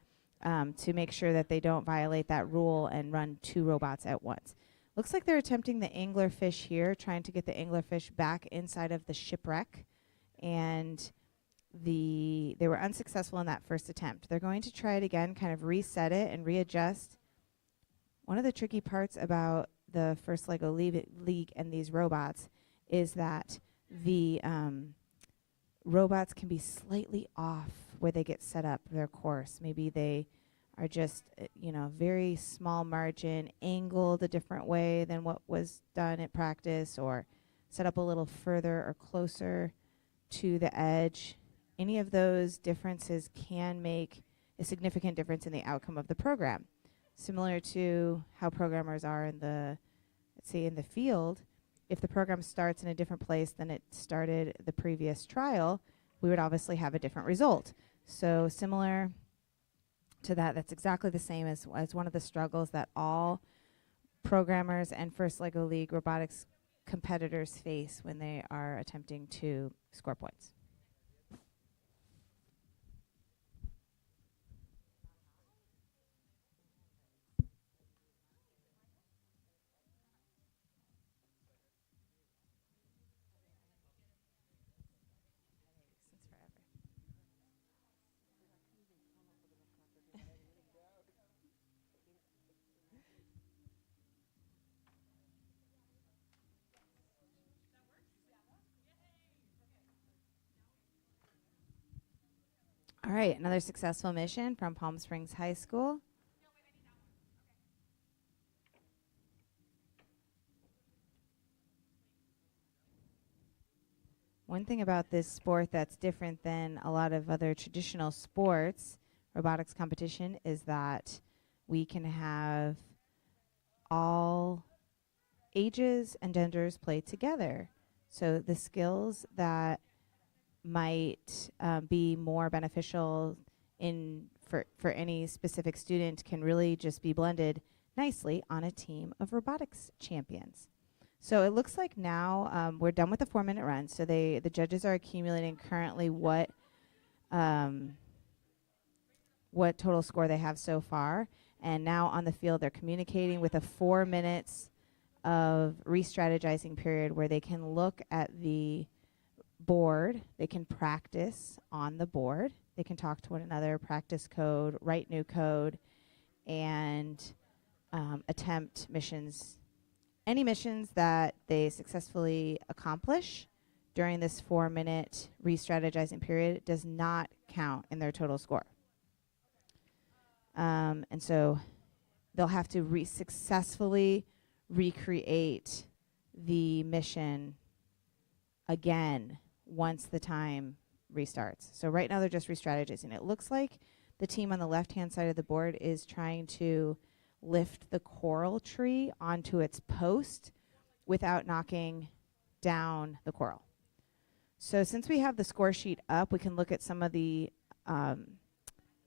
to make sure that they don't violate that rule and run 2 robots at once. Looks like they're attempting the anglerfish here, trying to get the anglerfish back inside of the shipwreck. And they were unsuccessful in that first attempt. They're going to try it again, kind of reset it and readjust. One of the tricky parts about the first LEGO League and these robots is that the robots can be slightly off where they get set up their course. Maybe they are just, very small margin, angled a different way than what was done at practice, or set up a little further or closer to the edge. Any of those differences can make a significant difference in the outcome of the program. Similar to how programmers are in the field, if the program starts in a different place than it started the previous trial, we would obviously have a different result. So similar to that, that's exactly the same as one of the struggles that all programmers and First LEGO League robotics competitors face when they are attempting to score points. All right, another successful mission from Palm Springs High School. One thing about this sport that's different than a lot of other traditional sports, robotics competition, is that we can have all ages and genders play together. So the skills that might be more beneficial for any specific student can really just be blended nicely on a team of robotics champions. So it looks like now we're done with the 4-minute run. So the judges are accumulating currently what total score they have so far. And now on the field, they're communicating with a 4 minutes of re-strategizing period where they can look at the board, they can practice on the board, they can talk to one another, practice code, write new code, and attempt missions. Any missions that they successfully accomplish during this 4-minute re-strategizing period does not count in their total score. And so they'll have to successfully recreate the mission again once the time restarts. So right now they're just re-strategizing. It looks like the team on the left-hand side of the board is trying to lift the coral tree onto its post without knocking down the coral. So since we have the score sheet up, we can look at some of the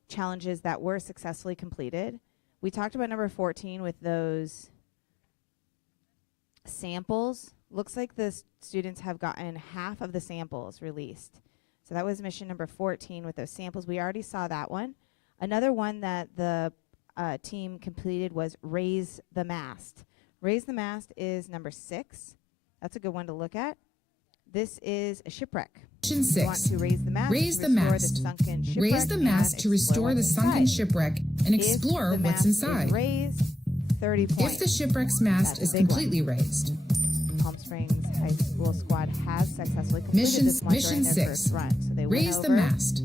challenges that were successfully completed. We talked about number 14 with those samples. Looks like the students have gotten half of the samples released. So that was mission number 14 with those samples. We already saw that one. Another one that the team completed was raise the mast. Raise the mast is number 6. That's a good one to look at. This is a shipwreck. Mission 6. You want to raise the mast. Raise the mast. Raise the mast to restore the sunken shipwreck and explore what's inside. Raised, 30 points. If the shipwreck's mast is completely raised. Palm Springs High School squad has successfully completed this one during their first run. So they raise the mast.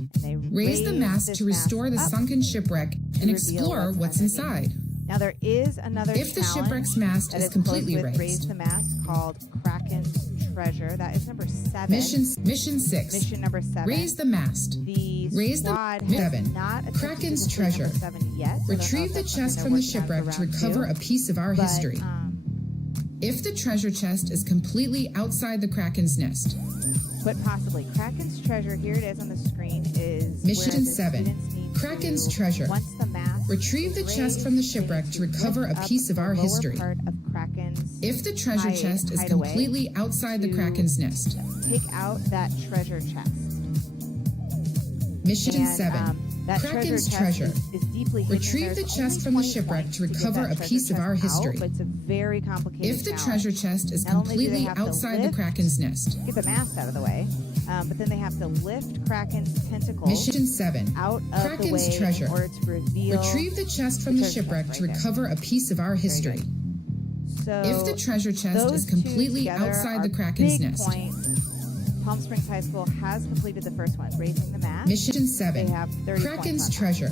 Raise the mast to restore the sunken shipwreck and explore what's inside. Now there is another if the shipwreck's mast is completely raised. Raise the mast called Kraken's Treasure. That is number 7. Mission 6. Mission number 7. Raise the mast. The raise squad the has 7. Not Kraken's Treasure. 7 yet, so retrieve the chest from the shipwreck to recover a piece of our history. If the treasure chest is completely outside the Kraken's nest. But possibly. Kraken's Treasure, here it is on the screen, is Mission 7. Kraken's Treasure. Once the mast retrieve the chest from the shipwreck to recover a piece of our history. Part of Kraken's if the treasure chest is completely outside the Kraken's nest. Take out that treasure chest. Mission 7. That Kraken's Treasure. Is deeply hidden. Retrieve the chest from the shipwreck to recover a piece of our history. But it's a very complicated if the treasure chest is completely outside the Kraken's nest. Get the mast out of the way. But then they have to lift Kraken's tentacles Mission 7. out of Kraken's the way Treasure. in order to reveal retrieve the chest from the shipwreck to recover a piece of our history. So if the treasure chest is completely outside the Kraken's nest. Palm Springs High School has completed the first one, raising the mast. Mission 7. They have 30 Kraken's Treasure.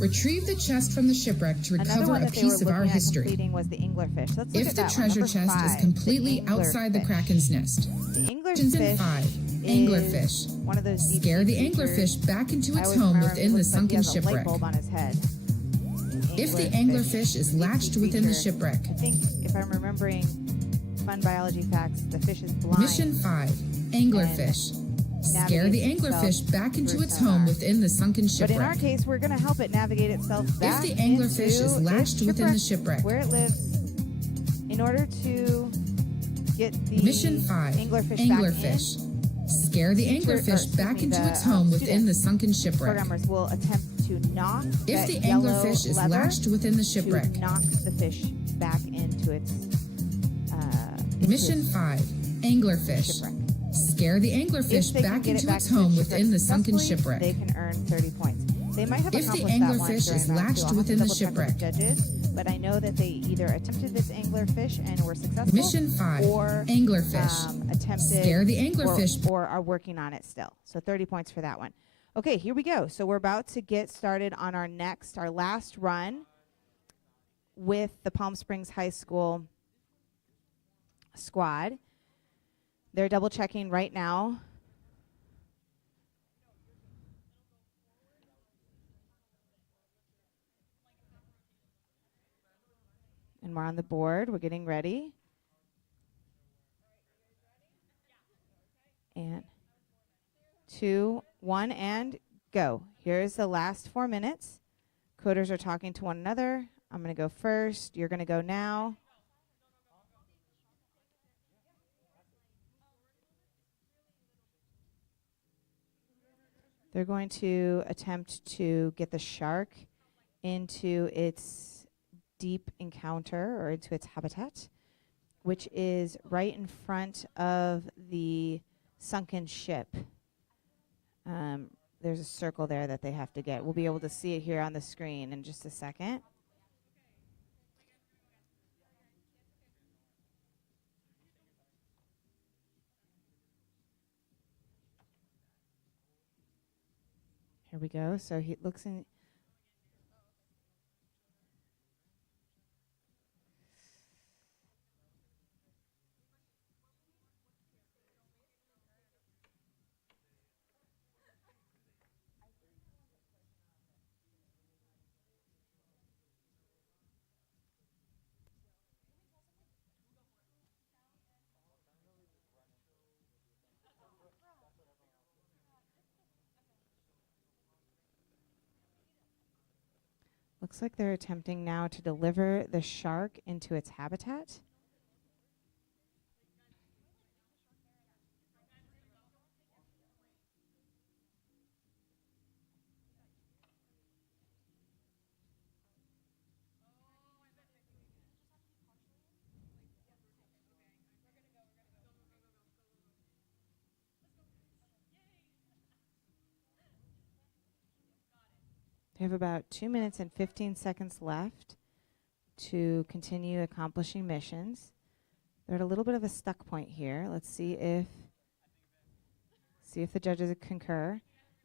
Retrieve the chest from the shipwreck to recover a piece of our history. Was the anglerfish. Let's look if at the that treasure one. chest 5, is completely outside the Kraken's nest. The anglerfish. Mission 5. Anglerfish. One of those scare the anglerfish back into its home within the sunken shipwreck. On his head. If the anglerfish is latched within the shipwreck. I think if I'm remembering fun biology facts, the fish is blind. Mission 5. Anglerfish. Scare the anglerfish back into its home within the sunken shipwreck. But in our case, we're going to help it navigate itself back if the anglerfish is latched within the shipwreck. Where it lives, in order to get the Mission 5. anglerfish back in. Scare the anglerfish back into its home within the sunken shipwreck. Programmers will attempt to knock if the anglerfish is latched within the shipwreck. To knock the fish back into its Mission 5. Anglerfish. Shipwreck. Scare the anglerfish back into its home within the sunken shipwreck. They can earn 30 points. They might have if the accomplished that one anglerfish is during round latched 2. within the shipwreck. Judges, but I know that they either attempted this anglerfish and were successful. Mission 5. Or anglerfish. Attempted scare the anglerfish or are working on it still. So 30 points for that one. Okay, here we go. So we're about to get started on our last run with the Palm Springs High School squad. They're double checking right now. And we're on the board. We're getting ready. And 2, 1, and go. Here's the last 4 minutes. Coders are talking to one another. I'm going to go first. You're going to go now. They're going to attempt to get the shark into its deep encounter or into its habitat, which is right in front of the sunken ship. There's a circle there that they have to get. We'll be able to see it here on the screen in just a second. Here we go. So he looks in. Looks like they're attempting now to deliver the shark into its habitat. They have about 2 minutes and 15 seconds left to continue accomplishing missions. They're at a little bit of a stuck point here. Let's see if the judges concur.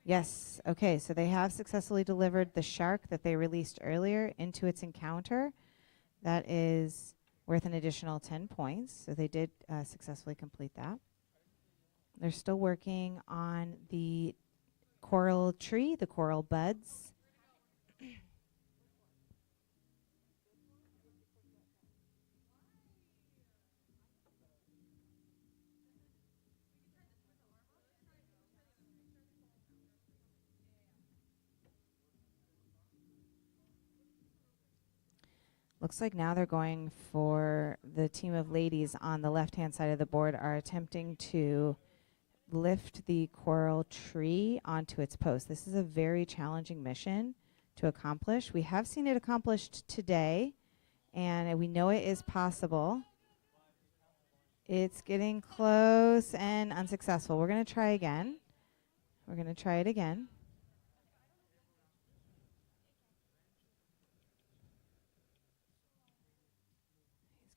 Yes. Okay, so they have successfully delivered the shark that they released earlier into its encounter. That is worth an additional 10 points. So they did successfully complete that. They're still working on the coral tree, the coral buds. Looks like now they're going for the team of ladies on the left-hand side of the board are attempting to lift the coral tree onto its post. This is a very challenging mission to accomplish. We have seen it accomplished today, and we know it is possible. It's getting close and unsuccessful. We're going to try again. We're going to try it again.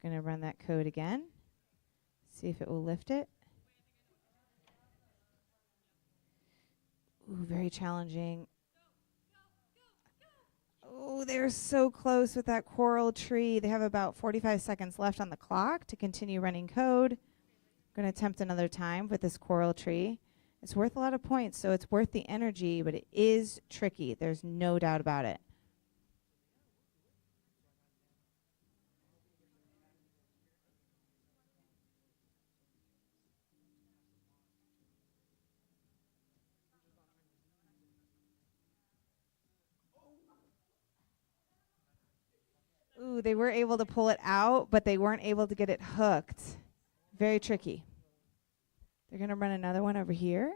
He's going to run that code again. See if it will lift it. Ooh, very challenging. Oh, they're so close with that coral tree. They have about 45 seconds left on the clock to continue running code. Going to attempt another time with this coral tree. It's worth a lot of points, so it's worth the energy, but it is tricky. There's no doubt about it. Ooh, they were able to pull it out, but they weren't able to get it hooked. Very tricky. They're going to run another one over here.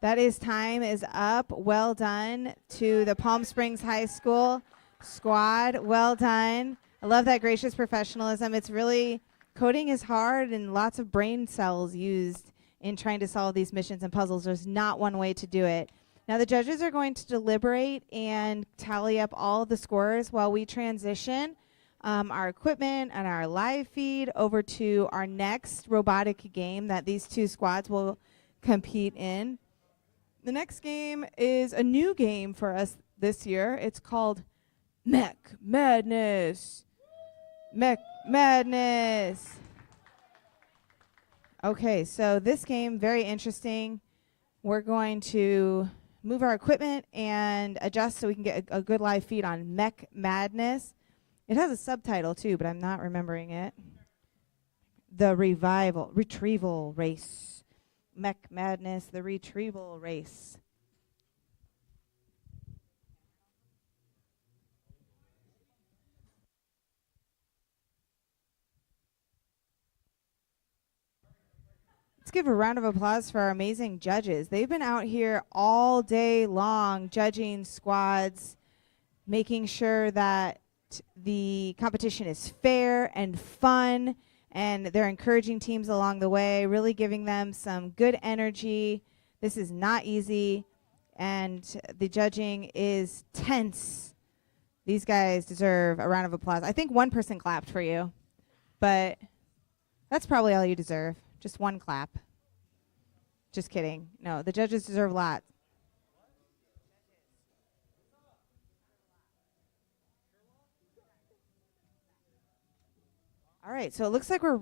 That is time is up. Well done to the Palm Springs High School squad. Well done. I love that gracious professionalism. It's really, coding is hard and lots of brain cells used in trying to solve these missions and puzzles. There's not one way to do it. Now the judges are going to deliberate and tally up all of the scores while we transition our equipment and our live feed over to our next robotic game that these two squads will compete in. The next game is a new game for us this year. It's called Mech Madness. Mech Madness. Okay, so this game, very interesting. We're going to move our equipment and adjust so we can get a good live feed on Mech Madness. It has a subtitle too, but I'm not remembering it. The Retrieval Race. Mech Madness, the Retrieval Race. Let's give a round of applause for our amazing judges. They've been out here all day long judging squads, making sure that the competition is fair and fun, and they're encouraging teams along the way, really giving them some good energy. This is not easy, and the judging is tense. These guys deserve a round of applause. I think one person clapped for you, but that's probably all you deserve. Just one clap. Just kidding. No, the judges deserve lots. All right, so it looks like we're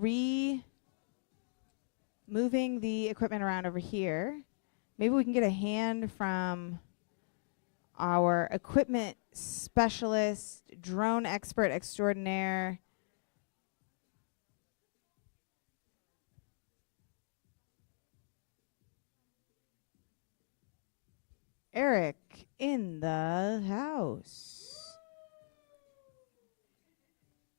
moving the equipment around over here. Maybe we can get a hand from our equipment specialist, drone expert extraordinaire, Eric in the house.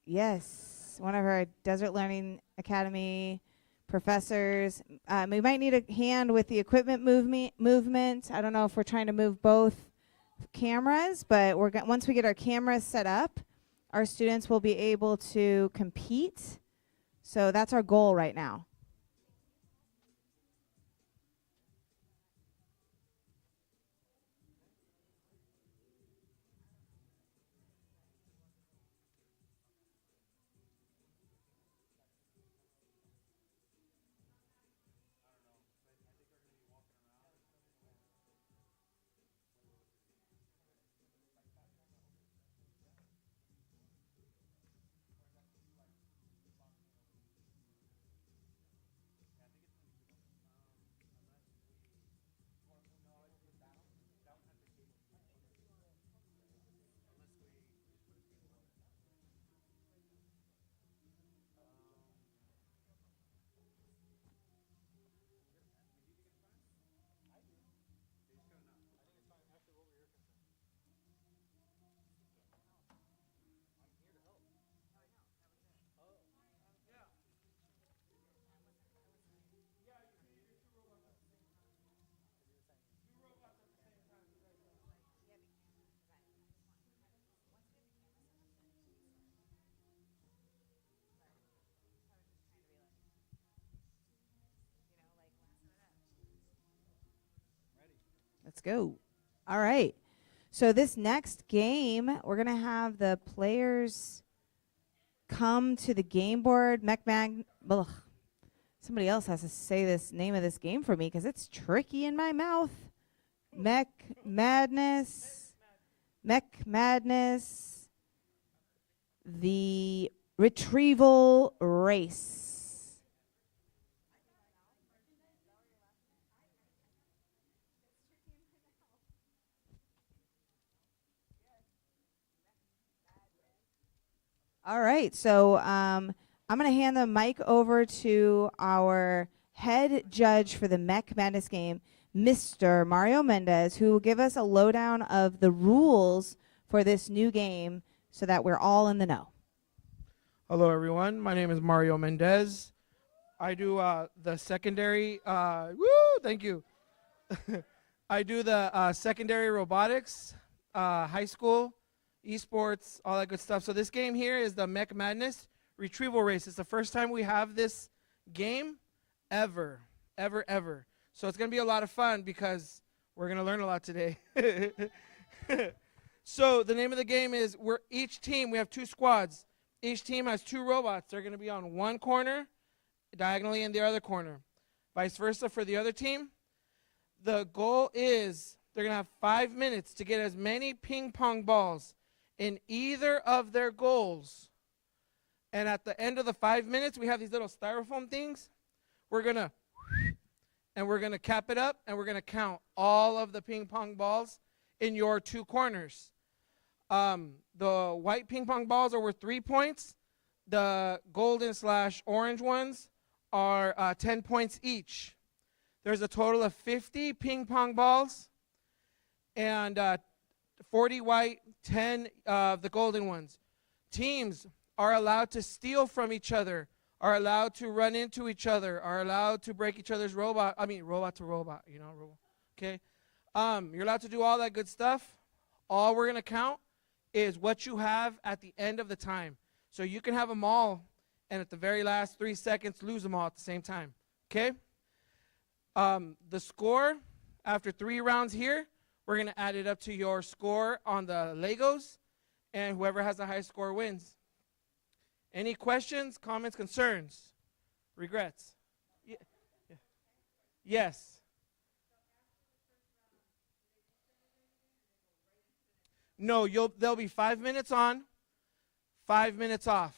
Yes, one of our Desert Learning Academy professors. We might need a hand with the equipment movement. I don't know if we're trying to move both cameras, but once we get our cameras set up, our students will be able to compete. So that's our goal right now. Let's go. All right. So this next game, we're going to have the players come to the game board. Somebody else has to say this name of this game for me because it's tricky in my mouth. Mech Madness. The retrieval race. All right, so I'm going to hand the mic over to our head judge for the Mech Madness game, Mr. Mario Mendez, who will give us a lowdown of the rules for this new game so that we're all in the know. Hello, everyone. My name is Mario Mendez. I do the secondary. Thank you. I do the secondary robotics, high school, esports, all that good stuff. So this game here is the Mech Madness retrieval race. It's the first time we have this game ever. So it's going to be a lot of fun because we're going to learn a lot today. So the name of the game is each team, we have 2 squads. Each team has 2 robots. They're going to be on one corner, diagonally in the other corner. Vice versa for the other team. The goal is they're going to have 5 minutes to get as many ping pong balls in either of their goals. And at the end of the 5 minutes, we have these little styrofoam things. We're going to cap it up, and we're going to count all of the ping pong balls in your 2 corners. The white ping pong balls are worth 3 points. The golden/orange ones are 10 points each. There's a total of 50 ping pong balls and 40 white, 10 of the golden ones. Teams are allowed to steal from each other, are allowed to run into each other, are allowed to break each other's robot to robot, okay? You're allowed to do all that good stuff. All we're going to count is what you have at the end of the time. So you can have them all, and at the very last 3 seconds, lose them all at the same time, okay? The score, after 3 rounds here, we're going to add it up to your score on the Legos, and whoever has the highest score wins. Any questions, comments, concerns, regrets? Yeah. Yes. No, there'll be 5 minutes on, 5 minutes off.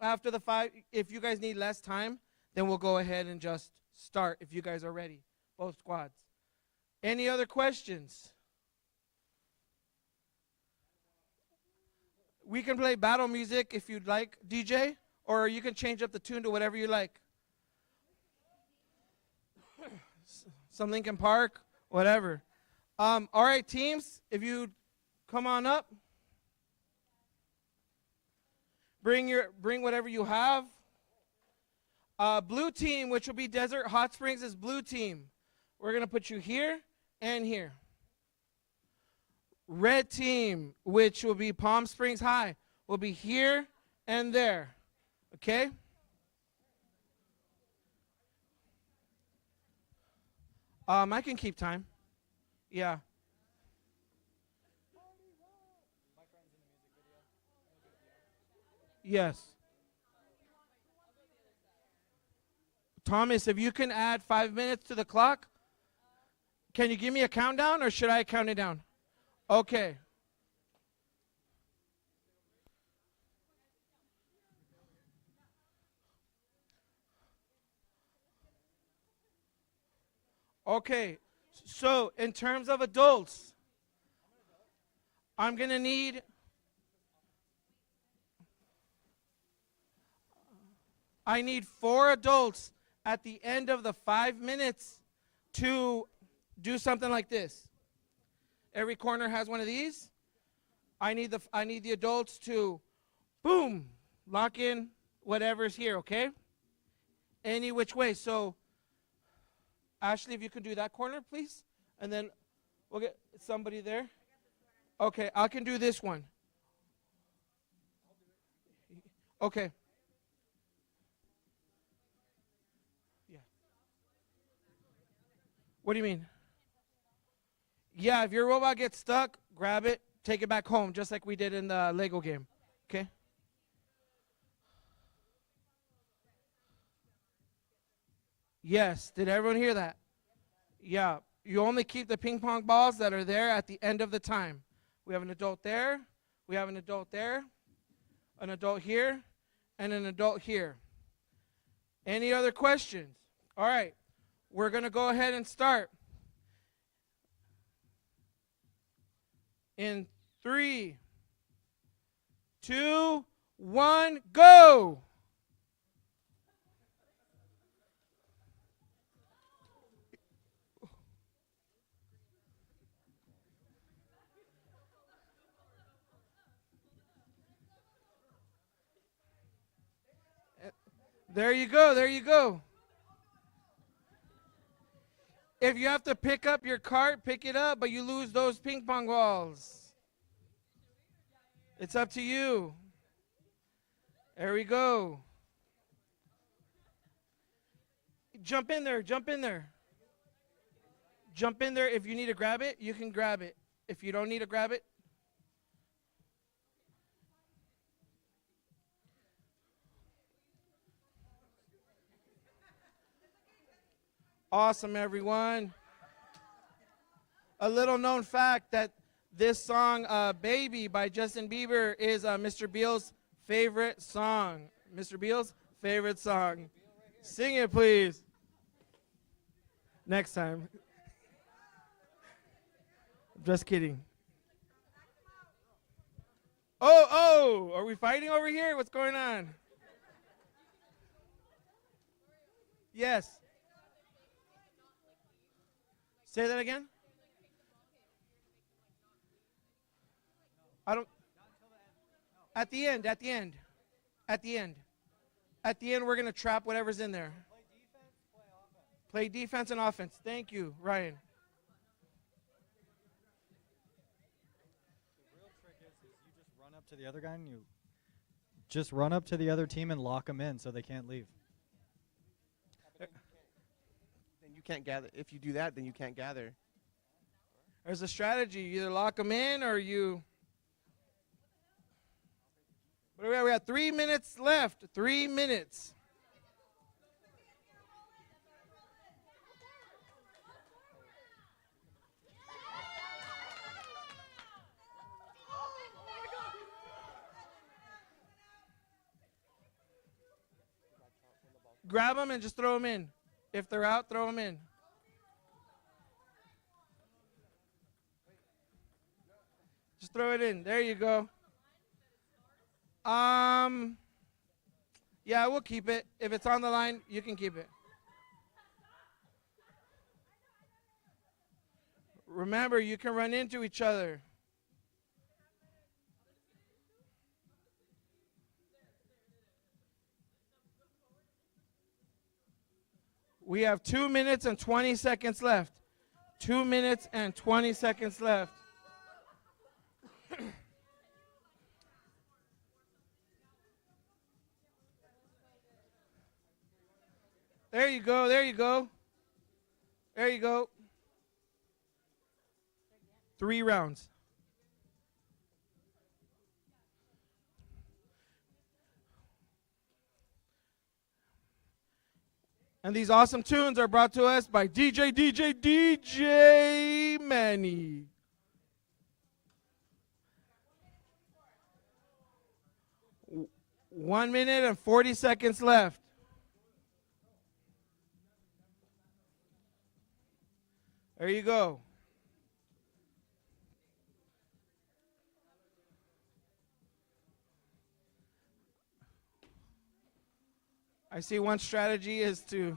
After the 5, if you guys need less time, then we'll go ahead and just start if you guys are ready, both squads. Any other questions? We can play battle music if you'd like, DJ, or you can change up the tune to whatever you like. Some Linkin Park, whatever. All right, teams, if you come on up. Bring whatever you have. Blue team, which will be Desert Hot Springs, is blue team. We're going to put you here and here. Red team, which will be Palm Springs High, will be here and there. Okay? I can keep time. Yeah. Yes. Thomas, if you can add 5 minutes to the clock, can you give me a countdown or should I count it down? Okay. Okay. So, in terms of adults, I'm going to need I need 4 adults at the end of the 5 minutes to do something like this. Every corner has one of these. I need the adults to, boom, lock in whatever's here, okay? Any which way. So, Ashley, if you could do that corner, please. And then we'll get somebody there. Okay, I can do this one. Okay. Yeah. What do you mean? Yeah, if your robot gets stuck, grab it, take it back home, just like we did in the Lego game. Okay? Yes. Did everyone hear that? Yeah. You only keep the ping pong balls that are there at the end of the time. We have an adult there. We have an adult there. An adult here. And an adult here. Any other questions? All right. We're going to go ahead and start. In 3, 2, 1, go! There you go, there you go. If you have to pick up your cart, pick it up, but you lose those ping pong balls. It's up to you. There we go. Jump in there, jump in there. Jump in there. If you need to grab it, you can grab it. If you don't need to grab it, awesome, everyone. A little known fact that this song, Baby by Justin Bieber, is Mr. Beal's favorite song. Mr. Beal's favorite song. Sing it, please. Next time. Just kidding. Oh, are we fighting over here? What's going on? Yes. Say that again? I don't. At the end. At the end, we're going to trap whatever's in there. Play defense and offense. Thank you, Ryan. The real trick is you just run up to the other guy and you just run up to the other team and lock them in so they can't leave. Then you can't gather. If you do that, then you can't gather. There's a strategy. You either lock them in or you. What do we got 3 minutes left. 3 minutes. Grab them and just throw them in. If they're out, throw them in. Just throw it in. There you go. Yeah, we'll keep it. If it's on the line, you can keep it. Remember, you can run into each other. We have 2 minutes and 20 seconds left. 2 minutes and 20 seconds left. There you go, there you go. There you go. 3 rounds. And these awesome tunes are brought to us by DJ Manny. W- 1 minute and 40 seconds left. There you go. I see one strategy is to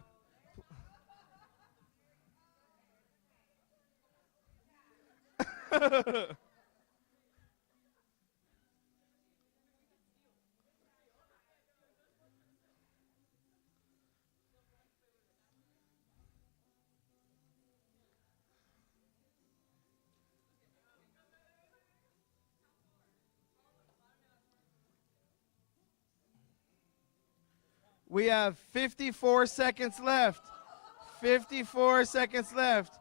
We have 54 seconds left. 54 seconds left.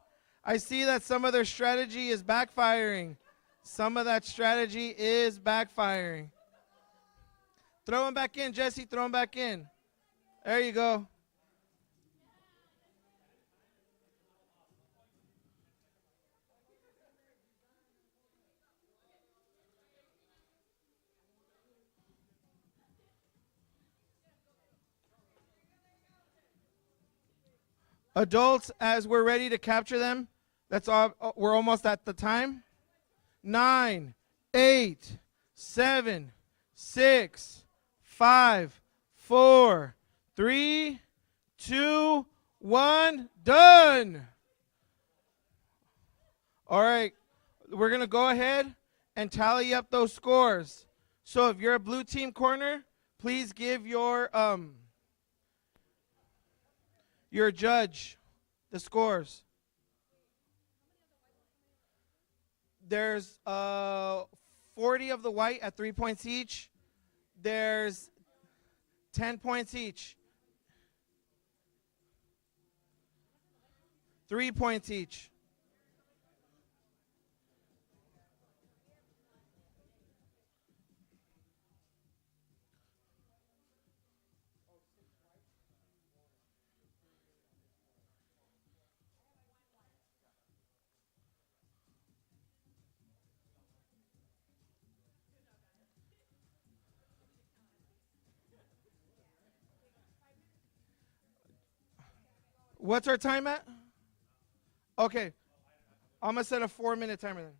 I see that some of their strategy is backfiring. Some of that strategy is backfiring. Throw him back in, Jesse. Throw him back in. There you go. Adults, as we're ready to capture them, that's all. We're almost at the time. 9, 8, 7, 6, 5, 4, 3, 2, 1. Done. All right, we're gonna go ahead and tally up those scores. So if you're a blue team corner, please give your judge the scores. There's 40 of the white at 3 points each. There's 10 points each. 3 points each. What's our time at? Okay. I'm going to set a 4-minute timer then.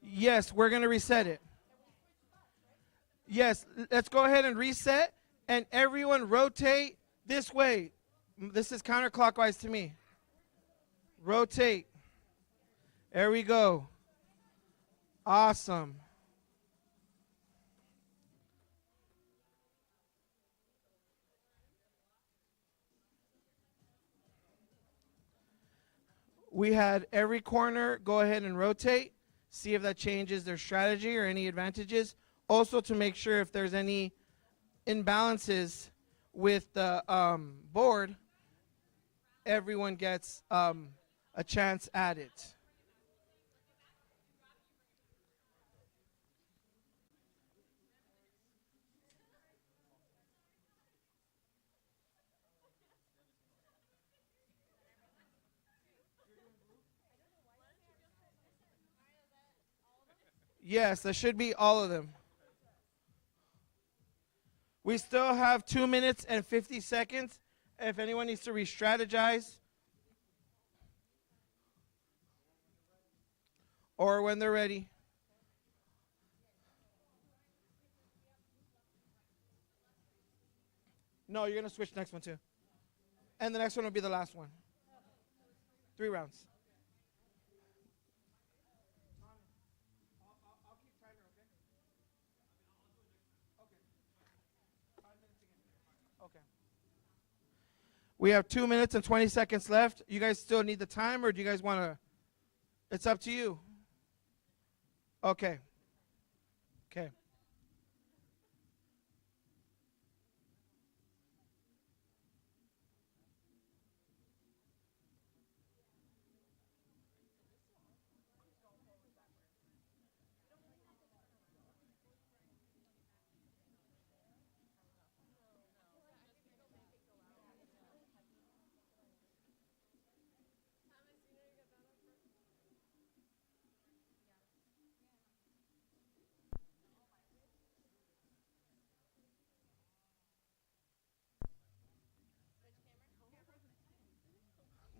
Yes, we're going to reset it. Yes, let's go ahead and reset, and everyone rotate this way. This is counterclockwise to me. Rotate. There we go. Awesome. We had every corner go ahead and rotate, see if that changes their strategy or any advantages. Also to make sure if there's any imbalances with the board, everyone gets a chance at it. Yes, that should be all of them. We still have 2 minutes and 50 seconds. If anyone needs to re-strategize or when they're ready. No, you're going to switch next one too. And the next one will be the last one. 3 rounds. Okay. We have 2 minutes and 20 seconds left. You guys still need the time, or do you guys want to? It's up to you. Okay. Okay.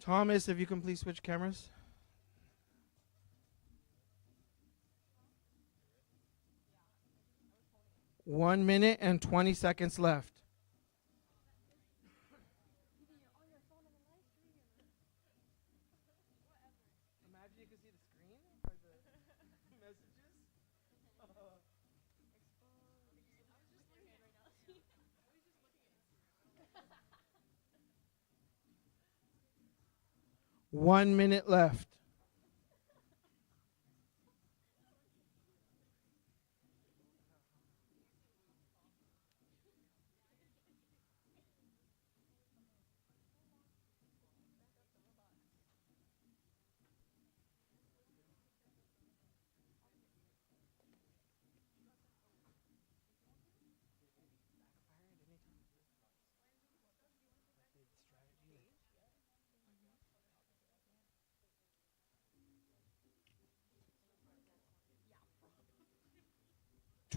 Thomas, if you can please switch cameras. One minute and 20 seconds left. Imagine you can see the screen or the messages. 1 minute left. Yeah.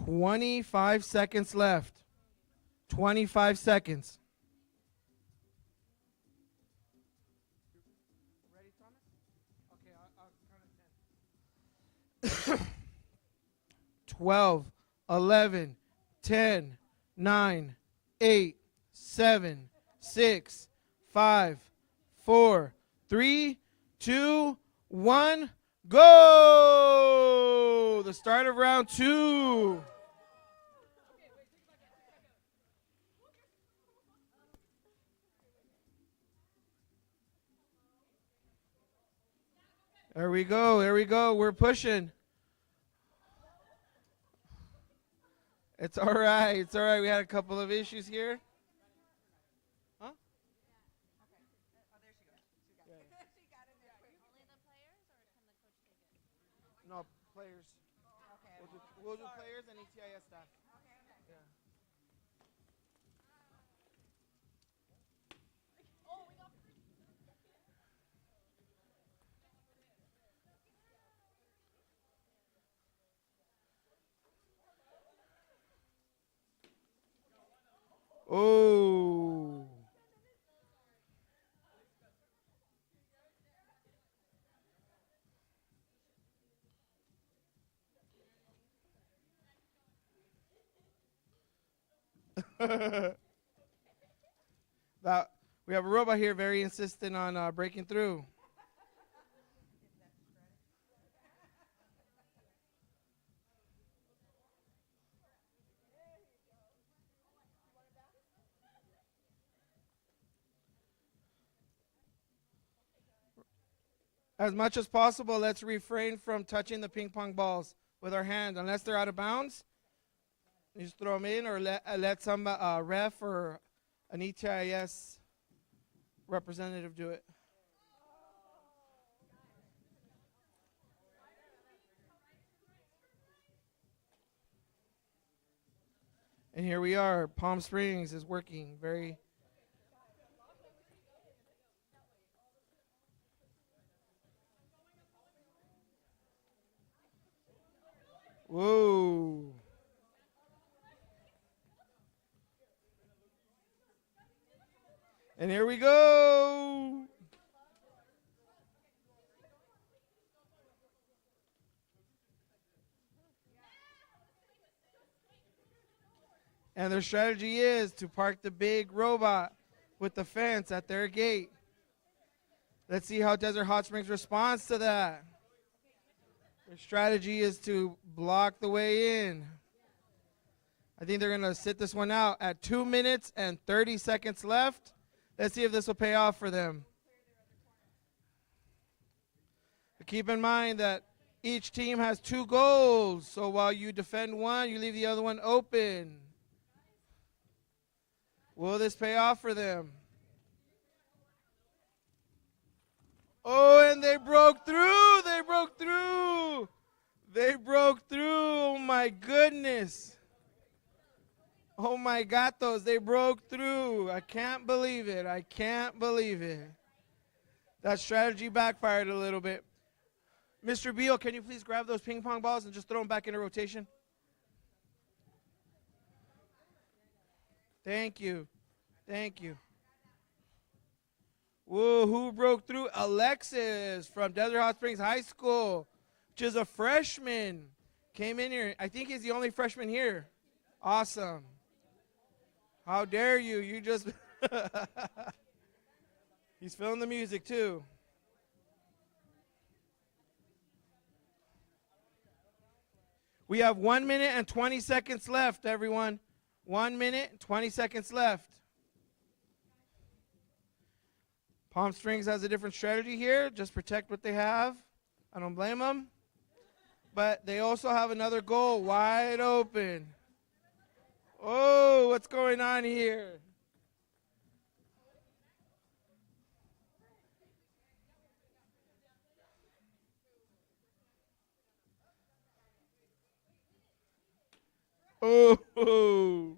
25 seconds left. 25 seconds. Ready, Thomas? Okay, I'll count 12, 11, 10, 9, 8, 7, 6, 5, 4, 3, 2, 1, go! The start of round 2. There we go. There we go. We're pushing. It's all right. It's all right. We had a couple of issues here. Huh? No, players. We'll do players and ETIS staff. Yeah. Oh. That we have a robot here very insistent on breaking through. As much as possible, let's refrain from touching the ping pong balls with our hand unless they're out of bounds. You just throw them in, or let some ref or an ETIS representative do it. And here we are. Palm Springs is working very. Whoa. And here we go. And their strategy is to park the big robot with the fence at their gate. Let's see how Desert Hot Springs responds to that. Their strategy is to block the way in. I think they're going to sit this one out at 2 minutes and 30 seconds left. Let's see if this will pay off for them. But keep in mind that each team has 2 goals. So while you defend one, you leave the other one open. Will this pay off for them? Oh, and they broke through. They broke through. They broke through. Oh, my goodness. Oh, my gatos. They broke through. I can't believe it. I can't believe it. That strategy backfired a little bit. Mr. Beal, can you please grab those ping pong balls and just throw them back into rotation? Thank you. Thank you. Whoa, who broke through? Alexis from Desert Hot Springs High School, which is a freshman. Came in here. I think he's the only freshman here. Awesome. How dare you? You just... He's feeling the music, too. We have 1 minute and 20 seconds left, everyone. 1 minute and 20 seconds left. Palm Springs has a different strategy here. Just protect what they have. I don't blame them. But they also have another goal wide open. Oh, what's going on here? Oh,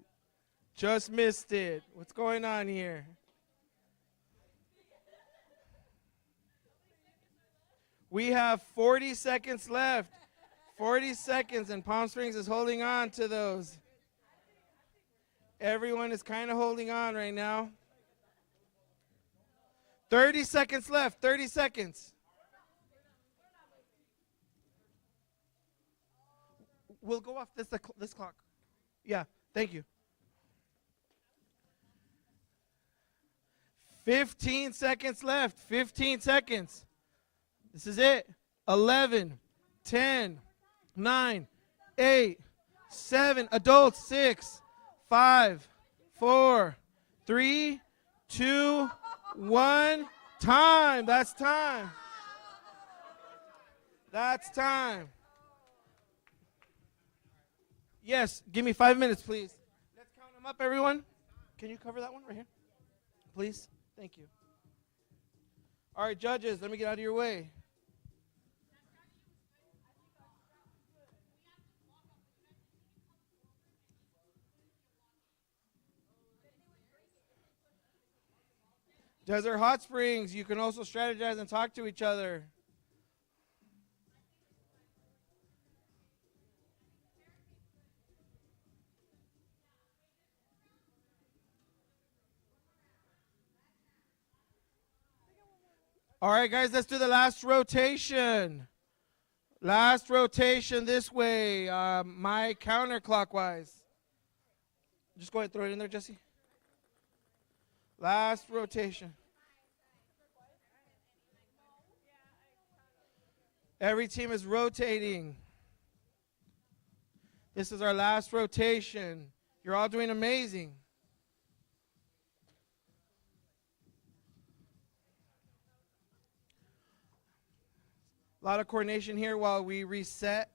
just missed it. What's going on here? We have 40 seconds left. 40 seconds, and Palm Springs is holding on to those. Everyone is kind of holding on right now. 30 seconds left. 30 seconds. We'll go off this clock. Yeah, thank you. 15 seconds left. 15 seconds. This is it. 11, 10, 9, 8, 7, adults, 6, 5, 4, 3, 2, 1. Time. That's time. That's time. Yes, give me 5 minutes, please. Let's count them up, everyone. Can you cover that one right here? Please. Thank you. All right, judges, let me get out of your way. Desert Hot Springs, you can also strategize and talk to each other. All right, guys, let's do the last rotation. Last rotation this way, my counterclockwise. Just go ahead and throw it in there, Jesse. Last rotation. Every team is rotating. This is our last rotation. You're all doing amazing. A lot of coordination here while we reset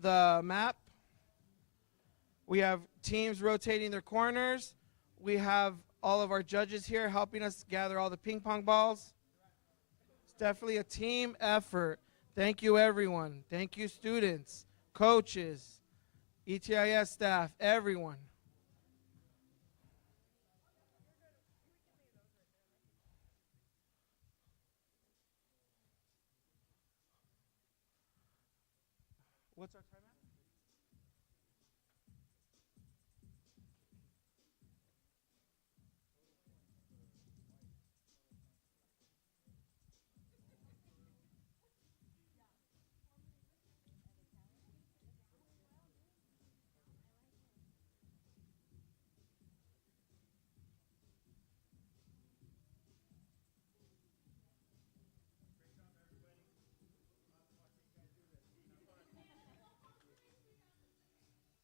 the map. We have teams rotating their corners. We have all of our judges here helping us gather all the ping pong balls. It's definitely a team effort. Thank you, everyone. Thank you, students, coaches, ETIS staff, everyone. What's our time at?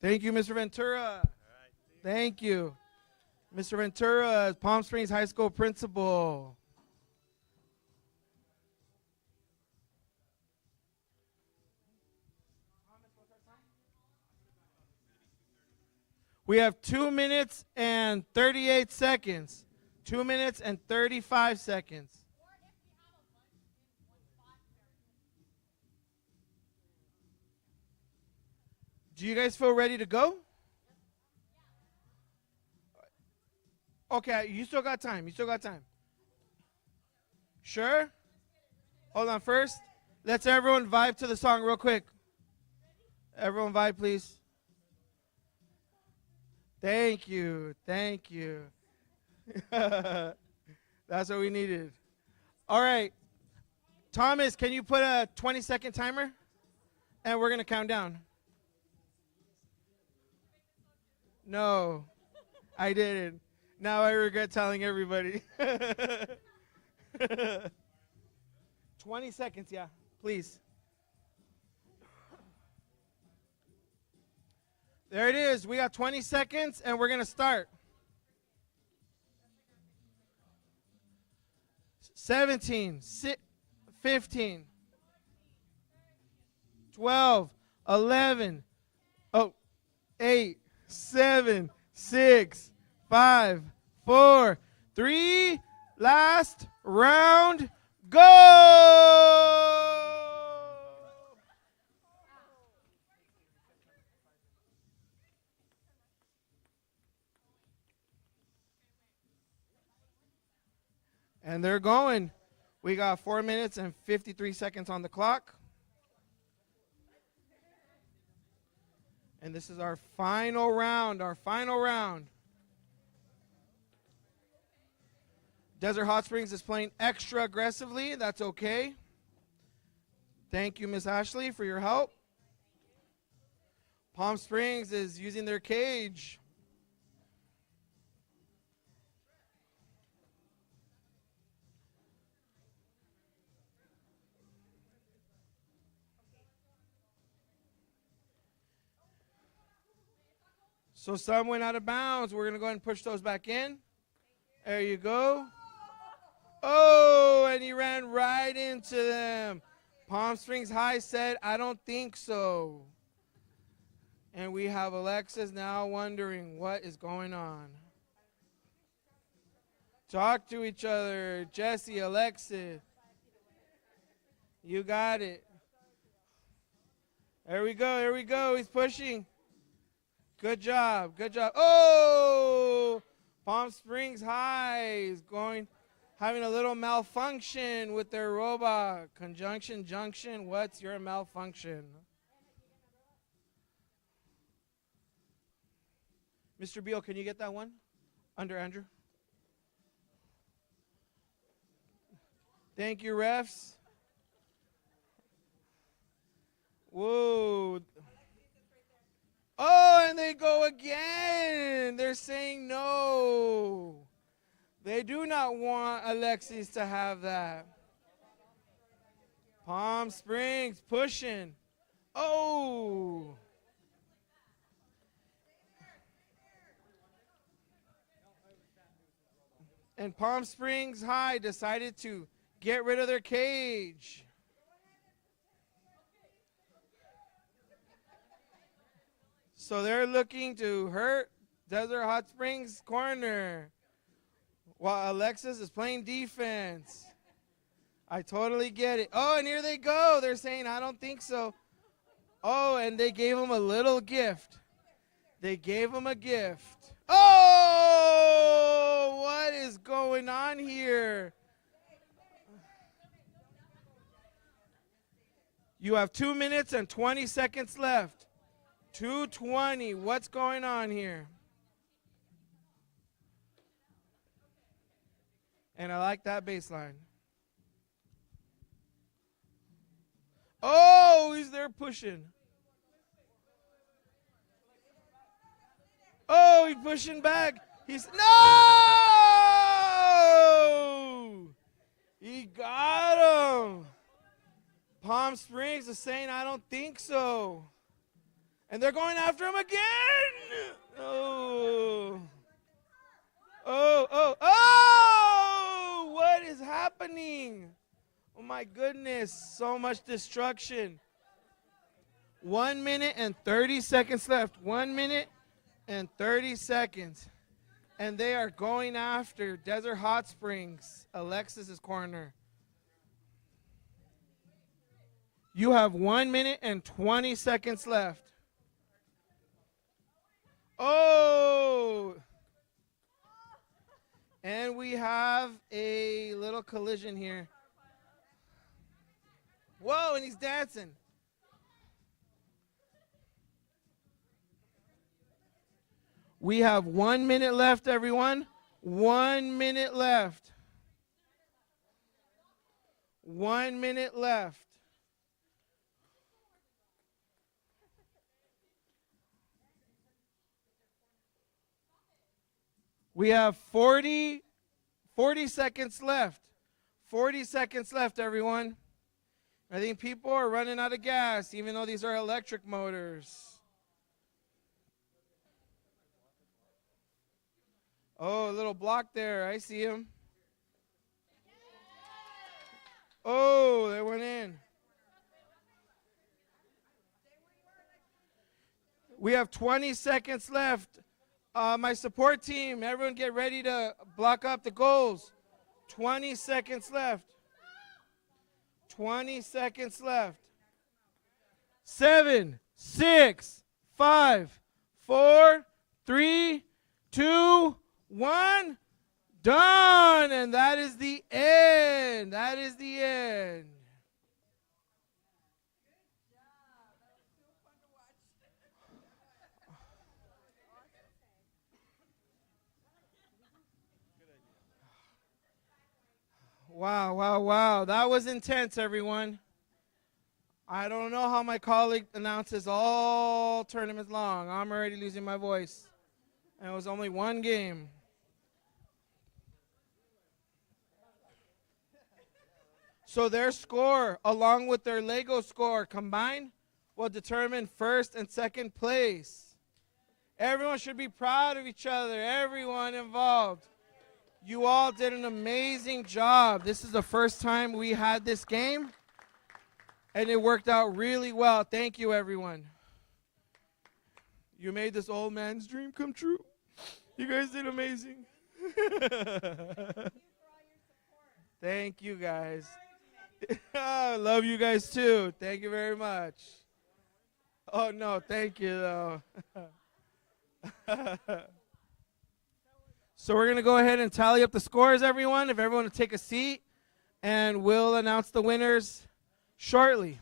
Thank you, Mr. Ventura. Thank you. Mr. Ventura, Palm Springs High School principal. We have 2 minutes and 38 seconds. 2 minutes and 35 seconds. Do you guys feel ready to go? Okay, you still got time. You still got time. Sure? Hold on first. Let's everyone vibe to the song real quick. Everyone vibe, please. Thank you. Thank you. That's what we needed. All right. Thomas, can you put a 20-second timer? And we're going to count down. No, I didn't. Now I regret telling everybody. 20 seconds, yeah, please. There it is. We got 20 seconds, and we're going to start. 17, 15, 12, 11, 8, 7, 6, 5, 4, 3, last round, go! And they're going. We got 4 minutes and 53 seconds on the clock. And this is our final round, Desert Hot Springs is playing extra aggressively. That's okay. Thank you, Miss Ashley, for your help. Palm Springs is using their cage. So some went out of bounds. We're going to go ahead and push those back in. There you go. Oh, and he ran right into them. Palm Springs High said, I don't think so. And we have Alexis now wondering what is going on. Talk to each other. Jesse, Alexis. You got it. There we go. Here we go. He's pushing. Good job. Good job. Oh! Palm Springs High is having a little malfunction with their robot. Conjunction, junction, what's your malfunction? Mr. Beal, can you get that one? Under Andrew. Thank you, refs. Whoa. Oh, and they go again. They're saying no. They do not want Alexis to have that. Palm Springs pushing. Oh. And Palm Springs High decided to get rid of their cage. So they're looking to hurt Desert Hot Springs corner while Alexis is playing defense. I totally get it. Oh, and here they go. They're saying, I don't think so. Oh, and they gave him a little gift. They gave him a gift. Oh, what is going on here? You have 2 minutes and 20 seconds left. 2:20. What's going on here? And I like that baseline. Oh, he's there pushing. Oh, he's pushing back. He's no! He got him. Palm Springs is saying, I don't think so. And they're going after him again. Oh. Oh, oh, oh! What is happening? Oh my goodness, so much destruction. 1 minute and 30 seconds left. 1 minute and 30 seconds. And they are going after Desert Hot Springs, Alexis's corner. You have 1 minute and 20 seconds left. Oh! And we have a little collision here. Whoa, and he's dancing. We have 1 minute left, everyone. 1 minute left. 1 minute left. We have 40 seconds left. 40 seconds left, everyone. I think people are running out of gas, even though these are electric motors. Oh, a little block there. I see him. Oh, they went in. We have 20 seconds left. My support team, everyone get ready to block up the goals. 20 seconds left. 20 seconds left. 7, 6, 5, 4, 3, 2, 1. Done. And that is the end. That is the end. Wow, wow, wow. That was intense, everyone. I don't know how my colleague announces all tournaments long. I'm already losing my voice. And it was only one game. So their score, along with their Lego score combined, will determine first and second place. Everyone should be proud of each other, everyone involved. You all did an amazing job. This is the first time we had this game, and it worked out really well. Thank you, everyone. You made this old man's dream come true. You guys did amazing. Thank you, guys. I love you guys, too. Thank you very much. Oh, no, thank you, though. So we're going to go ahead and tally up the scores, everyone. If everyone will take a seat, and we'll announce the winners shortly.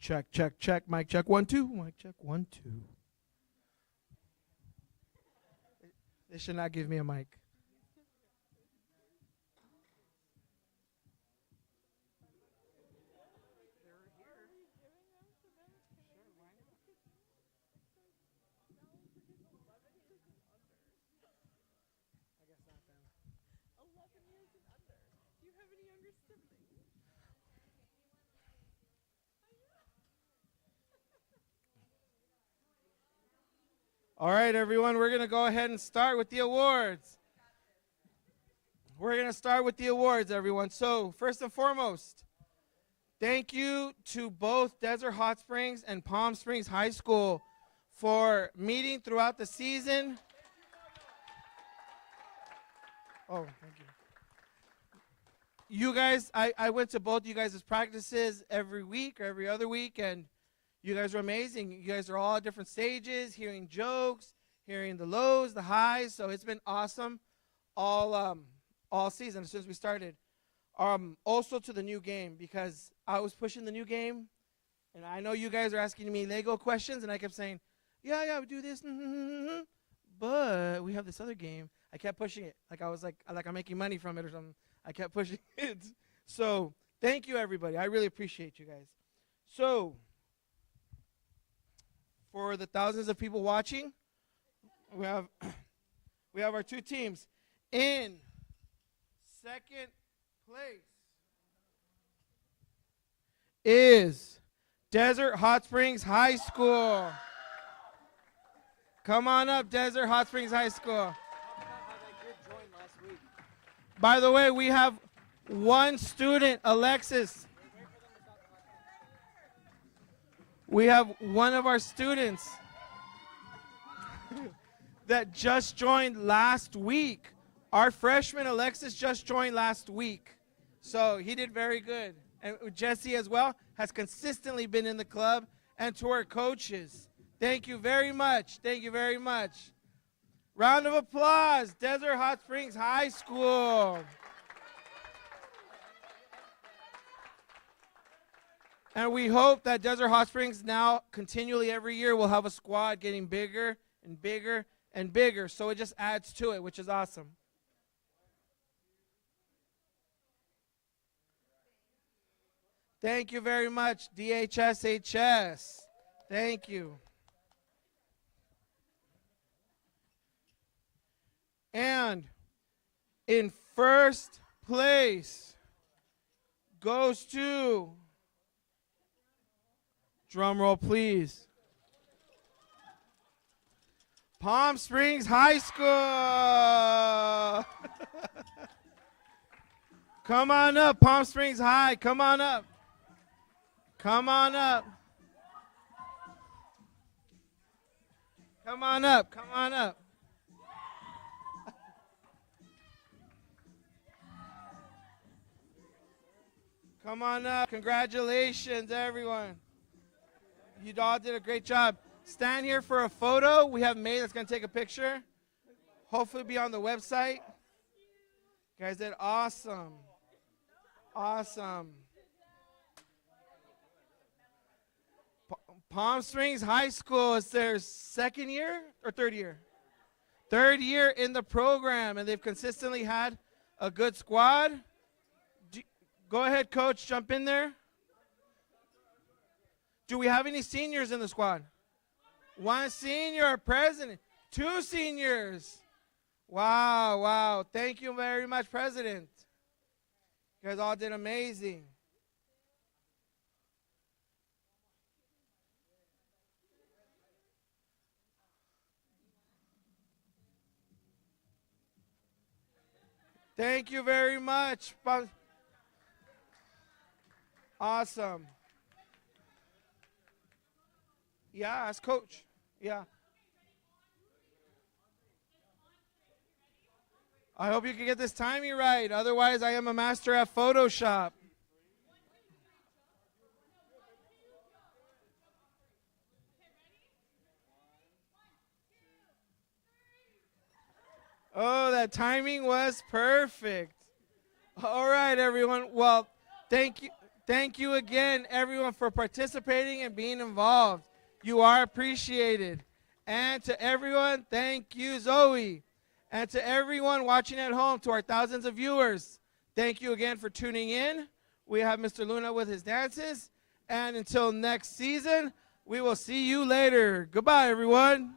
Check, check, check. Mic check 1 2. Mic check 1 2. They should not give me a mic. All right, everyone, we're going to go ahead and start with the awards. We're going to start with the awards, everyone. So, first and foremost, thank you to both Desert Hot Springs and Palm Springs High School for meeting throughout the season. Oh, thank you. You guys, I went to both you guys' practices every week or every other week, and you guys are amazing. You guys are all at different stages, hearing jokes, hearing the lows, the highs. So it's been awesome all season as soon as we started. Also to the new game, because I was pushing the new game, and I know you guys are asking me Lego questions, and I kept saying, yeah, we do this, but we have this other game. I kept pushing it, like I'm making money from it or something. I kept pushing it. So thank you, everybody. I really appreciate you guys. So for the thousands of people watching, we have our two teams. In second place is Desert Hot Springs High School. Come on up, Desert Hot Springs High School. By the way, we have one student, Alexis. We have one of our students that just joined last week. Our freshman, Alexis, just joined last week. So he did very good. And Jesse as well has consistently been in the club. And to our coaches, thank you very much. Thank you very much. Round of applause, Desert Hot Springs High School. And we hope that Desert Hot Springs now continually every year will have a squad getting bigger and bigger and bigger. So it just adds to it, which is awesome. Thank you very much, DHSHS. Thank you. And in first place goes to, drum roll please, Palm Springs High School. Come on up, Palm Springs High. Come on up. Come on up. Come on up. Come on up. Come on up. Congratulations, everyone. You all did a great job. Stand here for a photo. We have May that's going to take a picture. Hopefully be on the website. You guys did awesome. Awesome. Palm Springs High School is their second year or third year? Third year in the program, and they've consistently had a good squad. Go ahead, Coach, jump in there. Do we have any seniors in the squad? One senior, president. Two seniors. Wow, wow. Thank you very much, President. You guys all did amazing. Thank you very much. Awesome. Yeah, as coach. Yeah. I hope you can get this timing right. Otherwise, I am a master at Photoshop. Oh, that timing was perfect. All right, everyone. Well, thank Thank you again, everyone, for participating and being involved. You are appreciated. And to everyone, thank you, Zoe. And to everyone watching at home, to our thousands of viewers, thank you again for tuning in. We have Mr. Luna with his dances. And until next season, we will see you later. Goodbye, everyone.